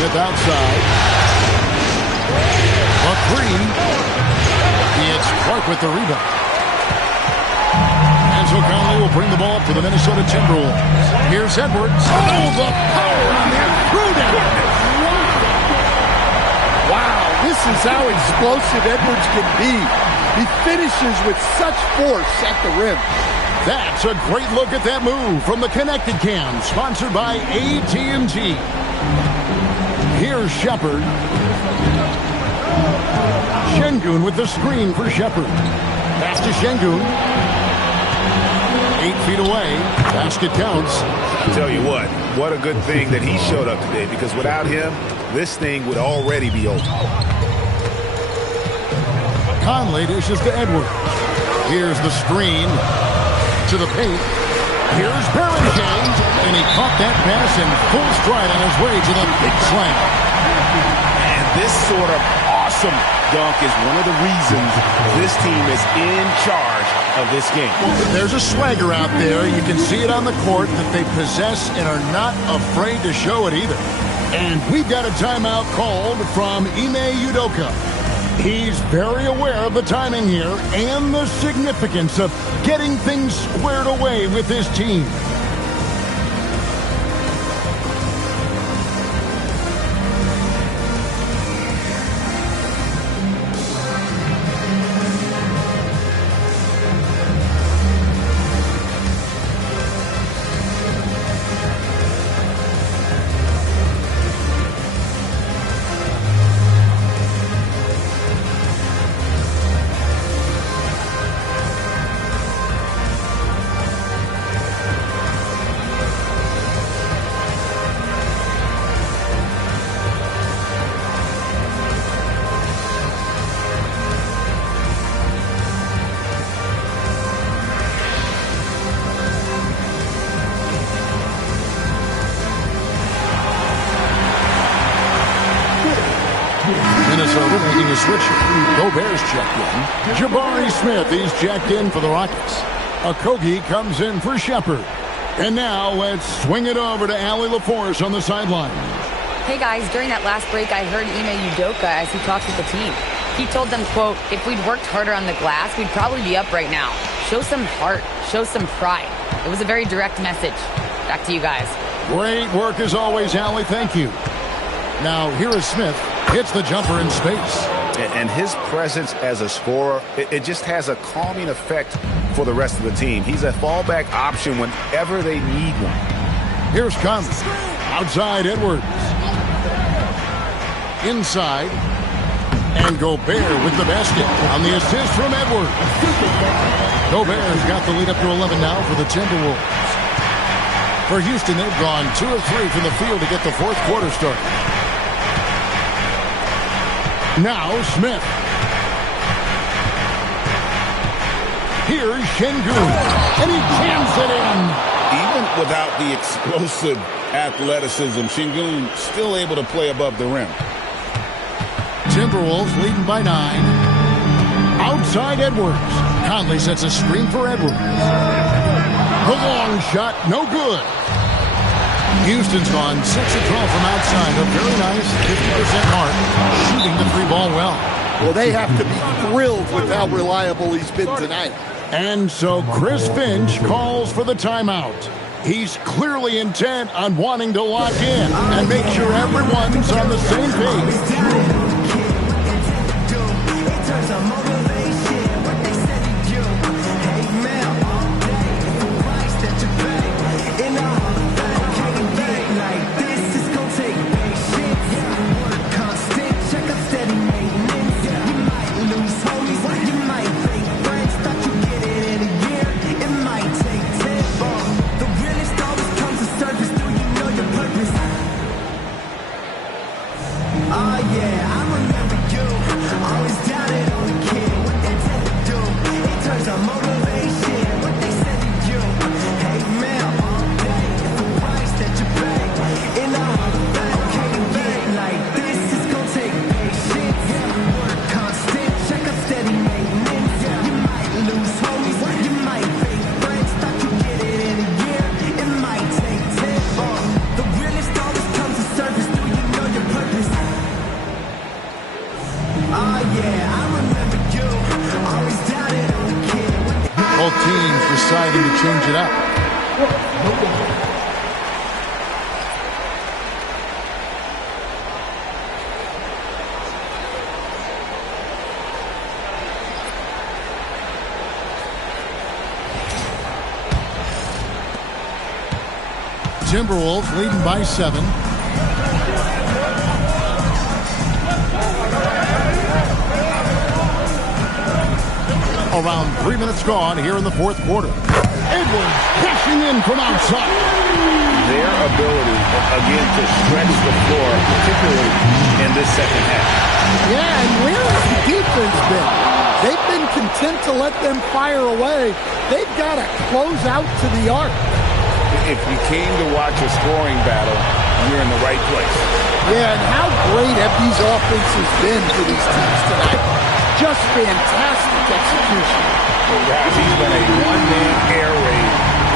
Smith outside. A 3. It's Clark with the rebound. And so Conley will bring the ball up to the Minnesota Timberwolves. Here's Edwards. Oh, the power on that throw-down. Wow, this is how explosive Edwards can be. He finishes with such force at the rim. That's a great look at that move from the Connected Cam, sponsored by AT&T. Here's Shepard. Şengün with the screen for Shepard. Pass to Şengün. 8 feet away. Basket counts. I tell you what a good thing that he showed up today, because without him, this thing would already be over. Conley dishes to Edwards. Here's the screen to the paint. Here's Barrington, and he caught that pass in full stride on his way to the big slam. And this sort of awesome dunk is one of the reasons this team is in charge of this game. There's a swagger out there. You can see it on the court that they possess and are not afraid to show it either. And we've got a timeout called from Ime Udoka. He's very aware of the timing here and the significance of getting things squared away with his team. Minnesota making a switch. Gobert's checked in. Jabari Smith, he's checked in for the Rockets. Okogie comes in for Shepard. And now let's swing it over to Allie LaForce on the sideline. Hey guys, during that last break, I heard Ime Udoka as he talked with the team. He told them, quote, if we'd worked harder on the glass, we'd probably be up right now. Show some heart, show some pride. It was a very direct message. Back to you guys. Great work as always, Allie. Thank you. Now, here is Smith. Hits the jumper in space. And his presence as a scorer, it just has a calming effect for the rest of the team. He's a fallback option whenever they need one. Here's Conley. Outside Edwards. Inside. And Gobert with the basket on the assist from Edwards. Gobert's got the lead up to 11 now for the Timberwolves. For Houston, they've gone 2 of 3 from the field to get the fourth quarter started. Now Smith. Here's Şengün. And he jams it in. Even without the explosive athleticism, Şengün still able to play above the rim. Timberwolves leading by 9. Outside Edwards. Conley sets a screen for Edwards. The long shot, no good. Houston's gone 6 of 12 from outside. A very nice 50% mark. Shooting the 3-ball well. Well, they have to be thrilled with how reliable he's been tonight. And so Chris Finch calls for the timeout. He's clearly intent on wanting to lock in and make sure everyone's on the same page. Deciding to change it up. Timberwolves leading by 7. Around 3 minutes gone here in the fourth quarter. Edwards cashing in from outside. Their ability, again, to stretch the floor, particularly in this second half. Yeah, and where has the defense been? They've been content to let them fire away. They've got to close out to the arc. If you came to watch a scoring battle, you're in the right place. Yeah, and how great have these offenses been for these teams tonight? Just fantastic execution. He's been a one-man air raid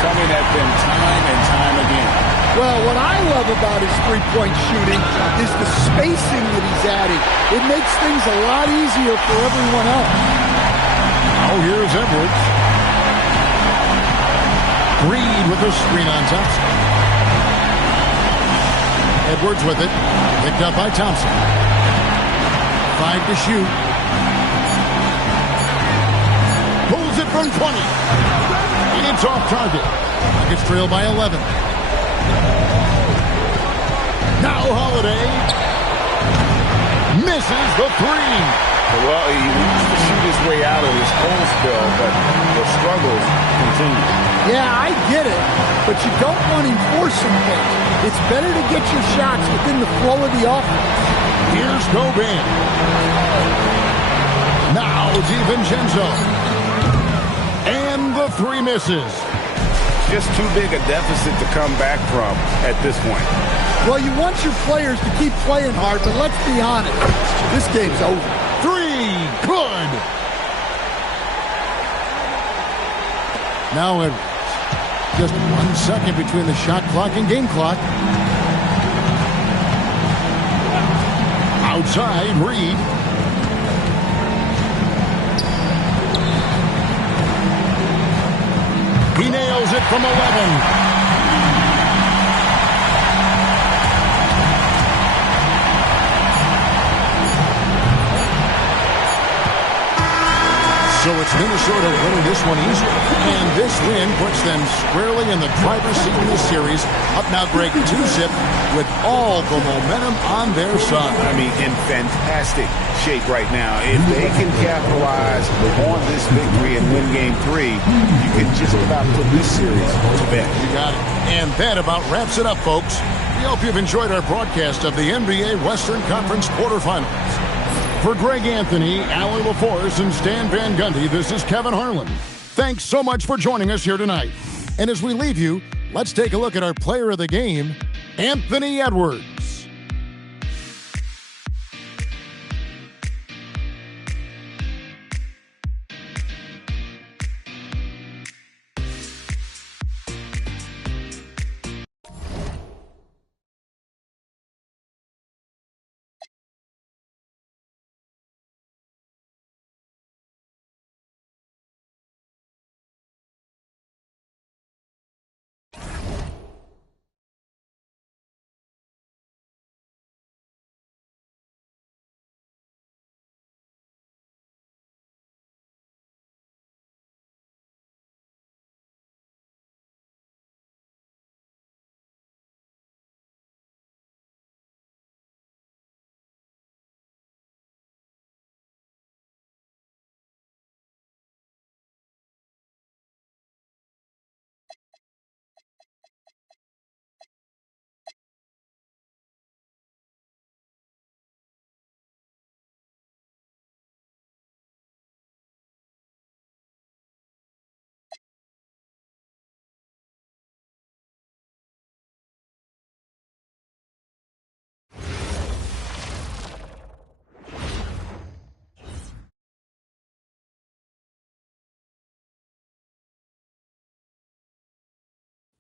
coming at them time and time again. Well, what I love about his three-point shooting is the spacing that he's adding. It makes things a lot easier for everyone else. Oh, here's Edwards. Reed with the screen on Thompson. Edwards with it. Picked up by Thompson. 5 to shoot. Pulls it from 20. It's off target. Nuggets trail by 11. Now Holiday misses the 3. Well, he wants to shoot his way out of this cold spell, but the struggles continue. Yeah, I get it, but you don't want him forcing things. It's better to get your shots within the flow of the offense. Here's Gobert. Now DiVincenzo. And the 3 misses. Just too big a deficit to come back from at this point. Well, you want your players to keep playing hard, but let's be honest. This game's over. 3, good. Now Edwards. Just 1 second between the shot clock and game clock. Outside, Reed. He nails it from 11. So it's Minnesota winning this one easily. And this win puts them squarely in the driver's seat in this series. Up now, Greg, 2-zip with all the momentum on their side. I mean, in fantastic shape right now. If they can capitalize on this victory and win Game 3, you can just about put this series to bed. You got it. And that about wraps it up, folks. We hope you've enjoyed our broadcast of the NBA Western Conference quarterfinals. For Greg Anthony, Allie LaForce, and Stan Van Gundy, this is Kevin Harlan. Thanks so much for joining us here tonight. And as we leave you, let's take a look at our player of the game, Anthony Edwards.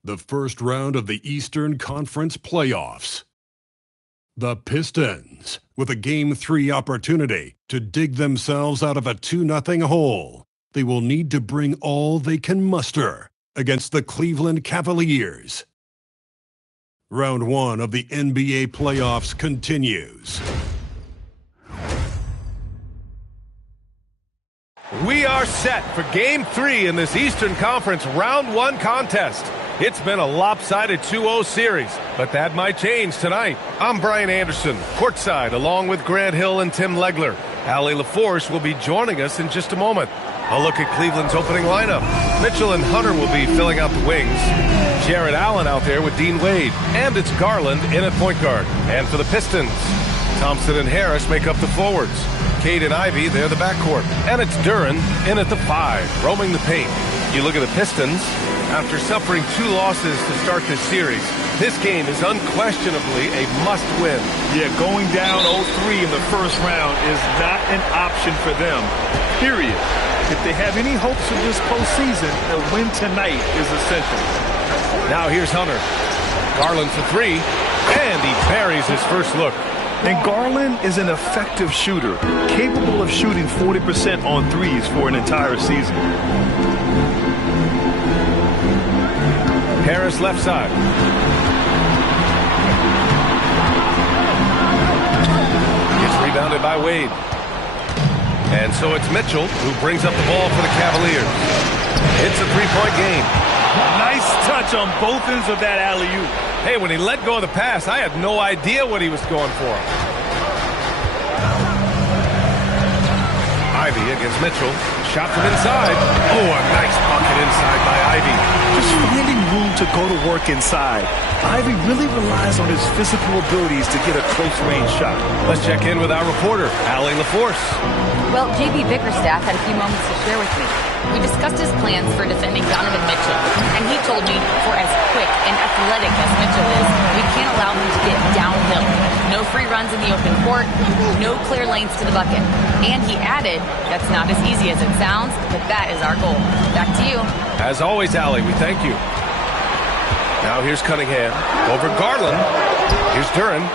The first round of the Eastern Conference playoffs. The Pistons, with a Game 3 opportunity to dig themselves out of a 2-0 hole. They will need to bring all they can muster against the Cleveland Cavaliers. Round 1 of the NBA playoffs continues. We are set for Game 3 in this Eastern Conference Round 1 contest. It's been a lopsided 2-0 series, but that might change tonight. I'm Brian Anderson, courtside, along with Grant Hill and Tim Legler. Allie LaForce will be joining us in just a moment. A look at Cleveland's opening lineup. Mitchell and Hunter will be filling out the wings. Jarrett Allen out there with Dean Wade. And it's Garland in at point guard. And for the Pistons, Thompson and Harris make up the forwards. Cade and Ivy, they're the backcourt. And it's Duren in at the 5, roaming the paint. You look at the Pistons. After suffering 2 losses to start this series, this game is unquestionably a must-win. Yeah, going down 0-3 in the first round is not an option for them, period. If they have any hopes of this postseason, a win tonight is essential. Now here's Hunter. Garland for 3, and he buries his first look. And Garland is an effective shooter, capable of shooting 40% on threes for an entire season. Harris left side. Gets rebounded by Wade. And so it's Mitchell who brings up the ball for the Cavaliers. It's a 3-point game. Nice touch on both ends of that alley-oop. Hey, when he let go of the pass, I had no idea what he was going for. Ivy against Mitchell. Shot from inside. Oh, a nice bucket inside by Ivy. Just finding room to go to work inside. Ivy really relies on his physical abilities to get a close-range shot. Let's check in with our reporter, Allie LaForce. Well, JB Bickerstaff had a few moments to share with me. We discussed his plans for defending Donovan Mitchell, and he told me for as quick and athletic as Mitchell is, we can't allow him to get downhill. No free runs in the open court, no clear lanes to the bucket. And he added, that's not as easy as it sounds, but that is our goal. Back to you. As always, Allie, we thank you. Now here's Cunningham over Garland. Here's Duren.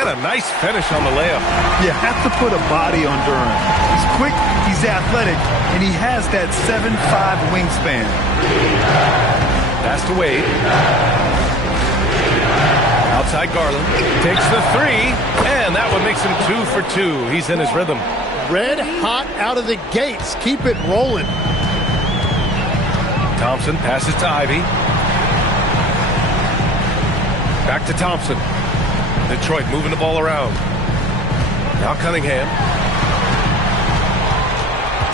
And a nice finish on the layup. You have to put a body on Duren. He's quick, he's athletic, and he has that 7'5" wingspan. Pass to Wade. Outside Garland. Takes the three. And that one makes him 2 for 2. He's in his rhythm. Red hot out of the gates. Keep it rolling. Thompson passes to Ivy. Back to Thompson. Detroit moving the ball around. Now Cunningham.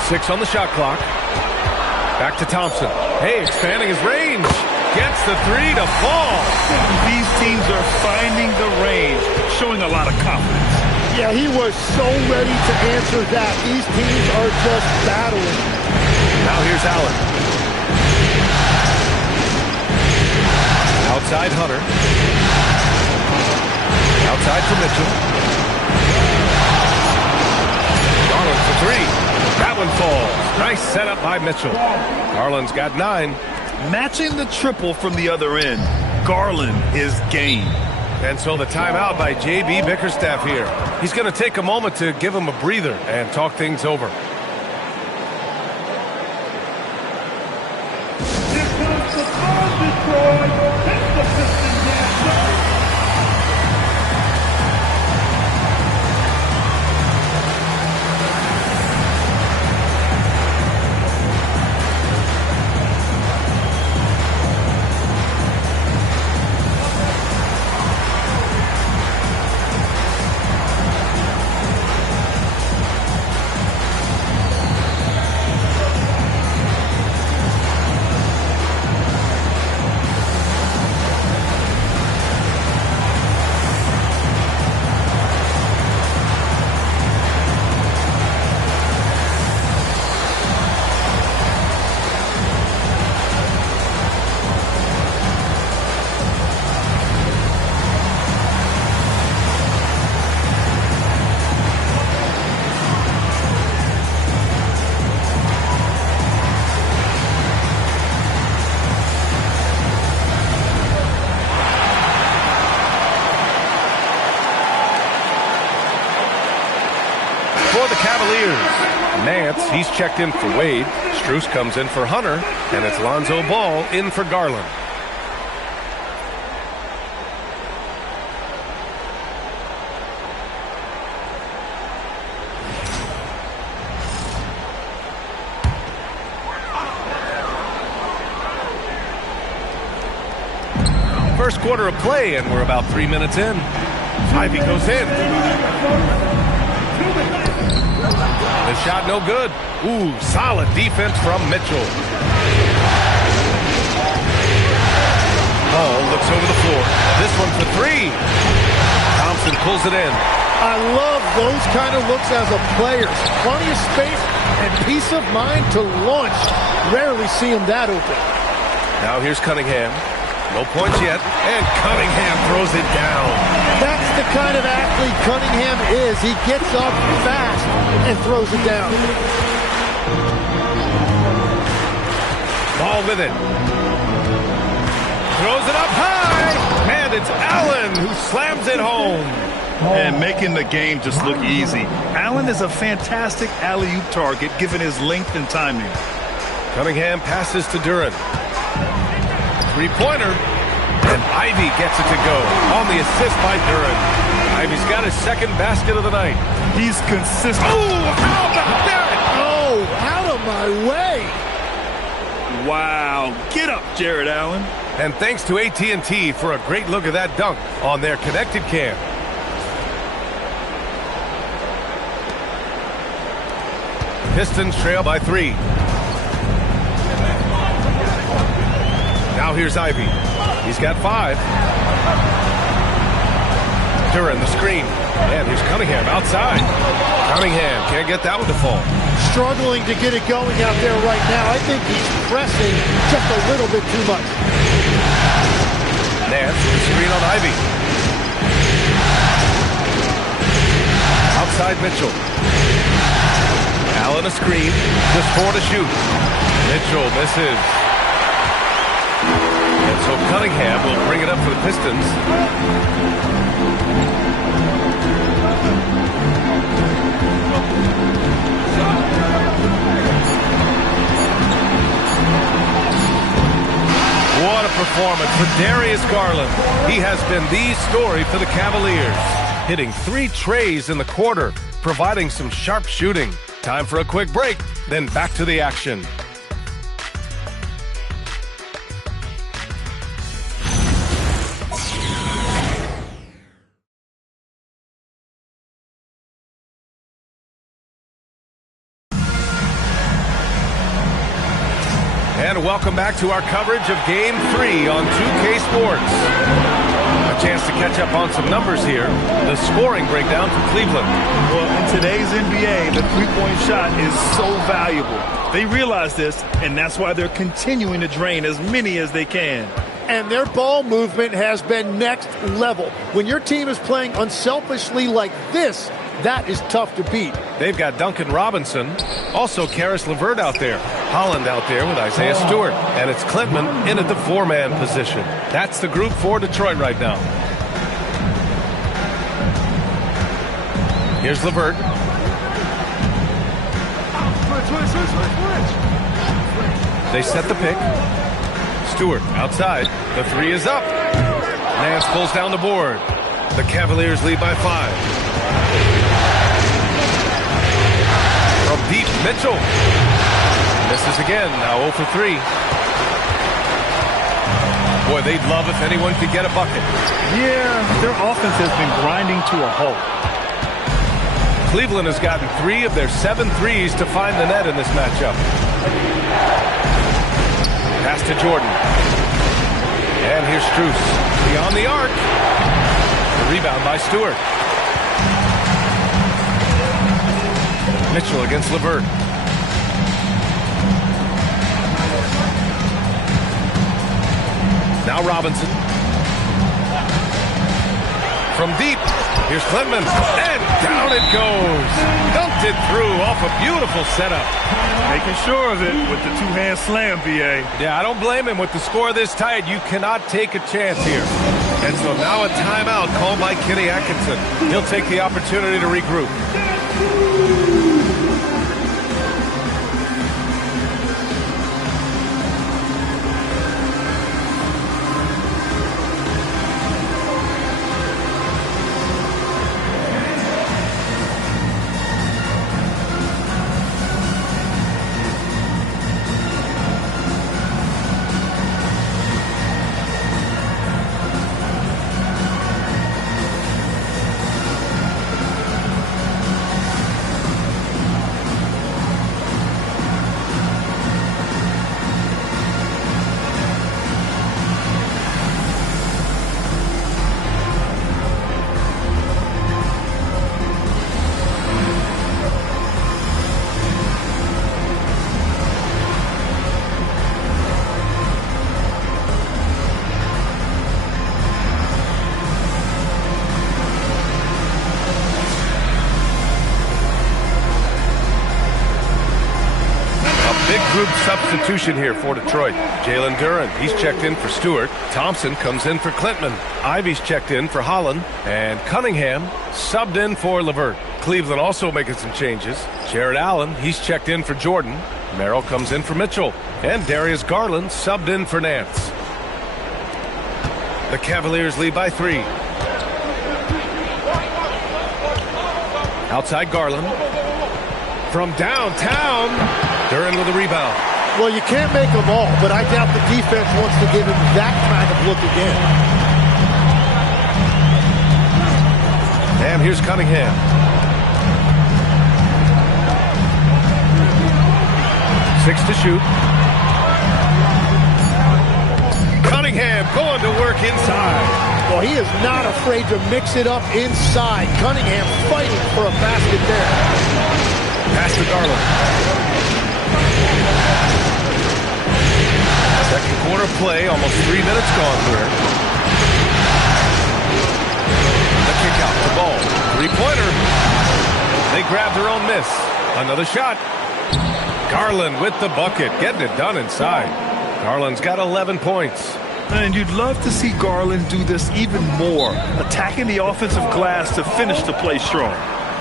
6 on the shot clock. Back to Thompson. Hey, expanding his range. Gets the three to fall. These teams are finding the range, showing a lot of confidence. Yeah, he was so ready to answer that. These teams are just battling. Now here's Allen. Outside Hunter. Outside for Mitchell. Garland for three. That one falls. Nice setup by Mitchell. Garland's got 9. Matching the triple from the other end. Garland is game. And so the timeout by J.B. Bickerstaff here. He's going to take a moment to give him a breather and talk things over. Here comes the ball, Detroit. Hits the Pistons down. For the Cavaliers, Nance, he's checked in for Wade. Strus comes in for Hunter, and it's Lonzo Ball in for Garland. First quarter of play, and we're about 3 minutes in. Ivy goes in. The shot no good. Ooh, solid defense from Mitchell. Ball looks over the floor. This one for three. Thompson pulls it in. I love those kind of looks as a player. Plenty of space and peace of mind to launch. Rarely see him that open. Now here's Cunningham. No points yet, and Cunningham throws it down. That's the kind of athlete Cunningham is. He gets up fast and throws it down. Ball with it. Throws it up high, and it's Allen who slams it home. And making the game just look easy. Allen is a fantastic alley-oop target given his length and timing. Cunningham passes to Duren. Three-pointer, and Ivy gets it to go on the assist by Duren. Ivy's got his second basket of the night. He's consistent. Oh, how about that? Oh, out of my way. Wow, get up, Jared Allen. And thanks to AT&T for a great look at that dunk on their connected cam. Pistons trail by 3. Now here's Ivy. He's got 5. Duren the screen. And here's Cunningham outside. Cunningham can't get that one to fall. struggling to get it going out there right now. I think he's pressing just a little bit too much. Nance with a screen on Ivy. Outside Mitchell. Allen a screen. Just 4 to shoot. Mitchell misses. And so Cunningham will bring it up for the Pistons. What a performance for Darius Garland. He has been the story for the Cavaliers. Hitting 3 trays in the quarter, providing some sharp shooting. Time for a quick break, then back to the action. And welcome back to our coverage of Game 3 on 2K Sports. A chance to catch up on some numbers here. The scoring breakdown for Cleveland. Well, in today's NBA, the three-point shot is so valuable. They realize this, and that's why they're continuing to drain as many as they can. And their ball movement has been next level. When your team is playing unselfishly like this, that is tough to beat. They've got Duncan Robinson, also Karis LeVert out there. Holland out there with Isaiah Stewart. And it's Klintman in at the 4-man position. That's the group for Detroit right now. Here's LeVert. They set the pick. Stewart outside. The 3 is up. Nance pulls down the board. The Cavaliers lead by 5. From deep, Mitchell. Misses again, now 0 for 3. Boy, they'd love if anyone could get a bucket. Yeah, their offense has been grinding to a halt. Cleveland has gotten 3 of their 7 threes to find the net in this matchup. Pass to Jordan. And here's Strus. Beyond the arc. The rebound by Stewart. Mitchell against LeVert. Now Robinson. From deep, here's Klintman. And down it goes. Dunked it through off a beautiful setup. Making sure of it with the two-hand slam, B.A. Yeah, I don't blame him. With the score this tight, you cannot take a chance here. And so now a timeout called by Kenny Atkinson. He'll take the opportunity to regroup. Group substitution here for Detroit. Jalen Duren, he's checked in for Stewart. Thompson comes in for Klintman. Ivy's checked in for Holland. And Cunningham subbed in for LeVert. Cleveland also making some changes. Jared Allen, he's checked in for Jordan. Merrill comes in for Mitchell. And Darius Garland subbed in for Nance. The Cavaliers lead by 3. Outside Garland. From downtown, Duren with a rebound. Well, you can't make them all, but I doubt the defense wants to give him that kind of look again. And here's Cunningham. Six to shoot. Cunningham going to work inside. Well, he is not afraid to mix it up inside. Cunningham fighting for a basket there. Pass to Garland. Second quarter play, almost 3 minutes gone here. The kick out to Ball. Three-pointer. They grab their own miss. Another shot. Garland with the bucket, getting it done inside. Garland's got 11 points. And you'd love to see Garland do this even more, attacking the offensive glass to finish the play strong.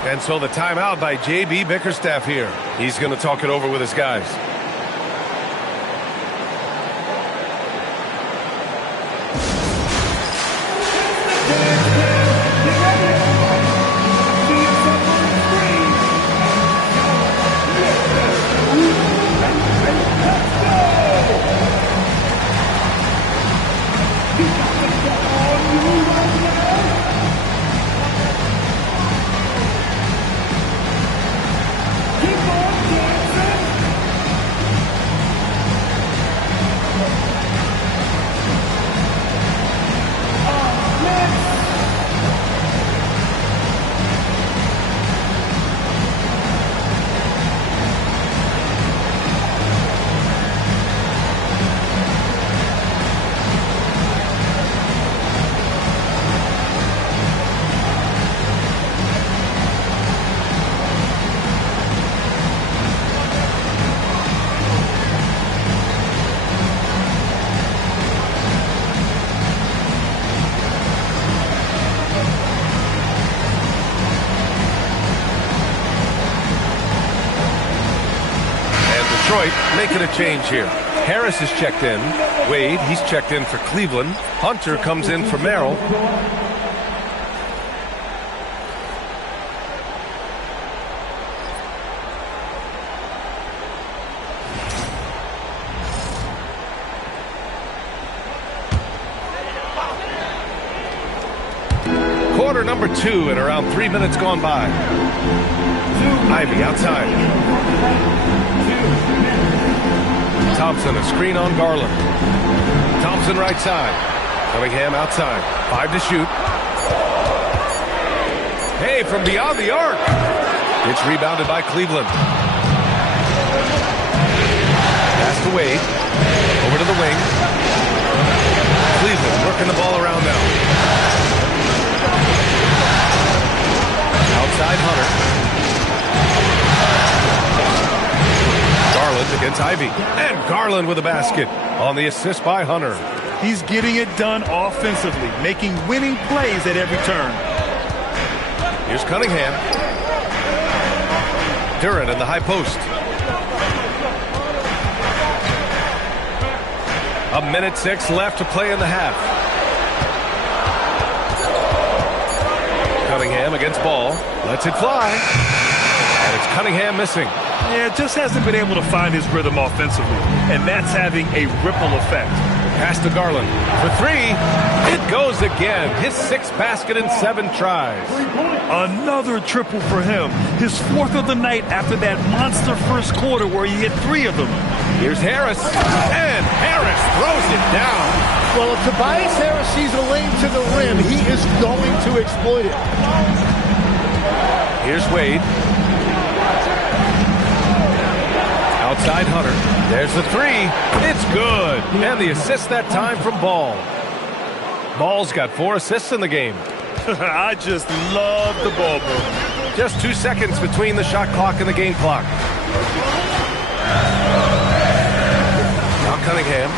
And so the timeout by J.B. Bickerstaff here. He's going to talk it over with his guys. Making a change here. Harris is checked in. Wade, he's checked in for Cleveland. Hunter comes in for Merrill. Quarter number 2 and around 3 minutes gone by. Ivy outside. Thompson, a screen on Garland. Thompson right side. Cunningham outside. 5 to shoot. Hey, from beyond the arc. It's rebounded by Cleveland. Pass to Wade. Over to the wing. Cleveland working the ball around now. Outside Hunter. Garland against Ivy. And Garland with a basket on the assist by Hunter. He's getting it done offensively, making winning plays at every turn. Here's Cunningham. Duran in the high post. 1:06 left to play in the half. Cunningham against Ball. Lets it fly. And it's Cunningham missing. Yeah, just hasn't been able to find his rhythm offensively, and that's having a ripple effect. Pass to Garland for 3. It goes again. His 6th basket in 7 tries. Another triple for him. His 4th of the night after that monster first quarter where he hit 3 of them. Here's Harris, and Harris throws it down. Well, if Tobias Harris sees a lane to the rim, he is going to exploit it. Here's Wade. Outside Hunter. There's the 3. It's good. And the assist that time from Ball. Ball's got 4 assists in the game. I just love the ball, bro. Just 2 seconds between the shot clock and the game clock. Now Cunningham.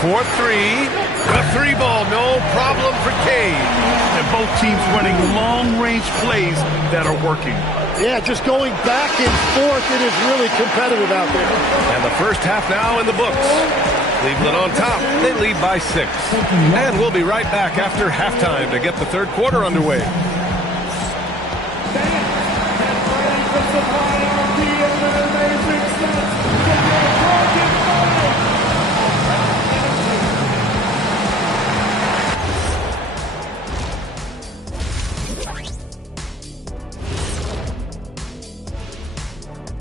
For 3. The 3 ball, no problem for Cade. And both teams running long-range plays that are working. Yeah, just going back and forth. It is really competitive out there. And the first half now in the books. Cleveland on top. They lead by 6. And we'll be right back after halftime to get the third quarter underway.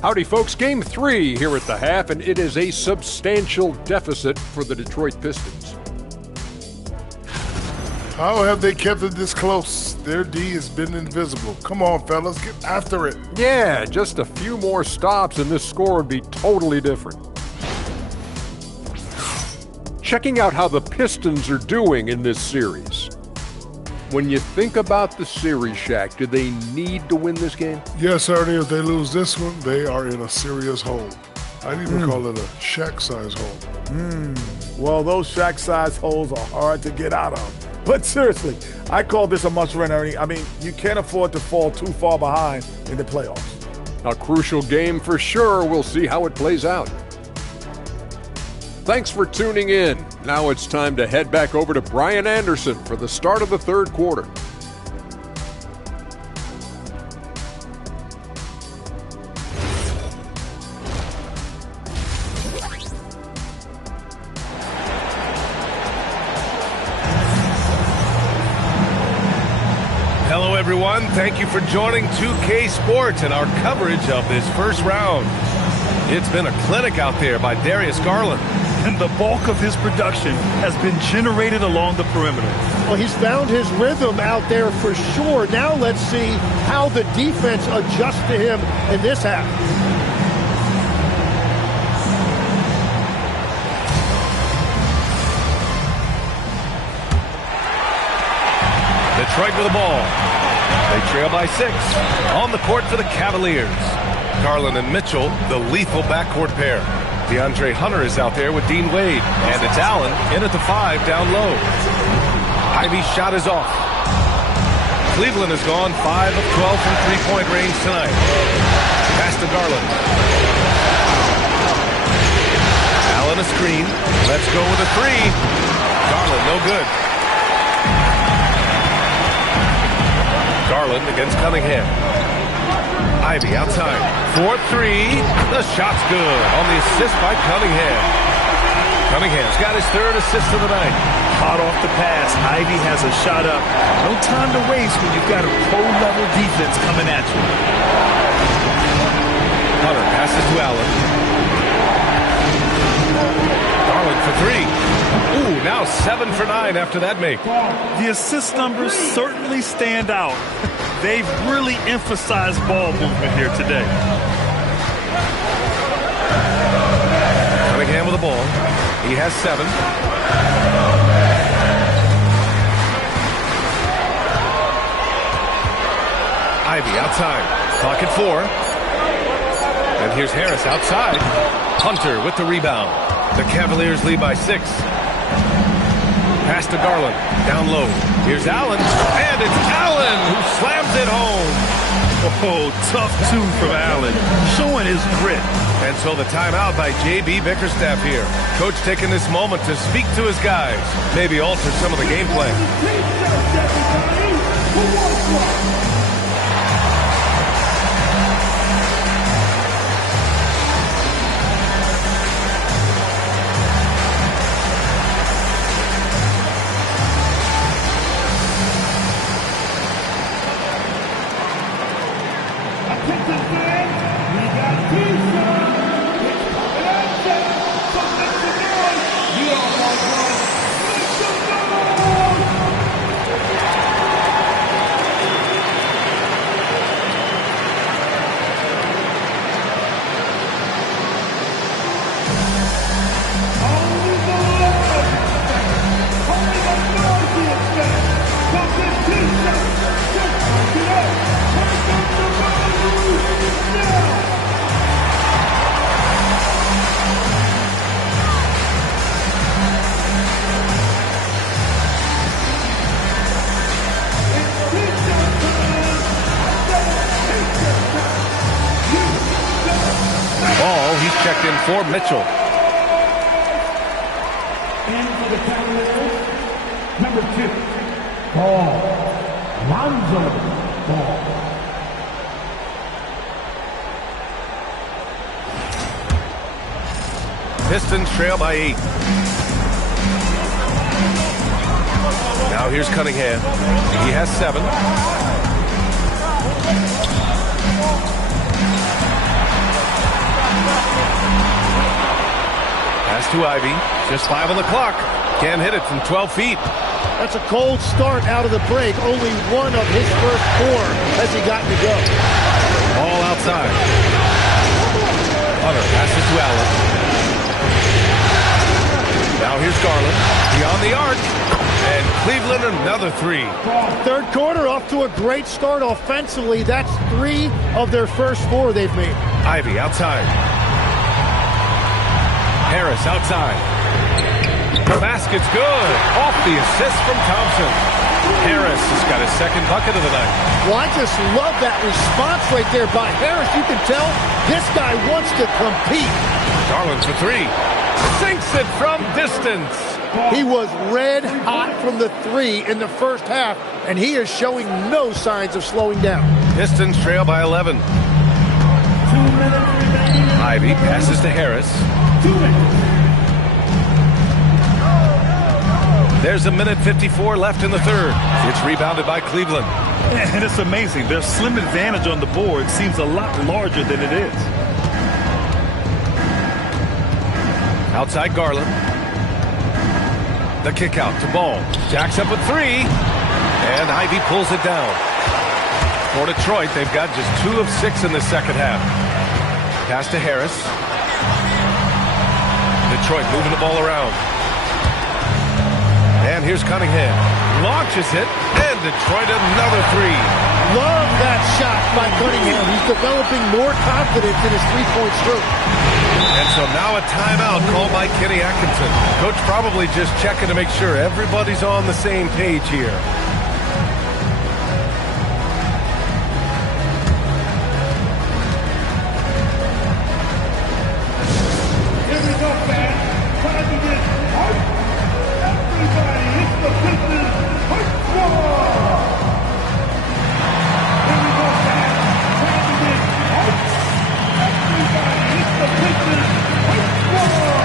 Howdy, folks. Game 3 here at the half, and it is a substantial deficit for the Detroit Pistons. How have they kept it this close? Their D has been invisible. Come on, fellas, get after it. Yeah, just a few more stops and this score would be totally different. Checking out how the Pistons are doing in this series. When you think about the series, Shaq, do they need to win this game? Yes, Ernie, if they lose this one, they are in a serious hole. I'd even call it a Shaq-size hole. Well, those Shaq-size holes are hard to get out of. But seriously, I call this a must-win, Ernie. I mean, you can't afford to fall too far behind in the playoffs. A crucial game for sure. We'll see how it plays out. Thanks for tuning in. Now it's time to head back over to Brian Anderson for the start of the third quarter. Hello, everyone. Thank you for joining 2K Sports and our coverage of this first round. It's been a clinic out there by Darius Garland. And the bulk of his production has been generated along the perimeter. Well, he's found his rhythm out there for sure. Now let's see how the defense adjusts to him in this half. Detroit with the ball. They trail by 6. On the court for the Cavaliers. Garland and Mitchell, the lethal backcourt pair. DeAndre Hunter is out there with Dean Wade. And it's Allen in at the 5 down low. Ivy's shot is off. Cleveland has gone 5 of 12 from three-point range tonight. Pass to Garland. Allen a screen. Let's go with a 3. Garland no good. Garland against Cunningham. Ivy outside. 4-3. The shot's good on the assist by Cunningham. Cunningham's got his 3rd assist of the night. Hot off the pass. Ivy has a shot up. No time to waste when you've got a pro-level defense coming at you. Hunter passes to Allen. Garland for 3. Ooh, now 7 for 9 after that make. The assist numbers certainly stand out. They've really emphasized ball movement here today. Cunningham with the ball. He has 7. Ivy outside. Clock at 4. And here's Harris outside. Hunter with the rebound. The Cavaliers lead by 6. Pass to Garland. Down low. Here's Allen. And it's Allen who slams it home. Oh, tough 2 from Allen. Showing his grit. And so the timeout by J.B. Bickerstaff here. Coach taking this moment to speak to his guys. Maybe alter some of the game plan. Checked in for Mitchell. And for the Cavaliers, number 2, Lonzo Ball. Pistons trail by 8. Now here's Cunningham. He has 7. Pass to Ivy. Just 5 on the clock. Can't hit it from 12 feet. That's a cold start out of the break. Only one of his first 4 has he gotten to go. All outside. Hunter passes to Allen. Now here's Garland. Beyond the arc. And Cleveland another 3. Third quarter off to a great start offensively. That's 3 of their first 4 they've made. Ivy outside. Harris outside. The basket's good. Off the assist from Thompson. Harris has got his second bucket of the night. Well, I just love that response right there by Harris. You can tell this guy wants to compete. Garland for 3. Sinks it from distance. He was red hot from the 3 in the first half, and he is showing no signs of slowing down. Pistons trail by 11. Ivy passes to Harris. There's a minute 54 left in the third. It's rebounded by Cleveland. And it's amazing. Their slim advantage on the board seems a lot larger than it is. Outside Garland. The kick out to Ball. Jacks up with 3. And Ivy pulls it down. For Detroit, they've got just 2 of 6 in the second half. Pass to Harris. Detroit moving the ball around. And here's Cunningham. Launches it. And Detroit another 3. Love that shot by Cunningham. He's developing more confidence in his three-point stroke. And so now a timeout called by Kenny Atkinson. Coach probably just checking to make sure everybody's on the same page here. Here we go, fans. Trying to get hype. Everybody, it's the Pistons Hype Squad. Here we go, fans. Trying to get hype. Everybody, it's the Pistons Hype Squad.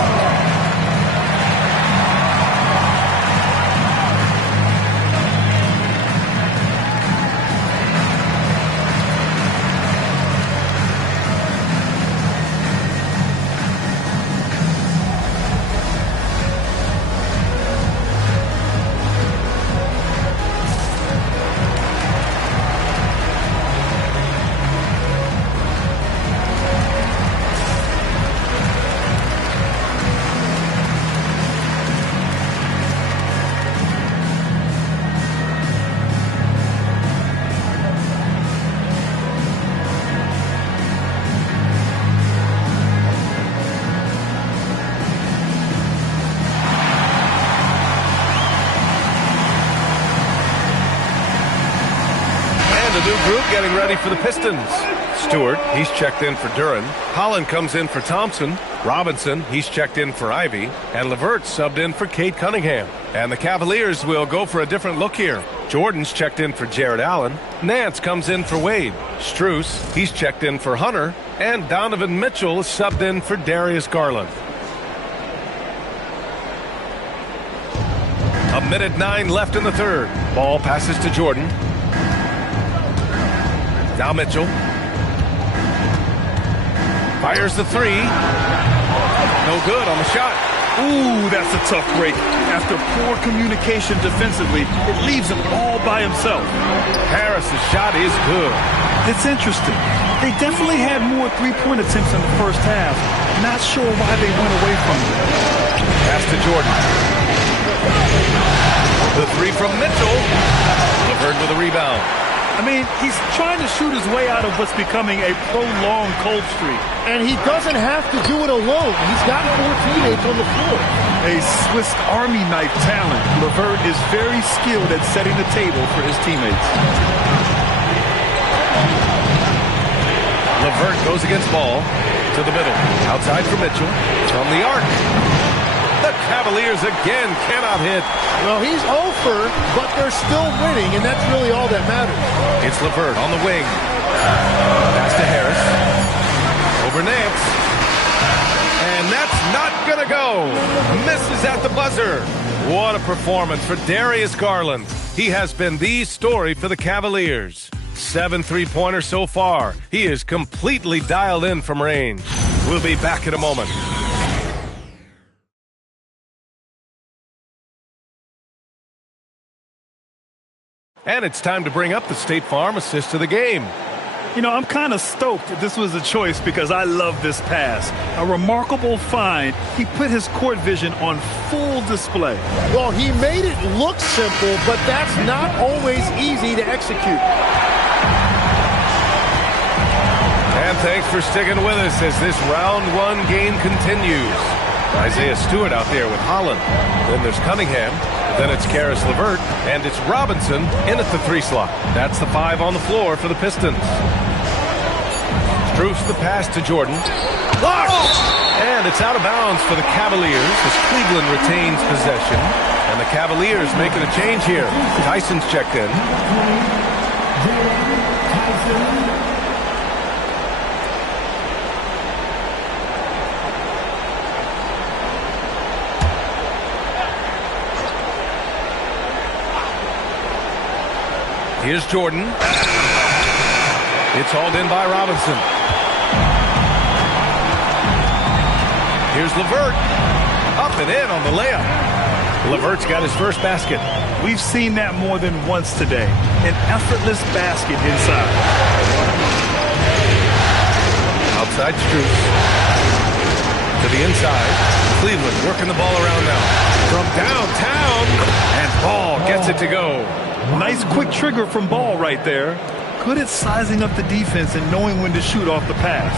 Group getting ready for the Pistons. Stewart, he's checked in for Duren. Holland comes in for Thompson. Robinson, he's checked in for Ivy. And LeVert subbed in for Cade Cunningham. And the Cavaliers will go for a different look here. Jordan's checked in for Jared Allen. Nance comes in for Wade. Strus, he's checked in for Hunter. And Donovan Mitchell is subbed in for Darius Garland. A minute 9 left in the third. Ball passes to Jordan. Now Mitchell. Fires the 3. No good on the shot. Ooh, that's a tough break. After poor communication defensively, it leaves him all by himself. Harris's shot is good. It's interesting. They definitely had more three-point attempts in the first half. Not sure why they went away from it. Pass to Jordan. The 3 from Mitchell. LeVert with a rebound. I mean, he's trying to shoot his way out of what's becoming a prolonged cold streak. And he doesn't have to do it alone. He's got 4 teammates on the floor. A Swiss Army knife talent. LeVert is very skilled at setting the table for his teammates. LeVert goes against Ball to the middle. Outside for Mitchell. From the arc. The Cavaliers again cannot hit. Well, he's over, but they're still winning, and that's really all that matters. It's LeVert on the wing. Pass to Harris. Over Nance. And that's not going to go. Misses at the buzzer. What a performance for Darius Garland. He has been the story for the Cavaliers. 7 3-pointers so far. He is completely dialed in from range. We'll be back in a moment. And it's time to bring up the State Farm assist of the game. You know, I'm kind of stoked that this was a choice because I love this pass. A remarkable find. He put his court vision on full display. Well, he made it look simple, but that's not always easy to execute. And thanks for sticking with us as this round one game continues. Isaiah Stewart out there with Holland. Then there's Cunningham. Then it's Karis LeVert. And it's Robinson in at the 3 slot. That's the 5 on the floor for the Pistons. Strus the pass to Jordan. Blocked! And it's out of bounds for the Cavaliers as Cleveland retains possession. And the Cavaliers making a change here. Tyson's checked in. Here's Jordan. It's hauled in by Robinson. Here's LeVert. Up and in on the layup. LeVert's got his first basket. We've seen that more than once today. An effortless basket inside. Outside Strus. To the inside. Cleveland working the ball around now. From downtown. And Ball gets it to go. Nice quick trigger from Ball right there. Good at sizing up the defense and knowing when to shoot off the pass.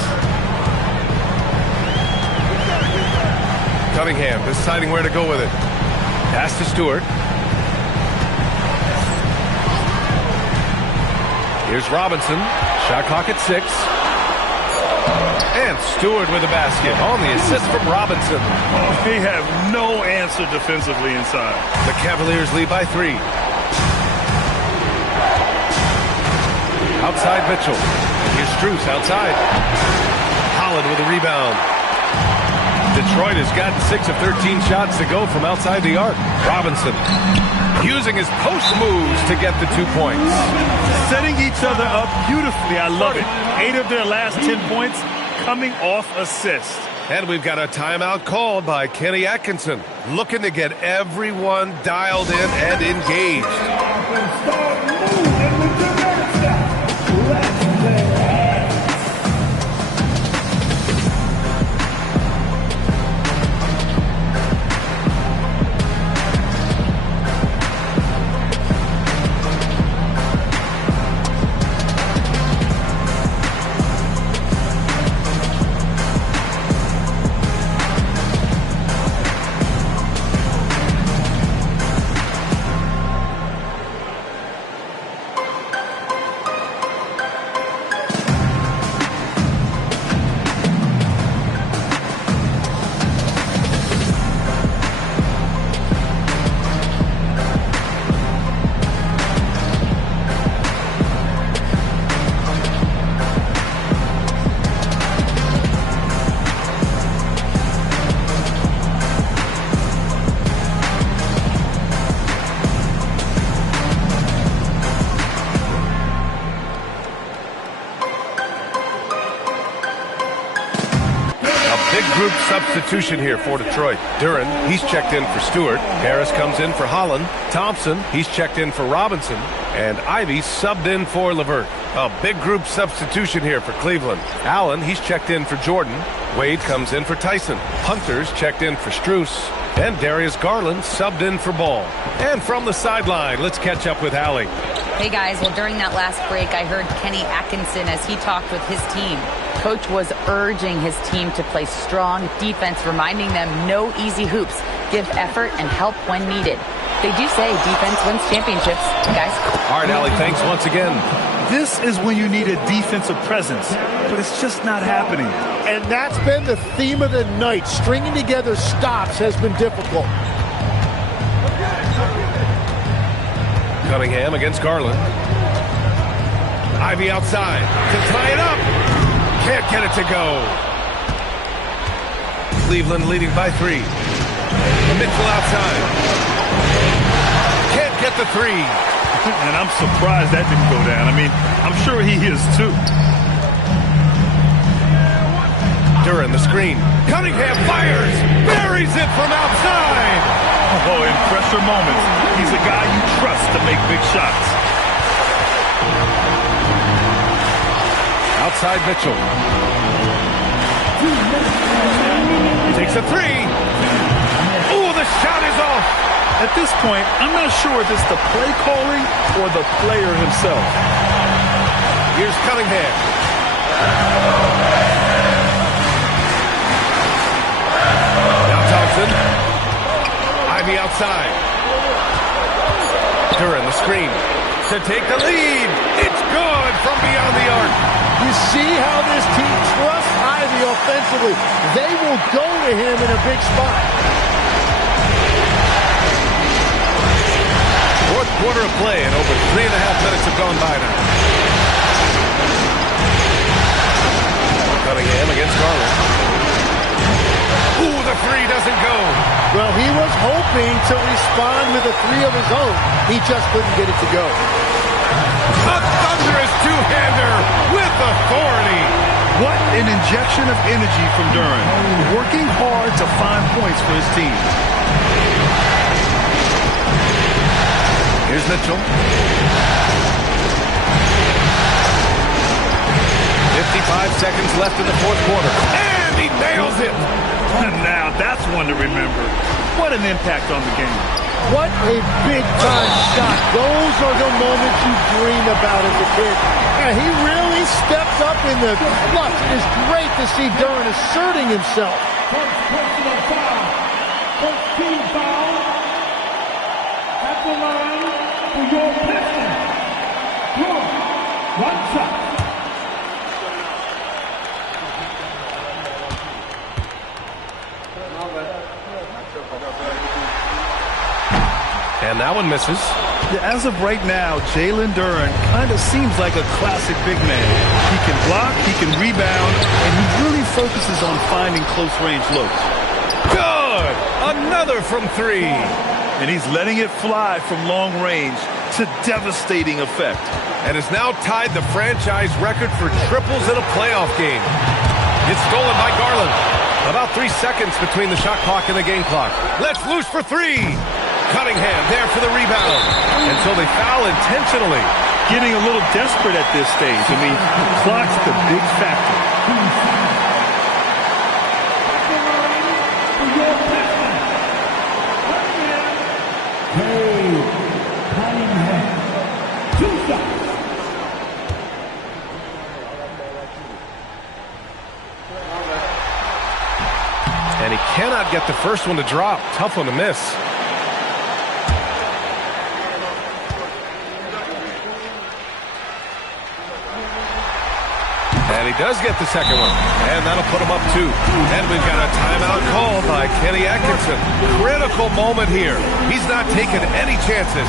Cunningham deciding where to go with it. Pass to Stewart. Here's Robinson. Shot clock at 6. And Stewart with a basket on the assist from Robinson. They have no answer defensively inside. The Cavaliers lead by 3. Outside Mitchell. Here's Strus outside. Holland with a rebound. Detroit has gotten 6 of 13 shots to go from outside the arc. Robinson using his post moves to get the 2 points. Setting each other up beautifully. I love it. 8 of their last 10 points coming off assist. And we've got a timeout called by Kenny Atkinson, looking to get everyone dialed in and engaged. Group substitution here for Detroit. Duren, he's checked in for Stewart. Harris comes in for Holland. Thompson, he's checked in for Robinson. And Ivy subbed in for LeVert. A big group substitution here for Cleveland. Allen, he's checked in for Jordan. Wade comes in for Tyson. Hunter's checked in for Strus. And Darius Garland subbed in for Ball. And from the sideline, let's catch up with Allie. Hey guys, well during that last break I heard Kenny Atkinson as he talked with his team. Coach was urging his team to play strong defense, reminding them no easy hoops, give effort and help when needed. They do say defense wins championships, guys. All right, Allie, thanks once again. This is when you need a defensive presence, but it's just not happening. And that's been the theme of the night. Stringing together stops has been difficult. Cunningham against Garland. Ivy outside to tie it up. Can't get it to go. Cleveland leading by 3. Mitchell outside. Can't get the 3. And I'm surprised that didn't go down. I mean, I'm sure he is too. Duren the screen. Cunningham fires. Buries it from outside. Oh, in pressure moments, he's a guy you trust to make big shots. Outside Mitchell. Takes a three. Ooh, the shot is off. At this point, I'm not sure if it's the play calling or the player himself. Here's Cunningham. Now Thompson. Ivy outside. Duran the screen to take the lead. It's good from beyond the arc. You see how this team trusts Ivy offensively. They will go to him in a big spot. Fourth quarter of play and over 3.5 minutes have gone by now. Cunningham against Garland. Ooh, the three doesn't go. Well, he was hoping to respond with a three of his own. He just couldn't get it to go. A thunderous two-hander with authority. What an injection of energy from Duran, working hard to find points for his team. Here's Mitchell. 55 seconds left in the fourth quarter. And he nails it. Now that's one to remember. What an impact on the game. What a big-time shot. Those are the moments you dream about as a kid. And he really stepped up in the clutch. It is great to see Duran asserting himself. First personal foul. First team foul. At the line for your Pistons. One shot. And that one misses. Yeah, as of right now, Jalen Duran kind of seems like a classic big man. He can block, he can rebound, and he really focuses on finding close-range looks. Good! Another from three. And he's letting it fly from long range to devastating effect. And has now tied the franchise record for triples in a playoff game. It's stolen by Garland. About 3 seconds between the shot clock and the game clock. Let's loose for three. Cunningham there for the rebound. And so they foul intentionally. Getting a little desperate at this stage. I mean, the clock's the big factor. And he cannot get the first one to drop. Tough one to miss. And he does get the second one. And that'll put him up 2. And we've got a timeout called by Kenny Atkinson. Critical moment here. He's not taking any chances.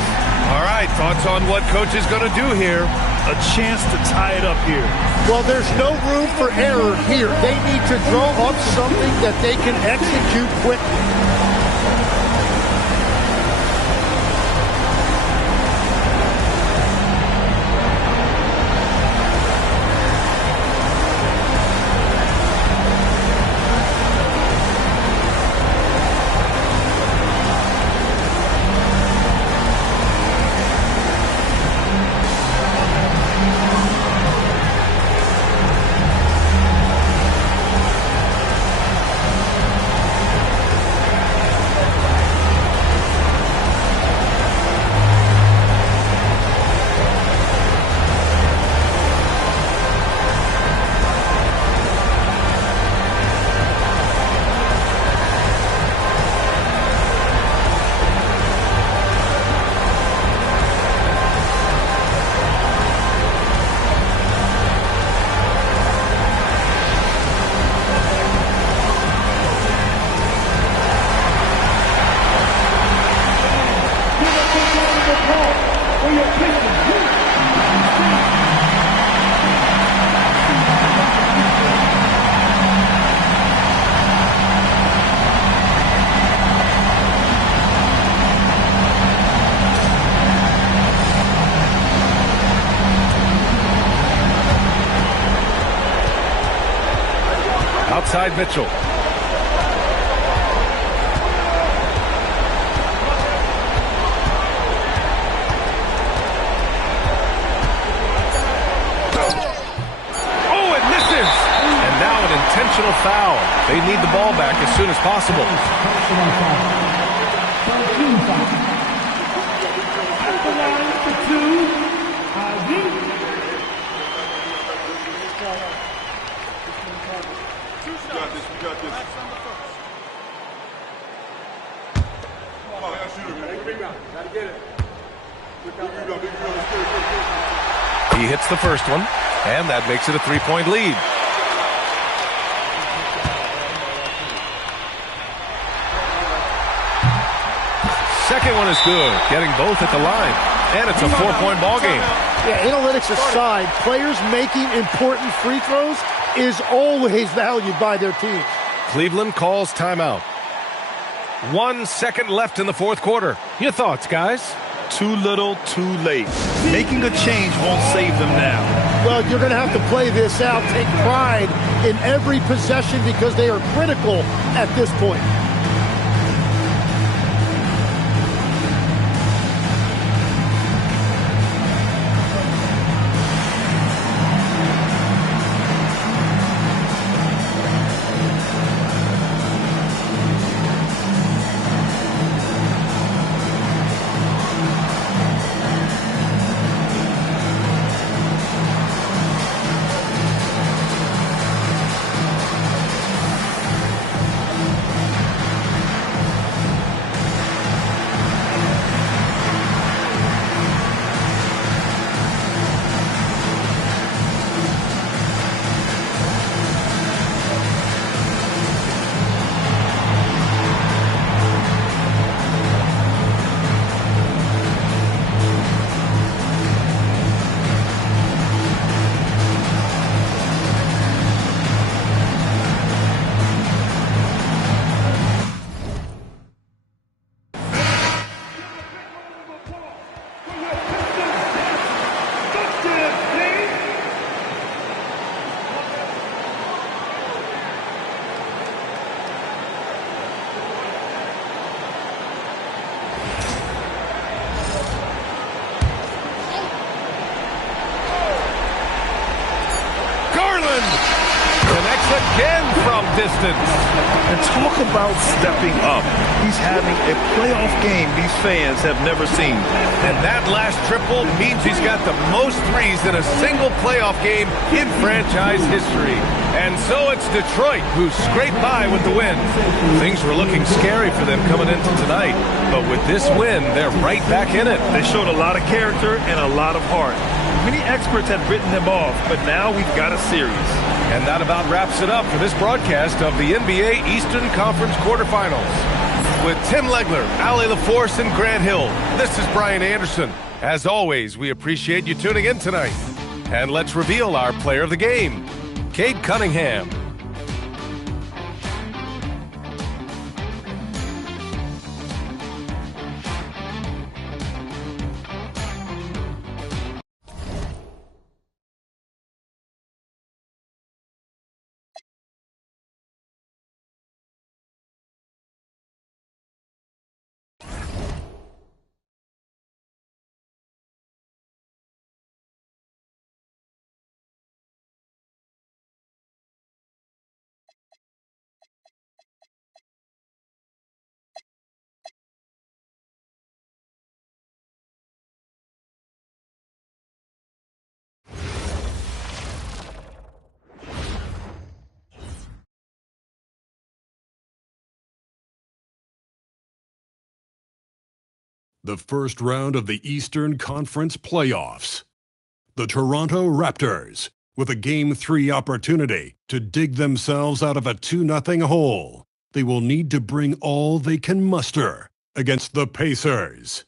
All right, thoughts on what coach is going to do here? A chance to tie it up here. Well, there's no room for error here. They need to draw up something that they can execute quickly. Outside Mitchell. Oh, They need the ball back as soon as possible. He hits the first one, and that makes it a 3-point lead. Second one is good, getting both at the line, and it's a 4-point ball game. Yeah, analytics aside, players making important free throws is always valued by their teams. Cleveland calls timeout. 1 second left in the fourth quarter. Your thoughts, guys? Too little, too late. Making a change won't save them now. Well, you're going to have to play this out. Take pride in every possession because they are critical at this point. Again from distance. And talk about stepping up. He's having a playoff game these fans have never seen. And that last triple means he's got the most threes in a single playoff game in franchise history. And so it's Detroit who scraped by with the win. Things were looking scary for them coming into tonight. But with this win, they're right back in it. They showed a lot of character and a lot of heart. Many experts had written them off, but now we've got a series. And that about wraps it up for this broadcast of the NBA Eastern Conference quarterfinals. With Tim Legler, Allie LaForce, and Grant Hill, this is Brian Anderson. As always, we appreciate you tuning in tonight. And let's reveal our player of the game, Cade Cunningham. The first round of the Eastern Conference playoffs. The Toronto Raptors, with a Game 3 opportunity to dig themselves out of a 2-0 hole. They will need to bring all they can muster against the Pacers.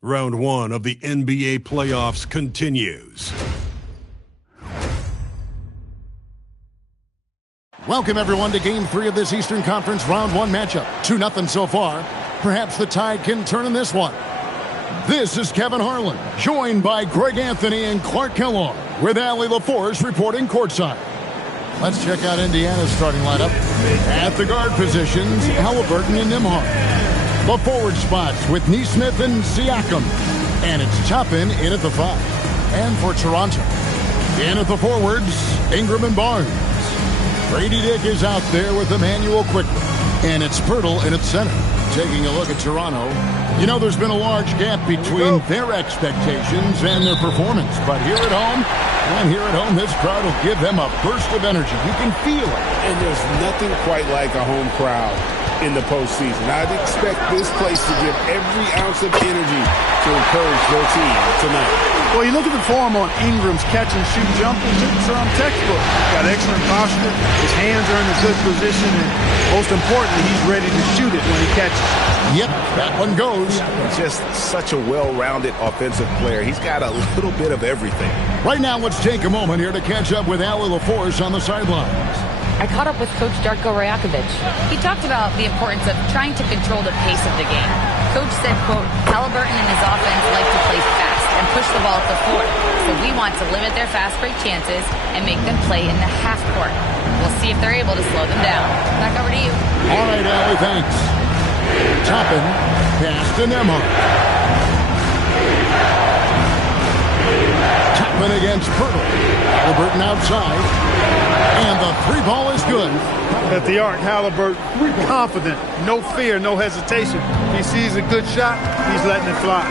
Round 1 of the NBA playoffs continues. Welcome, everyone, to Game 3 of this Eastern Conference Round 1 matchup. 2-0 so far. Perhaps the tide can turn in this one. This is Kevin Harlan, joined by Greg Anthony and Clark Kellogg, with Allie LaForce reporting courtside. Let's check out Indiana's starting lineup. At the guard positions, Halliburton and Nembhard. The forward spots with Nesmith and Siakam. And it's Toppin in at the 5. And for Toronto, in at the forwards, Ingram and Barnes. Grady Dick is out there with Emmanuel quickly. And it's Pirtle in its center. Taking a look at Toronto. You know, there's been a large gap between their expectations and their performance. But here at home, this crowd will give them a burst of energy. You can feel it. And there's nothing quite like a home crowd in the postseason. I'd expect this place to give every ounce of energy to encourage their team tonight. Well, you look at the form on Ingram's catch-and-shoot jumper. It's textbook. Got excellent posture. His hands are in a good position. And most importantly, he's ready to shoot it when he catches it. Yep, that one goes. Just such a well-rounded offensive player. He's got a little bit of everything. Right now, let's take a moment here to catch up with Allie LaForce on the sidelines. I caught up with Coach Darko Rajakovic. He talked about the importance of trying to control the pace of the game. Coach said, quote, Halliburton and his offense like to play fast and push the ball up the floor. So we want to limit their fast break chances and make them play in the half court. We'll see if they're able to slow them down. Back over to you. All right, Allie, thanks. Toppin, pass to Nembhard. Toppin against Pirtle. Halliburton outside. And the three ball is good. At the arc, Halliburton, confident, no fear, no hesitation. He sees a good shot, he's letting it fly.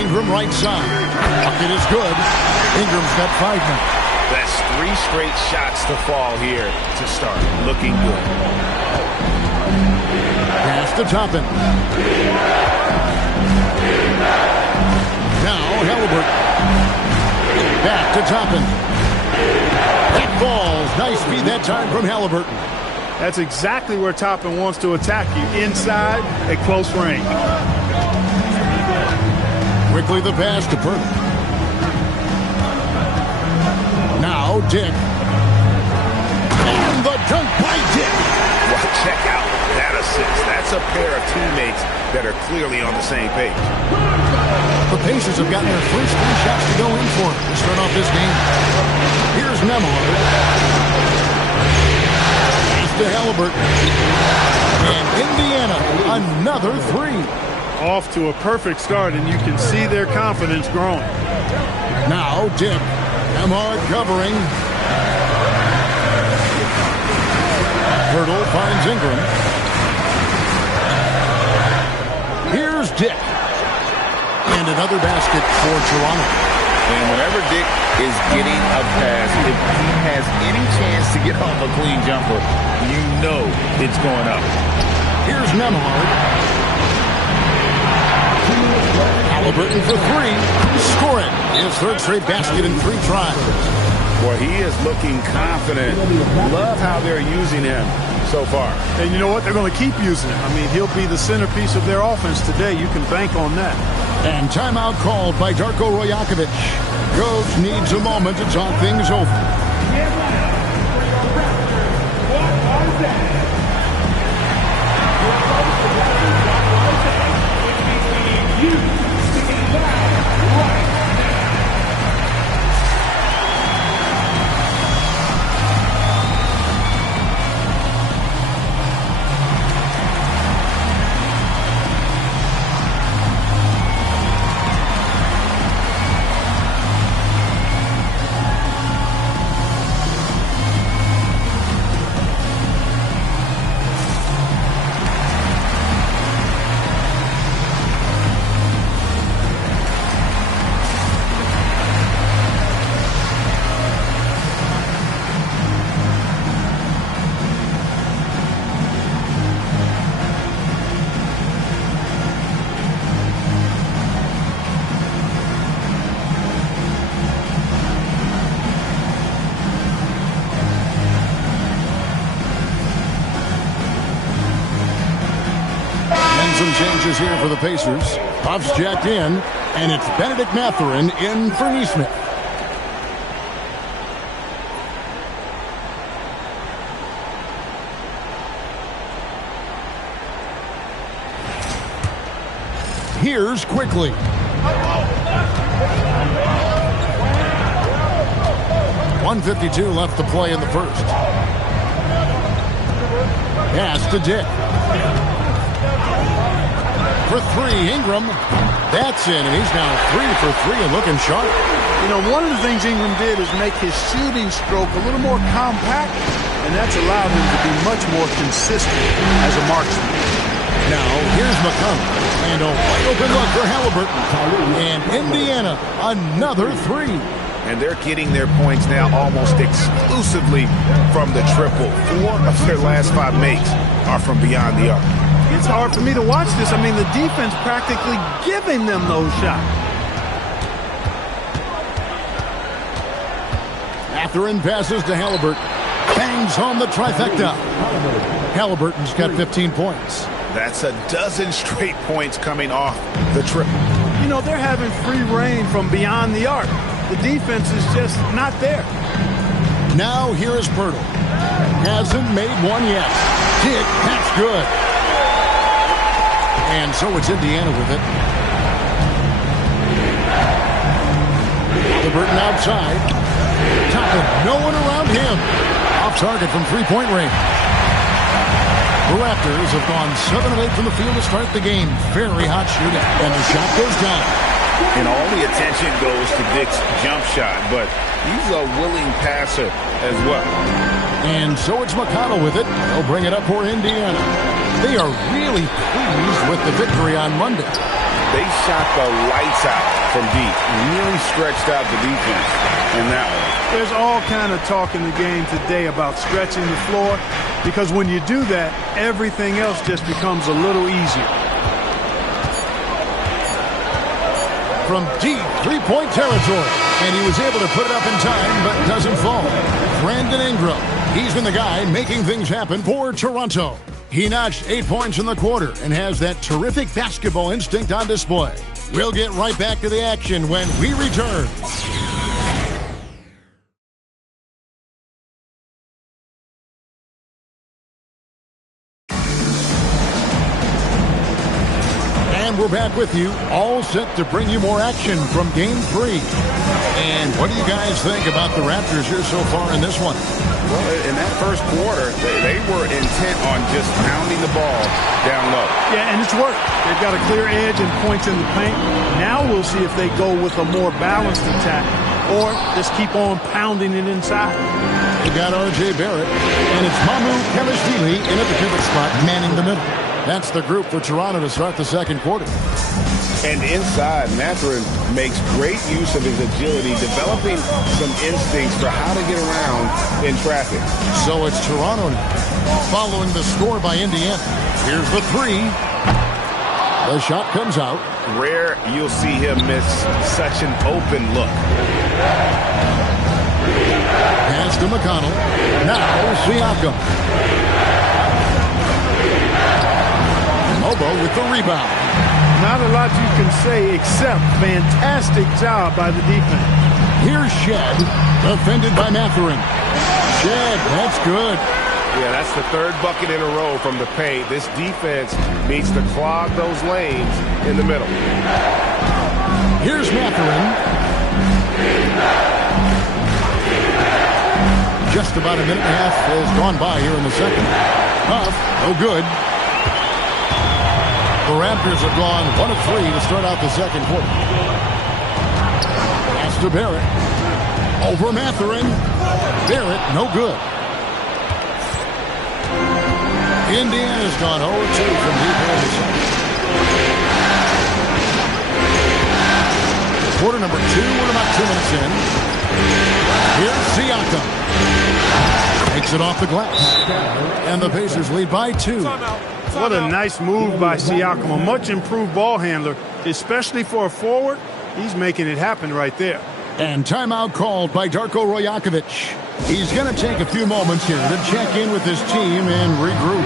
Ingram right side. Bucket is good. Ingram's got 5 minutes. That's 3 straight shots to fall here to start. Looking good. Pass to Toppin. Now Halliburton. Back to Toppin. That falls. Nice speed that time from Halliburton. That's exactly where Toppin wants to attack you. Inside at close range. Quickly the pass to Pirtle. Now Dick. And the dunk by Dick. Well, check out that assist. That's a pair of teammates that are clearly on the same page. The Pacers have gotten their first 3 shots to go in for it to start off this game. Here's Nembhard. He's to Halliburton. And Indiana, another 3. Off to a perfect start, and you can see their confidence growing. Now Dick. Nembhard covering. Pirtle finds Ingram. Here's Dick. And another basket for Toronto. And whenever Dick is getting a pass, if he has any chance to get off a clean jumper, you know it's going up. Here's Nembhard. Halliburton for 3. Score it. His third straight basket in 3 tries. Well, he is looking confident. Love how they're using him so far. And you know what? They're going to keep using him. I mean, he'll be the centerpiece of their offense today. You can bank on that. And timeout called by Darko Rajakovic. Coach needs a moment to talk things over. Some changes here for the Pacers. Puffs jacked in, and it's Benedict Mathurin in for Nesmith. Here's Quickly. .152 left to play in the first. Pass to Dick. For 3, Ingram. That's in, and he's now 3 for 3 and looking sharp. You know, one of the things Ingram did is make his shooting stroke a little more compact, and that's allowed him to be much more consistent as a marksman. Now, here's McConnell, and a wide open look for Halliburton. And Indiana, another three. And they're getting their points now almost exclusively from the triple. 4 of their last 5 makes are from beyond the arc. It's hard for me to watch this. I mean, the defense practically giving them those shots. Mathurin passes to Halliburton. Bangs home the trifecta. Halliburton's got 15 points. That's a dozen straight points coming off the triple. You know, they're having free reign from beyond the arc. The defense is just not there. Now here is Pirtle. Hasn't made one yet. Kick, that's good. And so it's Indiana with it. Halliburton outside. Toppin, no one around him. Off target from three-point range. The Raptors have gone 7 of 8 from the field to start the game. Very hot shooting. And the shot goes down. And all the attention goes to Dick's jump shot, but he's a willing passer as well. And so it's McConnell with it. They'll bring it up for Indiana. They are really pleased with the victory on Monday. They shot the lights out from deep. Really stretched out the defense in that one. There's all kind of talk in the game today about stretching the floor, because when you do that, everything else just becomes a little easier. From deep three-point territory, and he was able to put it up in time, but doesn't fall. Brandon Ingram, he's been the guy making things happen for Toronto. He notched 8 points in the quarter and has that terrific basketball instinct on display. We'll get right back to the action when we return. We're back with you, all set to bring you more action from Game 3. And what do you guys think about the Raptors here so far in this one? Well, in that first quarter, they were intent on just pounding the ball down low. Yeah, and it's worked. They've got a clear edge and points in the paint. Now we'll see if they go with a more balanced attack or just keep on pounding it inside. They got R.J. Barrett, and it's Mamu Kelishvili in at the pivot spot, manning the middle. That's the group for Toronto to start the second quarter. And inside, Mathurin makes great use of his agility, developing some instincts for how to get around in traffic. So it's Toronto now, following the score by Indiana. Here's the three. The shot comes out. Rare you'll see him miss such an open look. Pass to McConnell. Now Siakam. Mobo with the rebound. Not a lot you can say except fantastic job by the defense. Here's Shed, defended by Mathurin. Shed, that's good. Yeah, that's the third bucket in a row from the paint. This defense needs to clog those lanes in the middle. Here's Mathurin. Just about a minute and a half has gone by here in the second. Huff, no good. The Raptors have gone 1 of 3 to start out the second quarter. Pass to Barrett. Over Mathurin. Barrett, no good. Indiana's gone 0-2 from deep in the second. Quarter number 2, we're about 2 minutes in. Here's Siakam. Takes it off the glass. And the Pacers lead by 2. What a nice move by Siakam. A much improved ball handler, especially for a forward. He's making it happen right there. And timeout called by Darko Rajakovic. He's going to take a few moments here to check in with his team and regroup.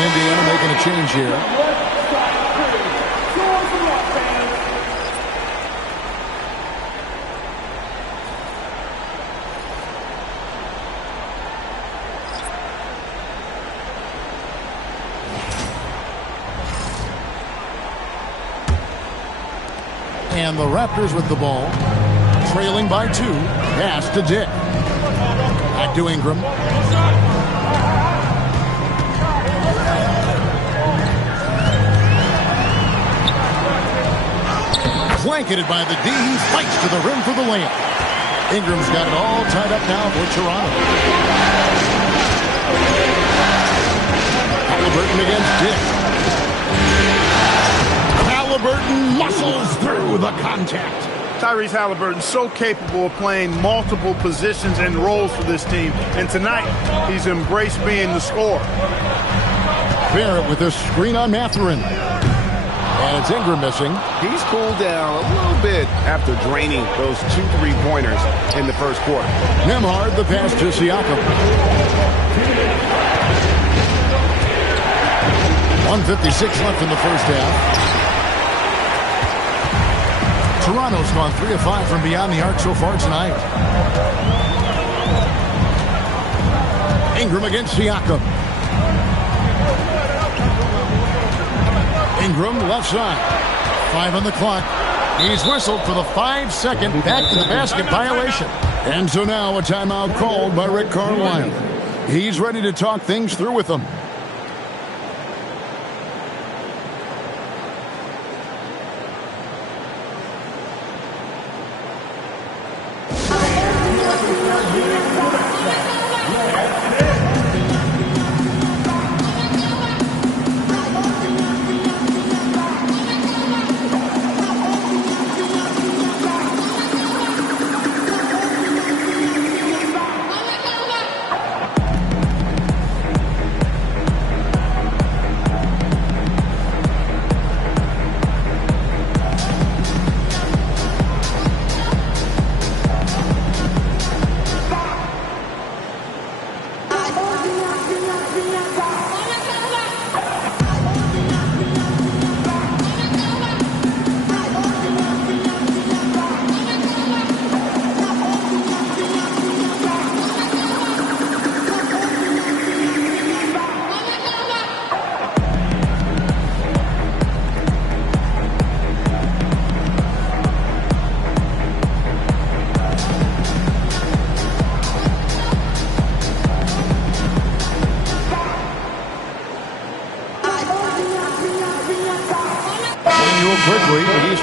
And Indiana making a change here. And the Raptors with the ball, trailing by 2. Pass to Dick. Back to Ingram. Blanketed by the D. He fights to the rim for the layup. Ingram's got it all tied up now for Toronto. Halliburton against Dick. Halliburton muscles through the contact. Tyrese Halliburton so capable of playing multiple positions and roles for this team. And tonight, he's embraced being the scorer. Barrett with a screen on Mathurin. And it's Ingram missing. He's cooled down a little bit after draining those 2 3-pointers in the first quarter. Nembhard the pass to Siakam. 1:56 left in the first half. Toronto's gone 3 of 5 from beyond the arc so far tonight. Ingram against Siakam. Ingram left side. 5 on the clock. He's whistled for the 5-second back to the basket violation. And so now a timeout called by Rick Carlisle. He's ready to talk things through with them.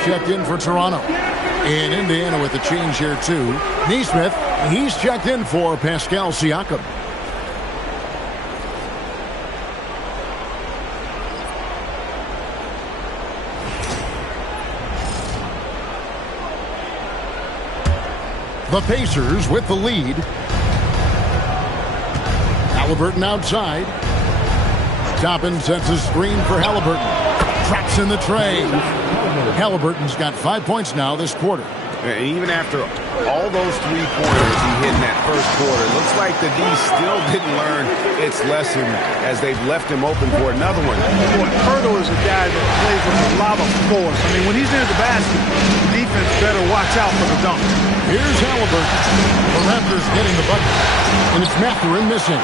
Checked in for Toronto. And Indiana with the change here too. Nesmith, he's checked in for Pascal Siakam. The Pacers with the lead. Halliburton outside. Toppin sets a screen for Halliburton. Traps in the tray. Halliburton's got 5 points now this quarter. And even after all those 3-pointers he hit in that first quarter, it looks like the D still didn't learn its lesson as they've left him open for another one. Hurdle is a guy that plays with a lot of force. I mean, when he's near the basket, the defense better watch out for the dunk. Here's Halliburton. The Raptors getting the bucket. And it's Mathurin missing.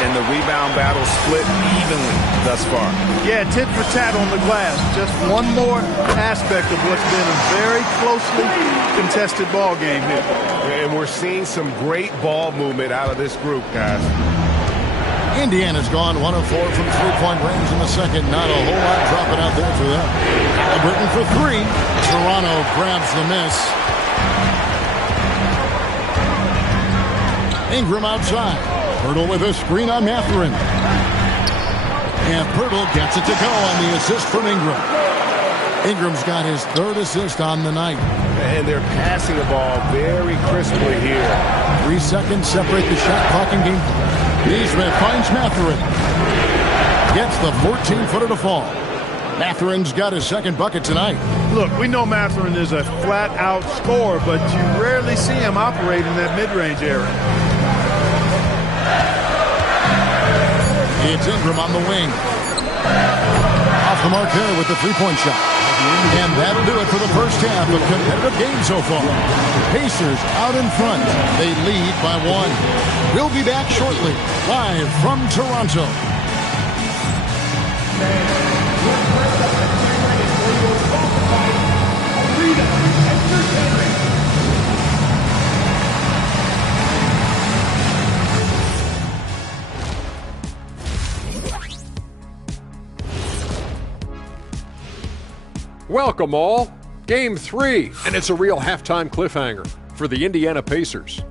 And the rebound battle split evenly thus far. Yeah, tit for tat on the glass. Just one more aspect of what's been a very closely contested ball game here. And we're seeing some great ball movement out of this group, guys. Indiana's gone 1 of 4 from 3-point range in the second. Not a whole lot dropping out there for them. Halliburton for 3. Toronto grabs the miss. Ingram outside. Pirtle with a screen on Mathurin. And Pirtle gets it to go on the assist from Ingram. Ingram's got his 3rd assist on the night. And they're passing the ball very crisply here. 3 seconds separate the shot clock and game. Nesmith finds Mathurin. Gets the 14-footer to fall. Mathurin's got his 2nd bucket tonight. Look, we know Mathurin is a flat-out scorer, but you rarely see him operate in that mid-range area. It's Ingram on the wing. Off the mark there with the three-point shot. And that'll do it for the first half of competitive game so far. Pacers out in front. They lead by 1. We'll be back shortly, live from Toronto. Welcome all. Game 3, and it's a real halftime cliffhanger for the Indiana Pacers.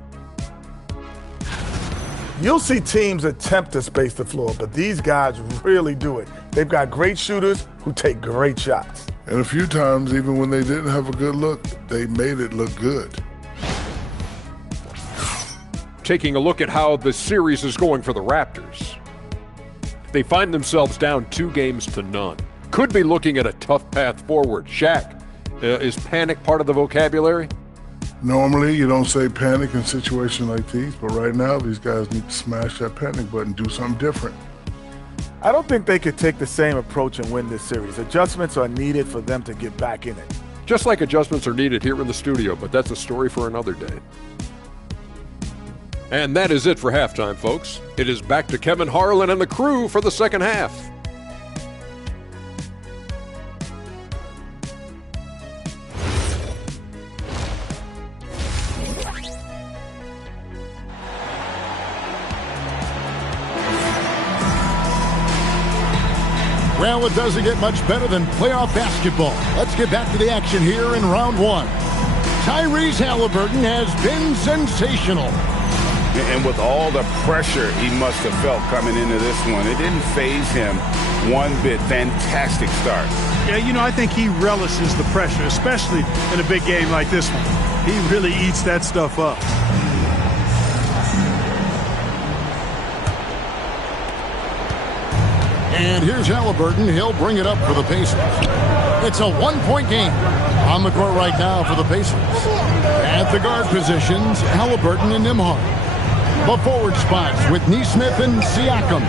You'll see teams attempt to space the floor, but these guys really do it. They've got great shooters who take great shots. And a few times, even when they didn't have a good look, they made it look good. Taking a look at how the series is going for the Raptors. They find themselves down 2-0. Could be looking at a tough path forward. Shaq, is panic part of the vocabulary? Normally, you don't say panic in situations like these, but right now, these guys need to smash that panic button, do something different. I don't think they could take the same approach and win this series. Adjustments are needed for them to get back in it. Just like adjustments are needed here in the studio, but that's a story for another day. And that is it for halftime, folks. It is back to Kevin Harlan and the crew for the second half. Well, it doesn't get much better than playoff basketball. Let's get back to the action here in round 1. Tyrese Halliburton has been sensational. And with all the pressure he must have felt coming into this one, it didn't faze him one bit. Fantastic start. Yeah, I think he relishes the pressure, especially in a big game like this one. He really eats that stuff up. And here's Halliburton. He'll bring it up for the Pacers. It's a one-point game. On the court right now for the Pacers. At the guard positions, Halliburton and Nembhard. The forward spots with Nesmith and Siakam.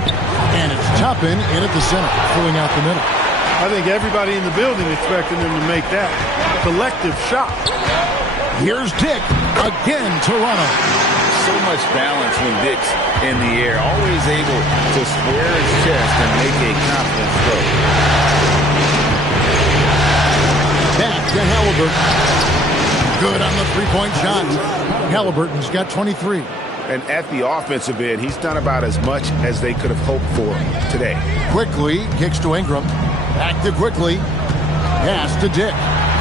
And it's Toppin in at the center, filling out the middle. I think everybody in the building expecting him to make that collective shot. Here's Dick. Again, Toronto. So much balance when Dick's in the air. Always able to square his chest and make a confident throw. Back to Halliburton. Good on the three-point shot. Halliburton's got 23. And at the offensive end, he's done about as much as they could have hoped for today. Quickly kicks to Ingram. Back to Quickly. Pass to Dick.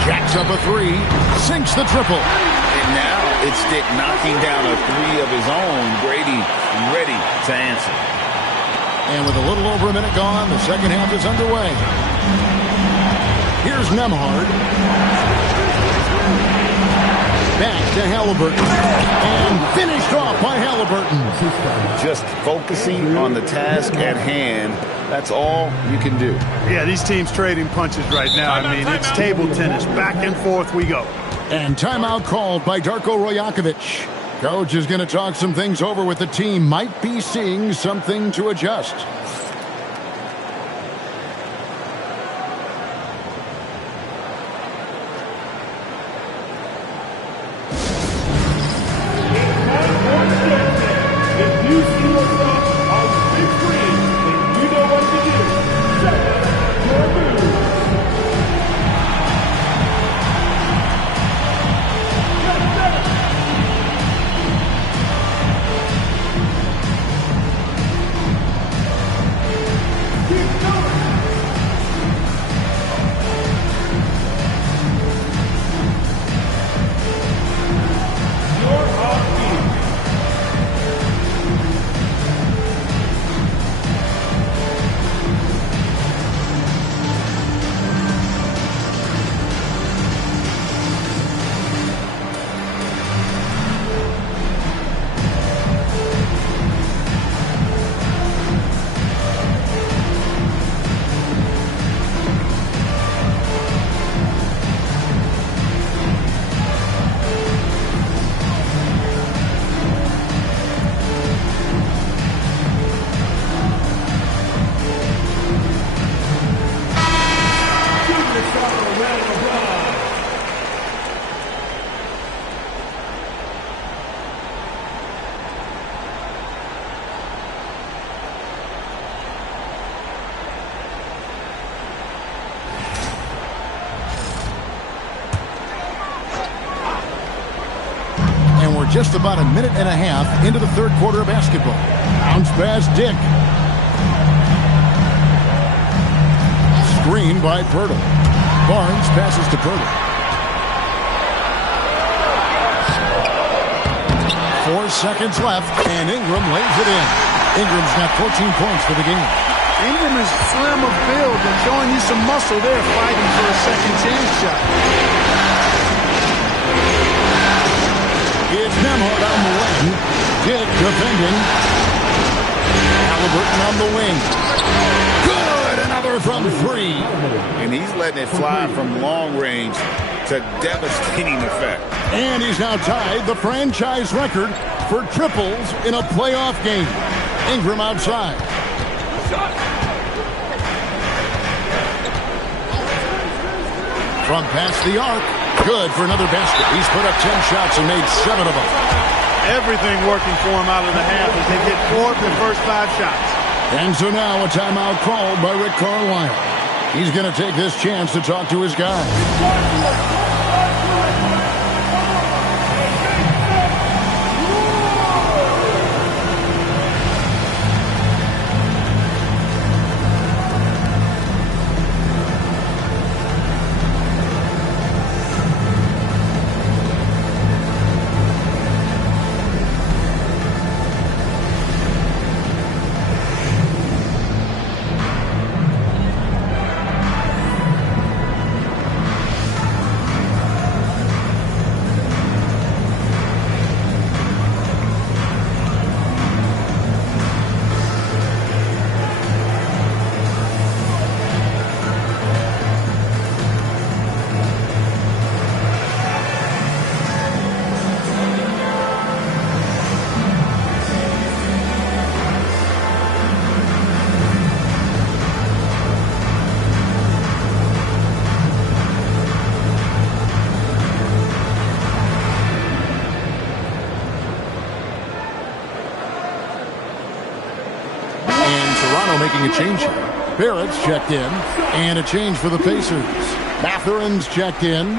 Jacks up a three. Sinks the triple. And now it's Dick knocking down a three of his own. Brady ready to answer. And with a little over a minute gone, the second half is underway. Here's Nembhard. Back to Halliburton. And finished off by Halliburton. Just focusing on the task at hand. That's all you can do. Yeah, these teams trading punches right now. I mean, it's table tennis. Back and forth we go. And timeout called by Darko Rajakovic. Coach is going to talk some things over with the team. Might be seeing something to adjust. just about a minute and a half into the third quarter of basketball. Bounce pass, Dick. Screen by Pirtle. Barnes passes to Pirtle. 4 seconds left, and Ingram lays it in. Ingram's got 14 points for the game. Ingram is slim of build and showing you some muscle there, fighting for a second chance shot. It's Nembhard on the wing. Dick defending. Halliburton on the wing. Good! Another from 3. And he's letting it fly from long range to devastating effect. And he's now tied the franchise record for triples in a playoff game. Ingram outside. From past the arc. Good for another basket. He's put up 10 shots and made 7 of them. Everything working for him out of the half as they get 4 of the first 5 shots. And so now a timeout called by Rick Carlisle. He's going to take this chance to talk to his guys. Making a change here. Barrett's checked in, and a change for the Pacers. Mathurin's checked in.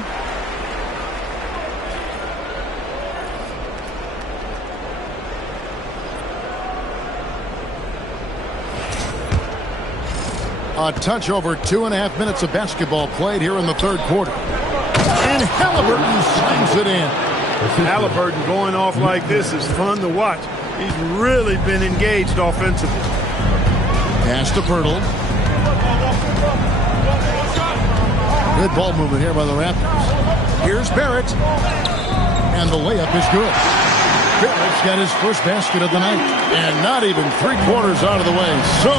A touch over 2.5 minutes of basketball played here in the third quarter. And Halliburton slams it in. Halliburton going off like this is fun to watch. He's really been engaged offensively. Pass to Pirtle. Good ball movement here by the Raptors. Here's Barrett. And the layup is good. Barrett's got his first basket of the night. And not even 3/4 out of the way. So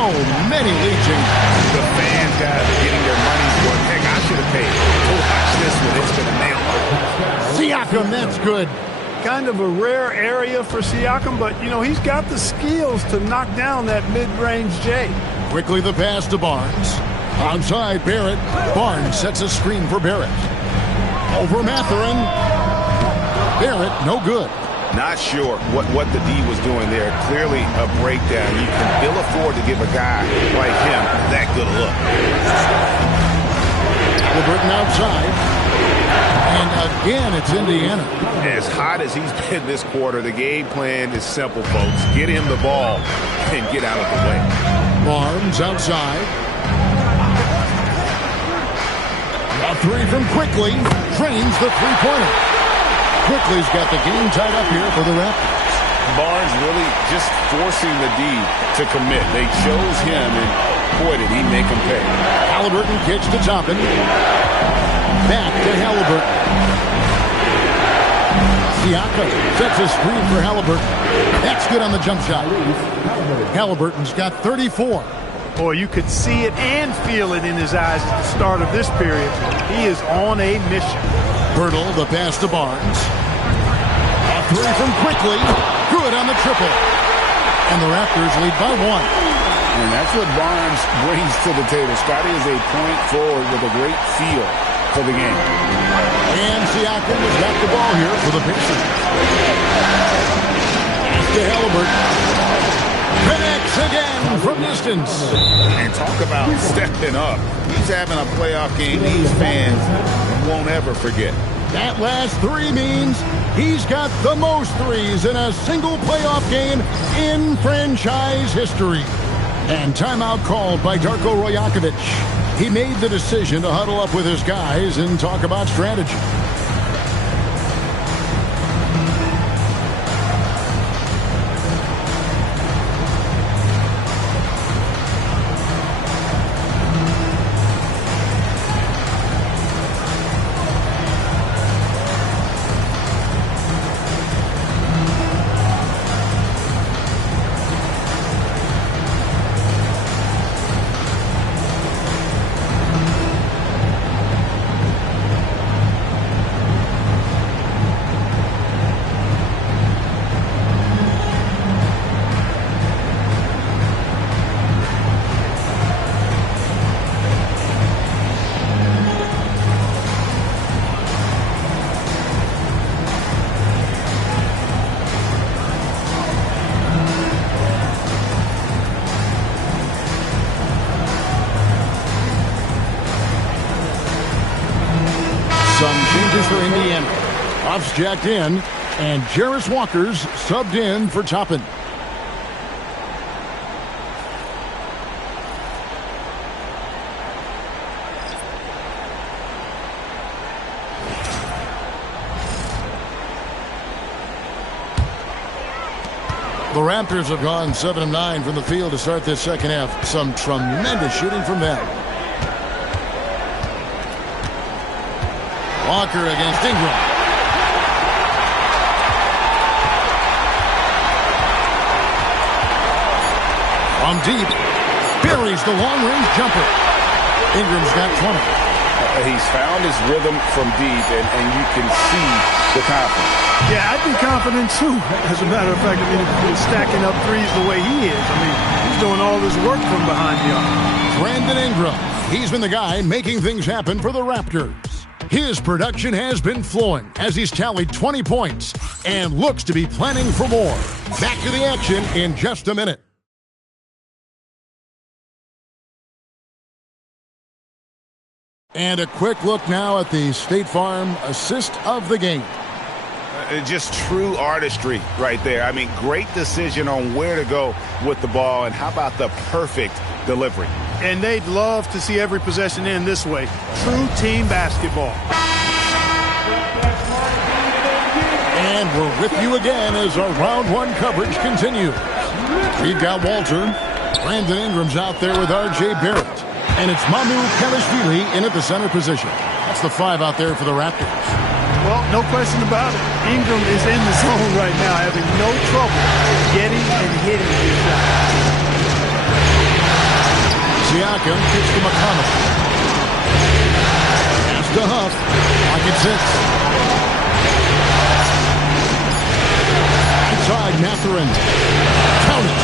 many lead changes. The fans guys are getting their money's worth. Heck, I should have paid to watch this one. It's going to nail it. Siakam, that's good. Kind of a rare area for Siakam, but, you know, he's got the skills to knock down that mid-range J. Quickly the pass to Barnes. Outside Barrett. Barnes sets a screen for Barrett. Over Mathurin. Barrett, no good. Not sure what the D was doing there. Clearly a breakdown. You can ill afford to give a guy like him that good a look. Halliburton outside. And again, it's Indiana. As hot as he's been this quarter, the game plan is simple, folks. Get him the ball and get out of the way. Barnes outside. A 3 from Quickly. Drains the three-pointer. Quickly's got the game tied up here for the Raptors. Barnes really just forcing the D to commit. They chose him, and boy, did he make him pay. Halliburton kicks to Toppin. Back to Halliburton. Siakam sets a screen for Halliburton. That's good on the jump shot. Halliburton's got 34. Boy, you could see it and feel it in his eyes at the start of this period. He is on a mission. Pirtle, the pass to Barnes. A 3 from Quickly. Good on the triple. And the Raptors lead by 1. And that's what Barnes brings to the table. Scotty is a point forward with a great feel for the game. And Siakam has got the ball here for the Pacers. Pass to Halliburton. Connects again from distance. And talk about stepping up. He's having a playoff game these fans won't ever forget. That last 3 means He's got the most threes in a single playoff game in franchise history. And timeout called by Darko Rajakovic. He made the decision to huddle up with his guys and talk about strategy. For Indiana. Hoff's jacked in, and Jarris Walker's subbed in for Toppin. The Raptors have gone 7 of 9 from the field to start this second half. Some tremendous shooting from them. Walker against Ingram. From deep, buries the long-range jumper. Ingram's got 20. He's found his rhythm from deep, and you can see the confidence. Yeah, I'd be confident too. As a matter of fact, I mean, if he's stacking up threes the way he is, I mean, he's doing all this work from behind the arc. Brandon Ingram. He's been the guy making things happen for the Raptors. His production has been flowing as he's tallied 20 points and looks to be planning for more. Back to the action in just a minute. And a quick look now at the State Farm assist of the game. Just true artistry right there. I mean, great decision on where to go with the ball, and how about the perfect delivery? And they'd love to see every possession end this way. True team basketball. And we're with you again as our round one coverage continues. We've got Walter. Brandon Ingram's out there with R.J. Barrett. And it's Mamu Kelishvili in at the center position. That's the 5 out there for the Raptors. Well, no question about it. Ingram is in the zone right now, having no trouble getting and hitting his shot. Siakam kicks to McConnell. Pass to Huff. Pocket 6. Inside Mathurin. Count it.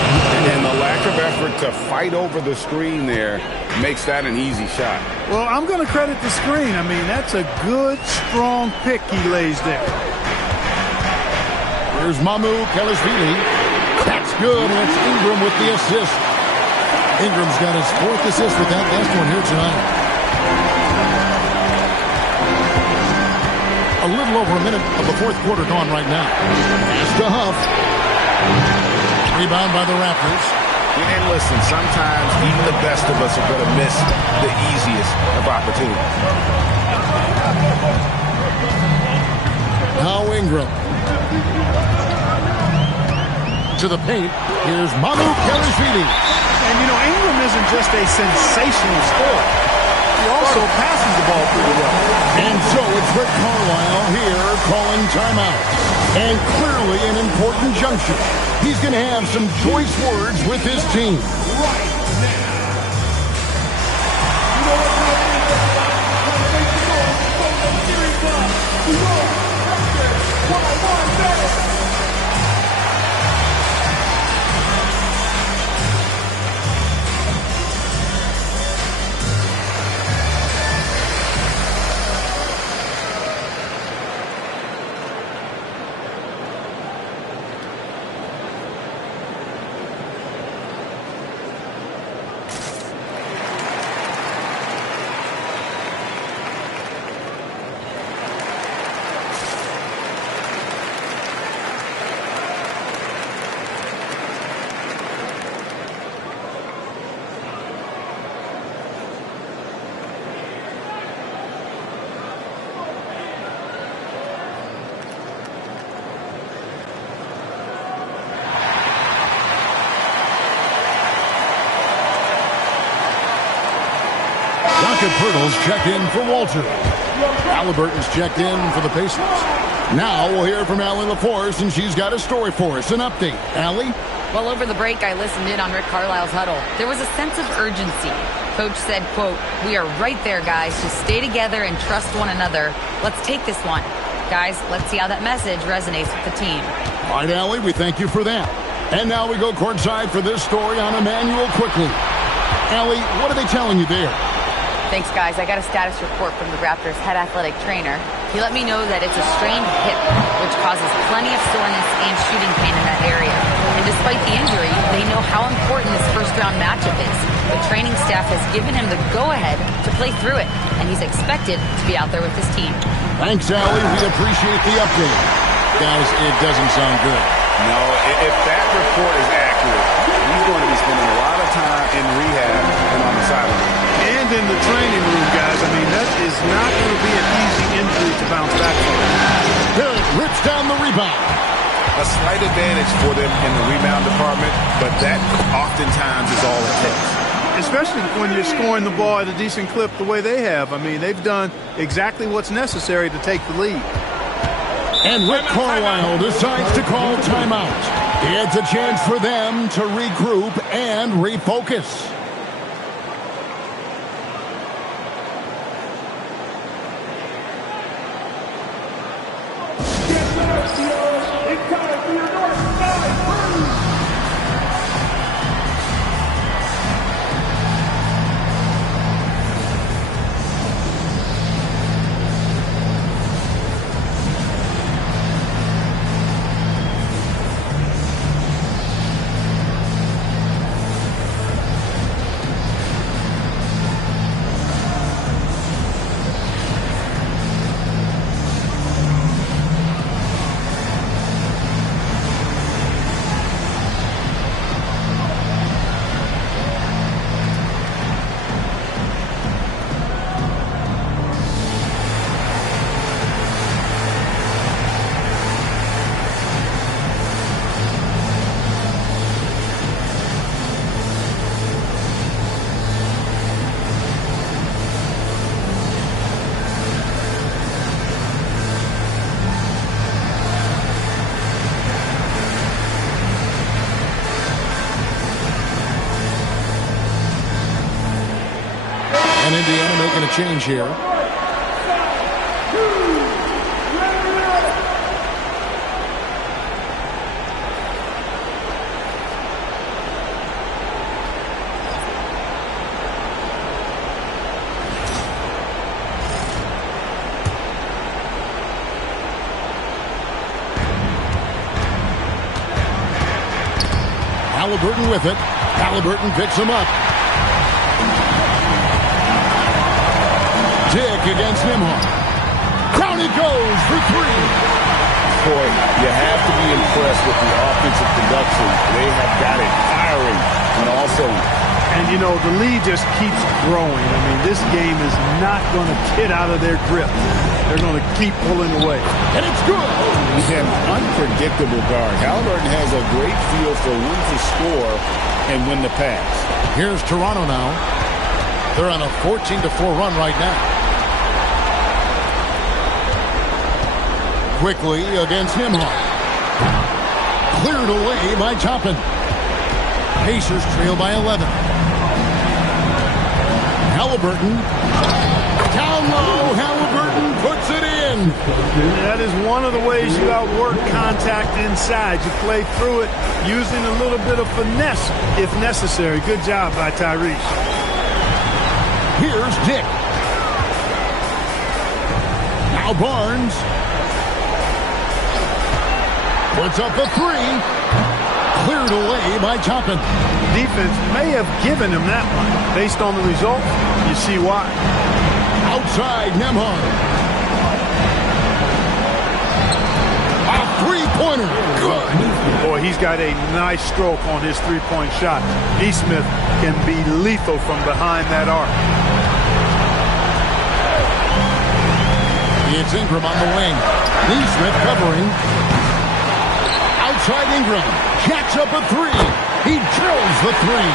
And the lack of effort to fight over the screen there makes that an easy shot. Well, I'm going to credit the screen. I mean, that's a good, strong pick he lays there. Here's Mamu Kelishvili. That's good, and it's Ingram with the assist. Ingram's got his 4th assist with that last one here tonight. A little over a minute of the 4th quarter gone right now. Pass to Huff. Rebound by the Raptors. And listen, sometimes even the best of us are going to miss the easiest of opportunities. Now Ingram. To the paint. Here's Mamu Kelishvili. And, you know, Ingram isn't just a sensational scorer. He also passes the ball pretty well. And so it's Rick Carlisle here calling timeout. And clearly an important junction. He's going to have some choice words with his team. Jakob Poeltl's checked in for Walter. Halliburton's checked in for the Pacers. Now we'll hear from Allie LaForce, and she's got a story for us, an update. Allie? Well, over the break, I listened in on Rick Carlisle's huddle. There was a sense of urgency. Coach said, quote, "We are right there, guys. Just stay together and trust one another. Let's take this one. Guys, let's see how that message resonates with the team." All right, Allie, we thank you for that. And now we go courtside for this story on Emmanuel Quickley. Allie, what are they telling you there? Thanks, guys. I got a status report from the Raptors' head athletic trainer. He let me know that it's a strained hip, which causes plenty of soreness and shooting pain in that area. And despite the injury, they know how important this first-round matchup is. The training staff has given him the go-ahead to play through it, and he's expected to be out there with his team. Thanks, Allie. We appreciate the update. Guys, it doesn't sound good. No, if that report is accurate, he's going to be spending a lot of time in rehab and on the sideline. And in the training room, guys. I mean, that is not going to be an easy injury to bounce back from. Barrett rips down the rebound. A slight advantage for them in the rebound department, but that oftentimes is all it takes. Especially when you're scoring the ball at a decent clip the way they have. I mean, they've done exactly what's necessary to take the lead. And Rick Carlisle decides to call timeout. It's a chance for them to regroup and refocus. And Indiana making a change here. Halliburton with it. Halliburton picks him up. Dick against Nembhard. Crowley goes for three. Boy, you have to be impressed with the offensive production. They have got it firing and also. And, you know, the lead just keeps growing. I mean, this game is not going to get out of their grip. They're going to keep pulling away. And it's good. He's an unpredictable guard. Halliburton has a great feel for when to score and when to pass. Here's Toronto now. They're on a 14-4 run right now. Quickly against Nembhard. Cleared away by Toppin. Pacers trail by 11. Halliburton. Down low. Halliburton puts it in. That is one of the ways you outwork contact inside. You play through it using a little bit of finesse if necessary. Good job by Tyrese. Here's Dick. Now Barnes. Puts up a three. Cleared away by Toppin. Defense may have given him that one. Based on the result, you see why. Outside Nembhard. A three-pointer. Good. Boy, he's got a nice stroke on his three-point shot. Nesmith can be lethal from behind that arc. It's Ingram on the wing. Nesmith covering. Outside Ingram. Jacks up a three. He drills the three.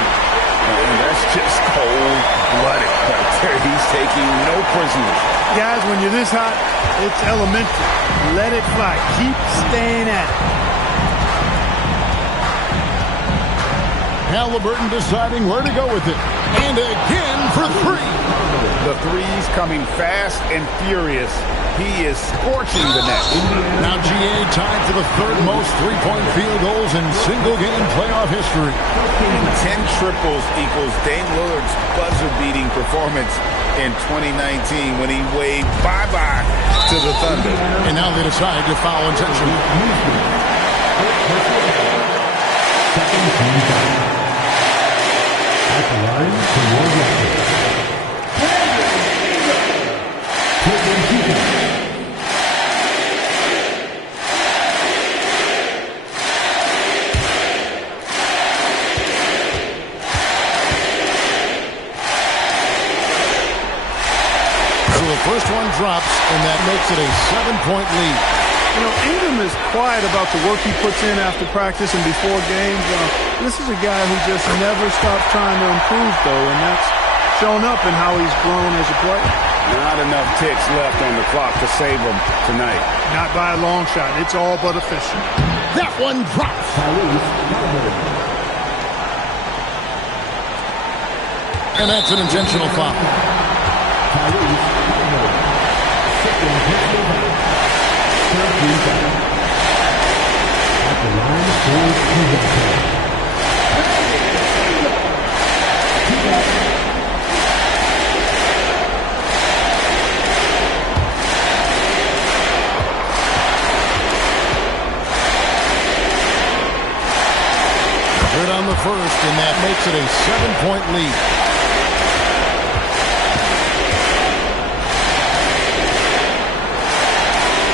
And that's just cold-blooded right there. He's taking no prisoners. Guys, when you're this hot, it's elementary. Let it fly. Keep staying at it. Halliburton deciding where to go with it. And again for three. The threes coming fast and furious. He is scorching the net. Now GA tied for the third most three-point field goals in single-game playoff history. 10 triples equals Dame Lillard's buzzer-beating performance in 2019 when he waved bye-bye to the Thunder. And now they decide to foul intentionally. At the line for your record. First one drops, and that makes it a 7-point lead. You know, Ingram is quiet about the work he puts in after practice and before games. This is a guy who just never stops trying to improve, though, and that's shown up in how he's grown as a player. Not enough ticks left on the clock to save him tonight. Not by a long shot. It's all but official. That one drops. And that's an intentional foul. At the line for Good on the first, and that makes it a 7-point lead.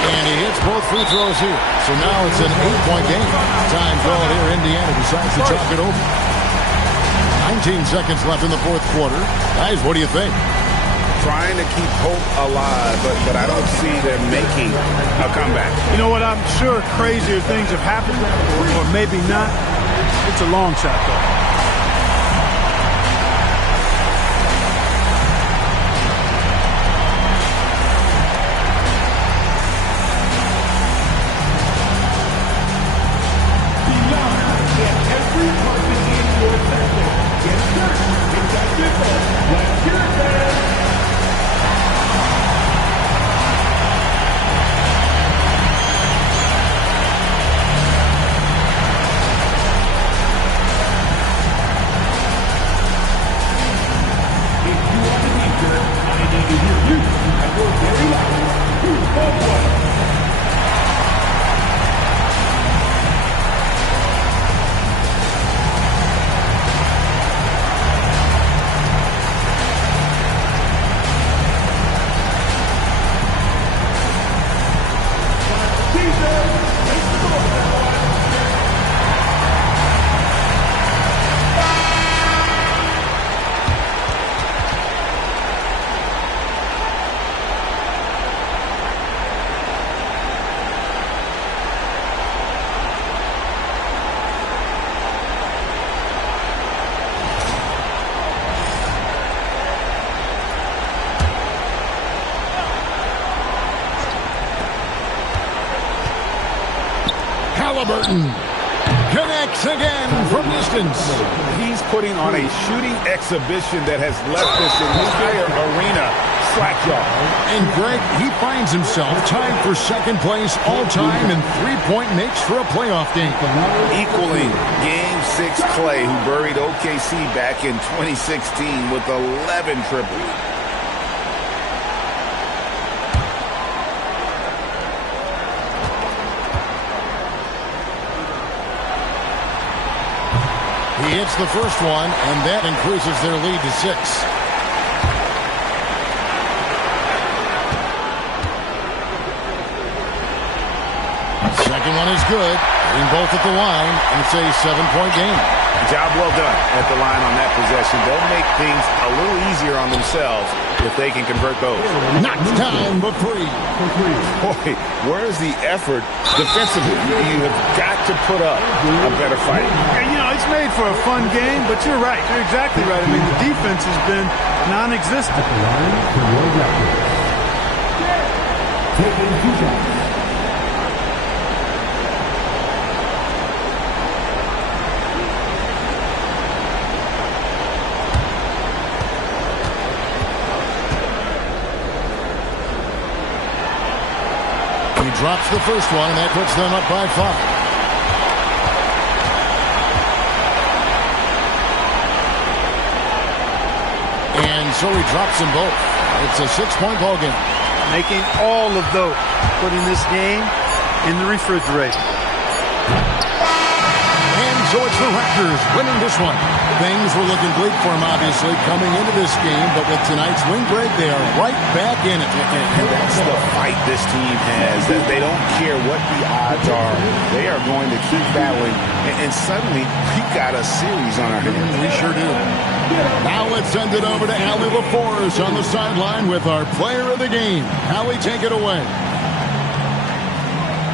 And he hits both free throws here. So now it's an 8-point game. Time call here. Indiana decides to chalk it over. 19 seconds left in the fourth quarter. Guys, what do you think? Trying to keep hope alive, but I don't see them making a comeback. You know what? I'm sure crazier things have happened, or maybe not. It's a long shot, though. Halliburton connects again from distance. He's putting on a shooting exhibition that has left this entire arena slack-jawed. And Greg, he finds himself tied for second place all-time in three-point makes for a playoff game. Equaling Game 6 Clay, who buried OKC back in 2016 with 11 triples. He hits the first one, and that increases their lead to 6. Second one is good. Hitting both at the line, and it's a 7-point game. Job well done at the line on that possession. They'll make things a little easier on themselves if they can convert those. Knocked down the three. Boy, where's the effort defensively? You have got to put up a better fight. And, it's made for a fun game, but you're right. You're exactly right. I mean, the defense has been non-existent. Taking 2 shots. He drops the first one, and that puts them up by 5. And so he drops them both. It's a 6-point ball game. Making all of those, putting this game in the refrigerator. And so it's the Raptors winning this one. Things were looking bleak for him, obviously, coming into this game, but with tonight's win, Greg, they are right back in it. And that's the fight this team has, that they don't care what the odds are. They are going to keep battling, and suddenly we've got a series on our hands. We sure do. Now let's send it over to Allie LaForce on the sideline with our player of the game. Allie, take it away.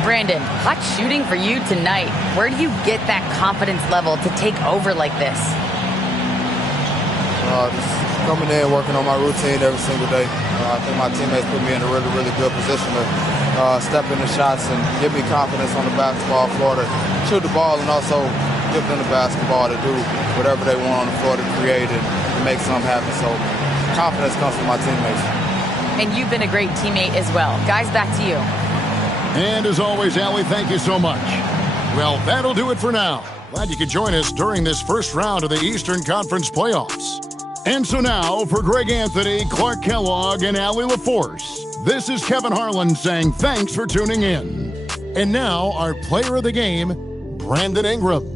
Brandon, hot shooting for you tonight. Where do you get that confidence level to take over like this? Just coming in, working on my routine every single day. I think my teammates put me in a really, really good position to step in the shots and give me confidence on the basketball floor to shoot the ball, and also give them the basketball to do whatever they want on the floor to create and make something happen. So confidence comes from my teammates. And you've been a great teammate as well. Guys, back to you. And as always, Allie, thank you so much. Well, that'll do it for now. Glad you could join us during this first round of the Eastern Conference playoffs. And so now, for Greg Anthony, Clark Kellogg, and Allie LaForce, this is Kevin Harlan saying thanks for tuning in. And now, our player of the game, Brandon Ingram.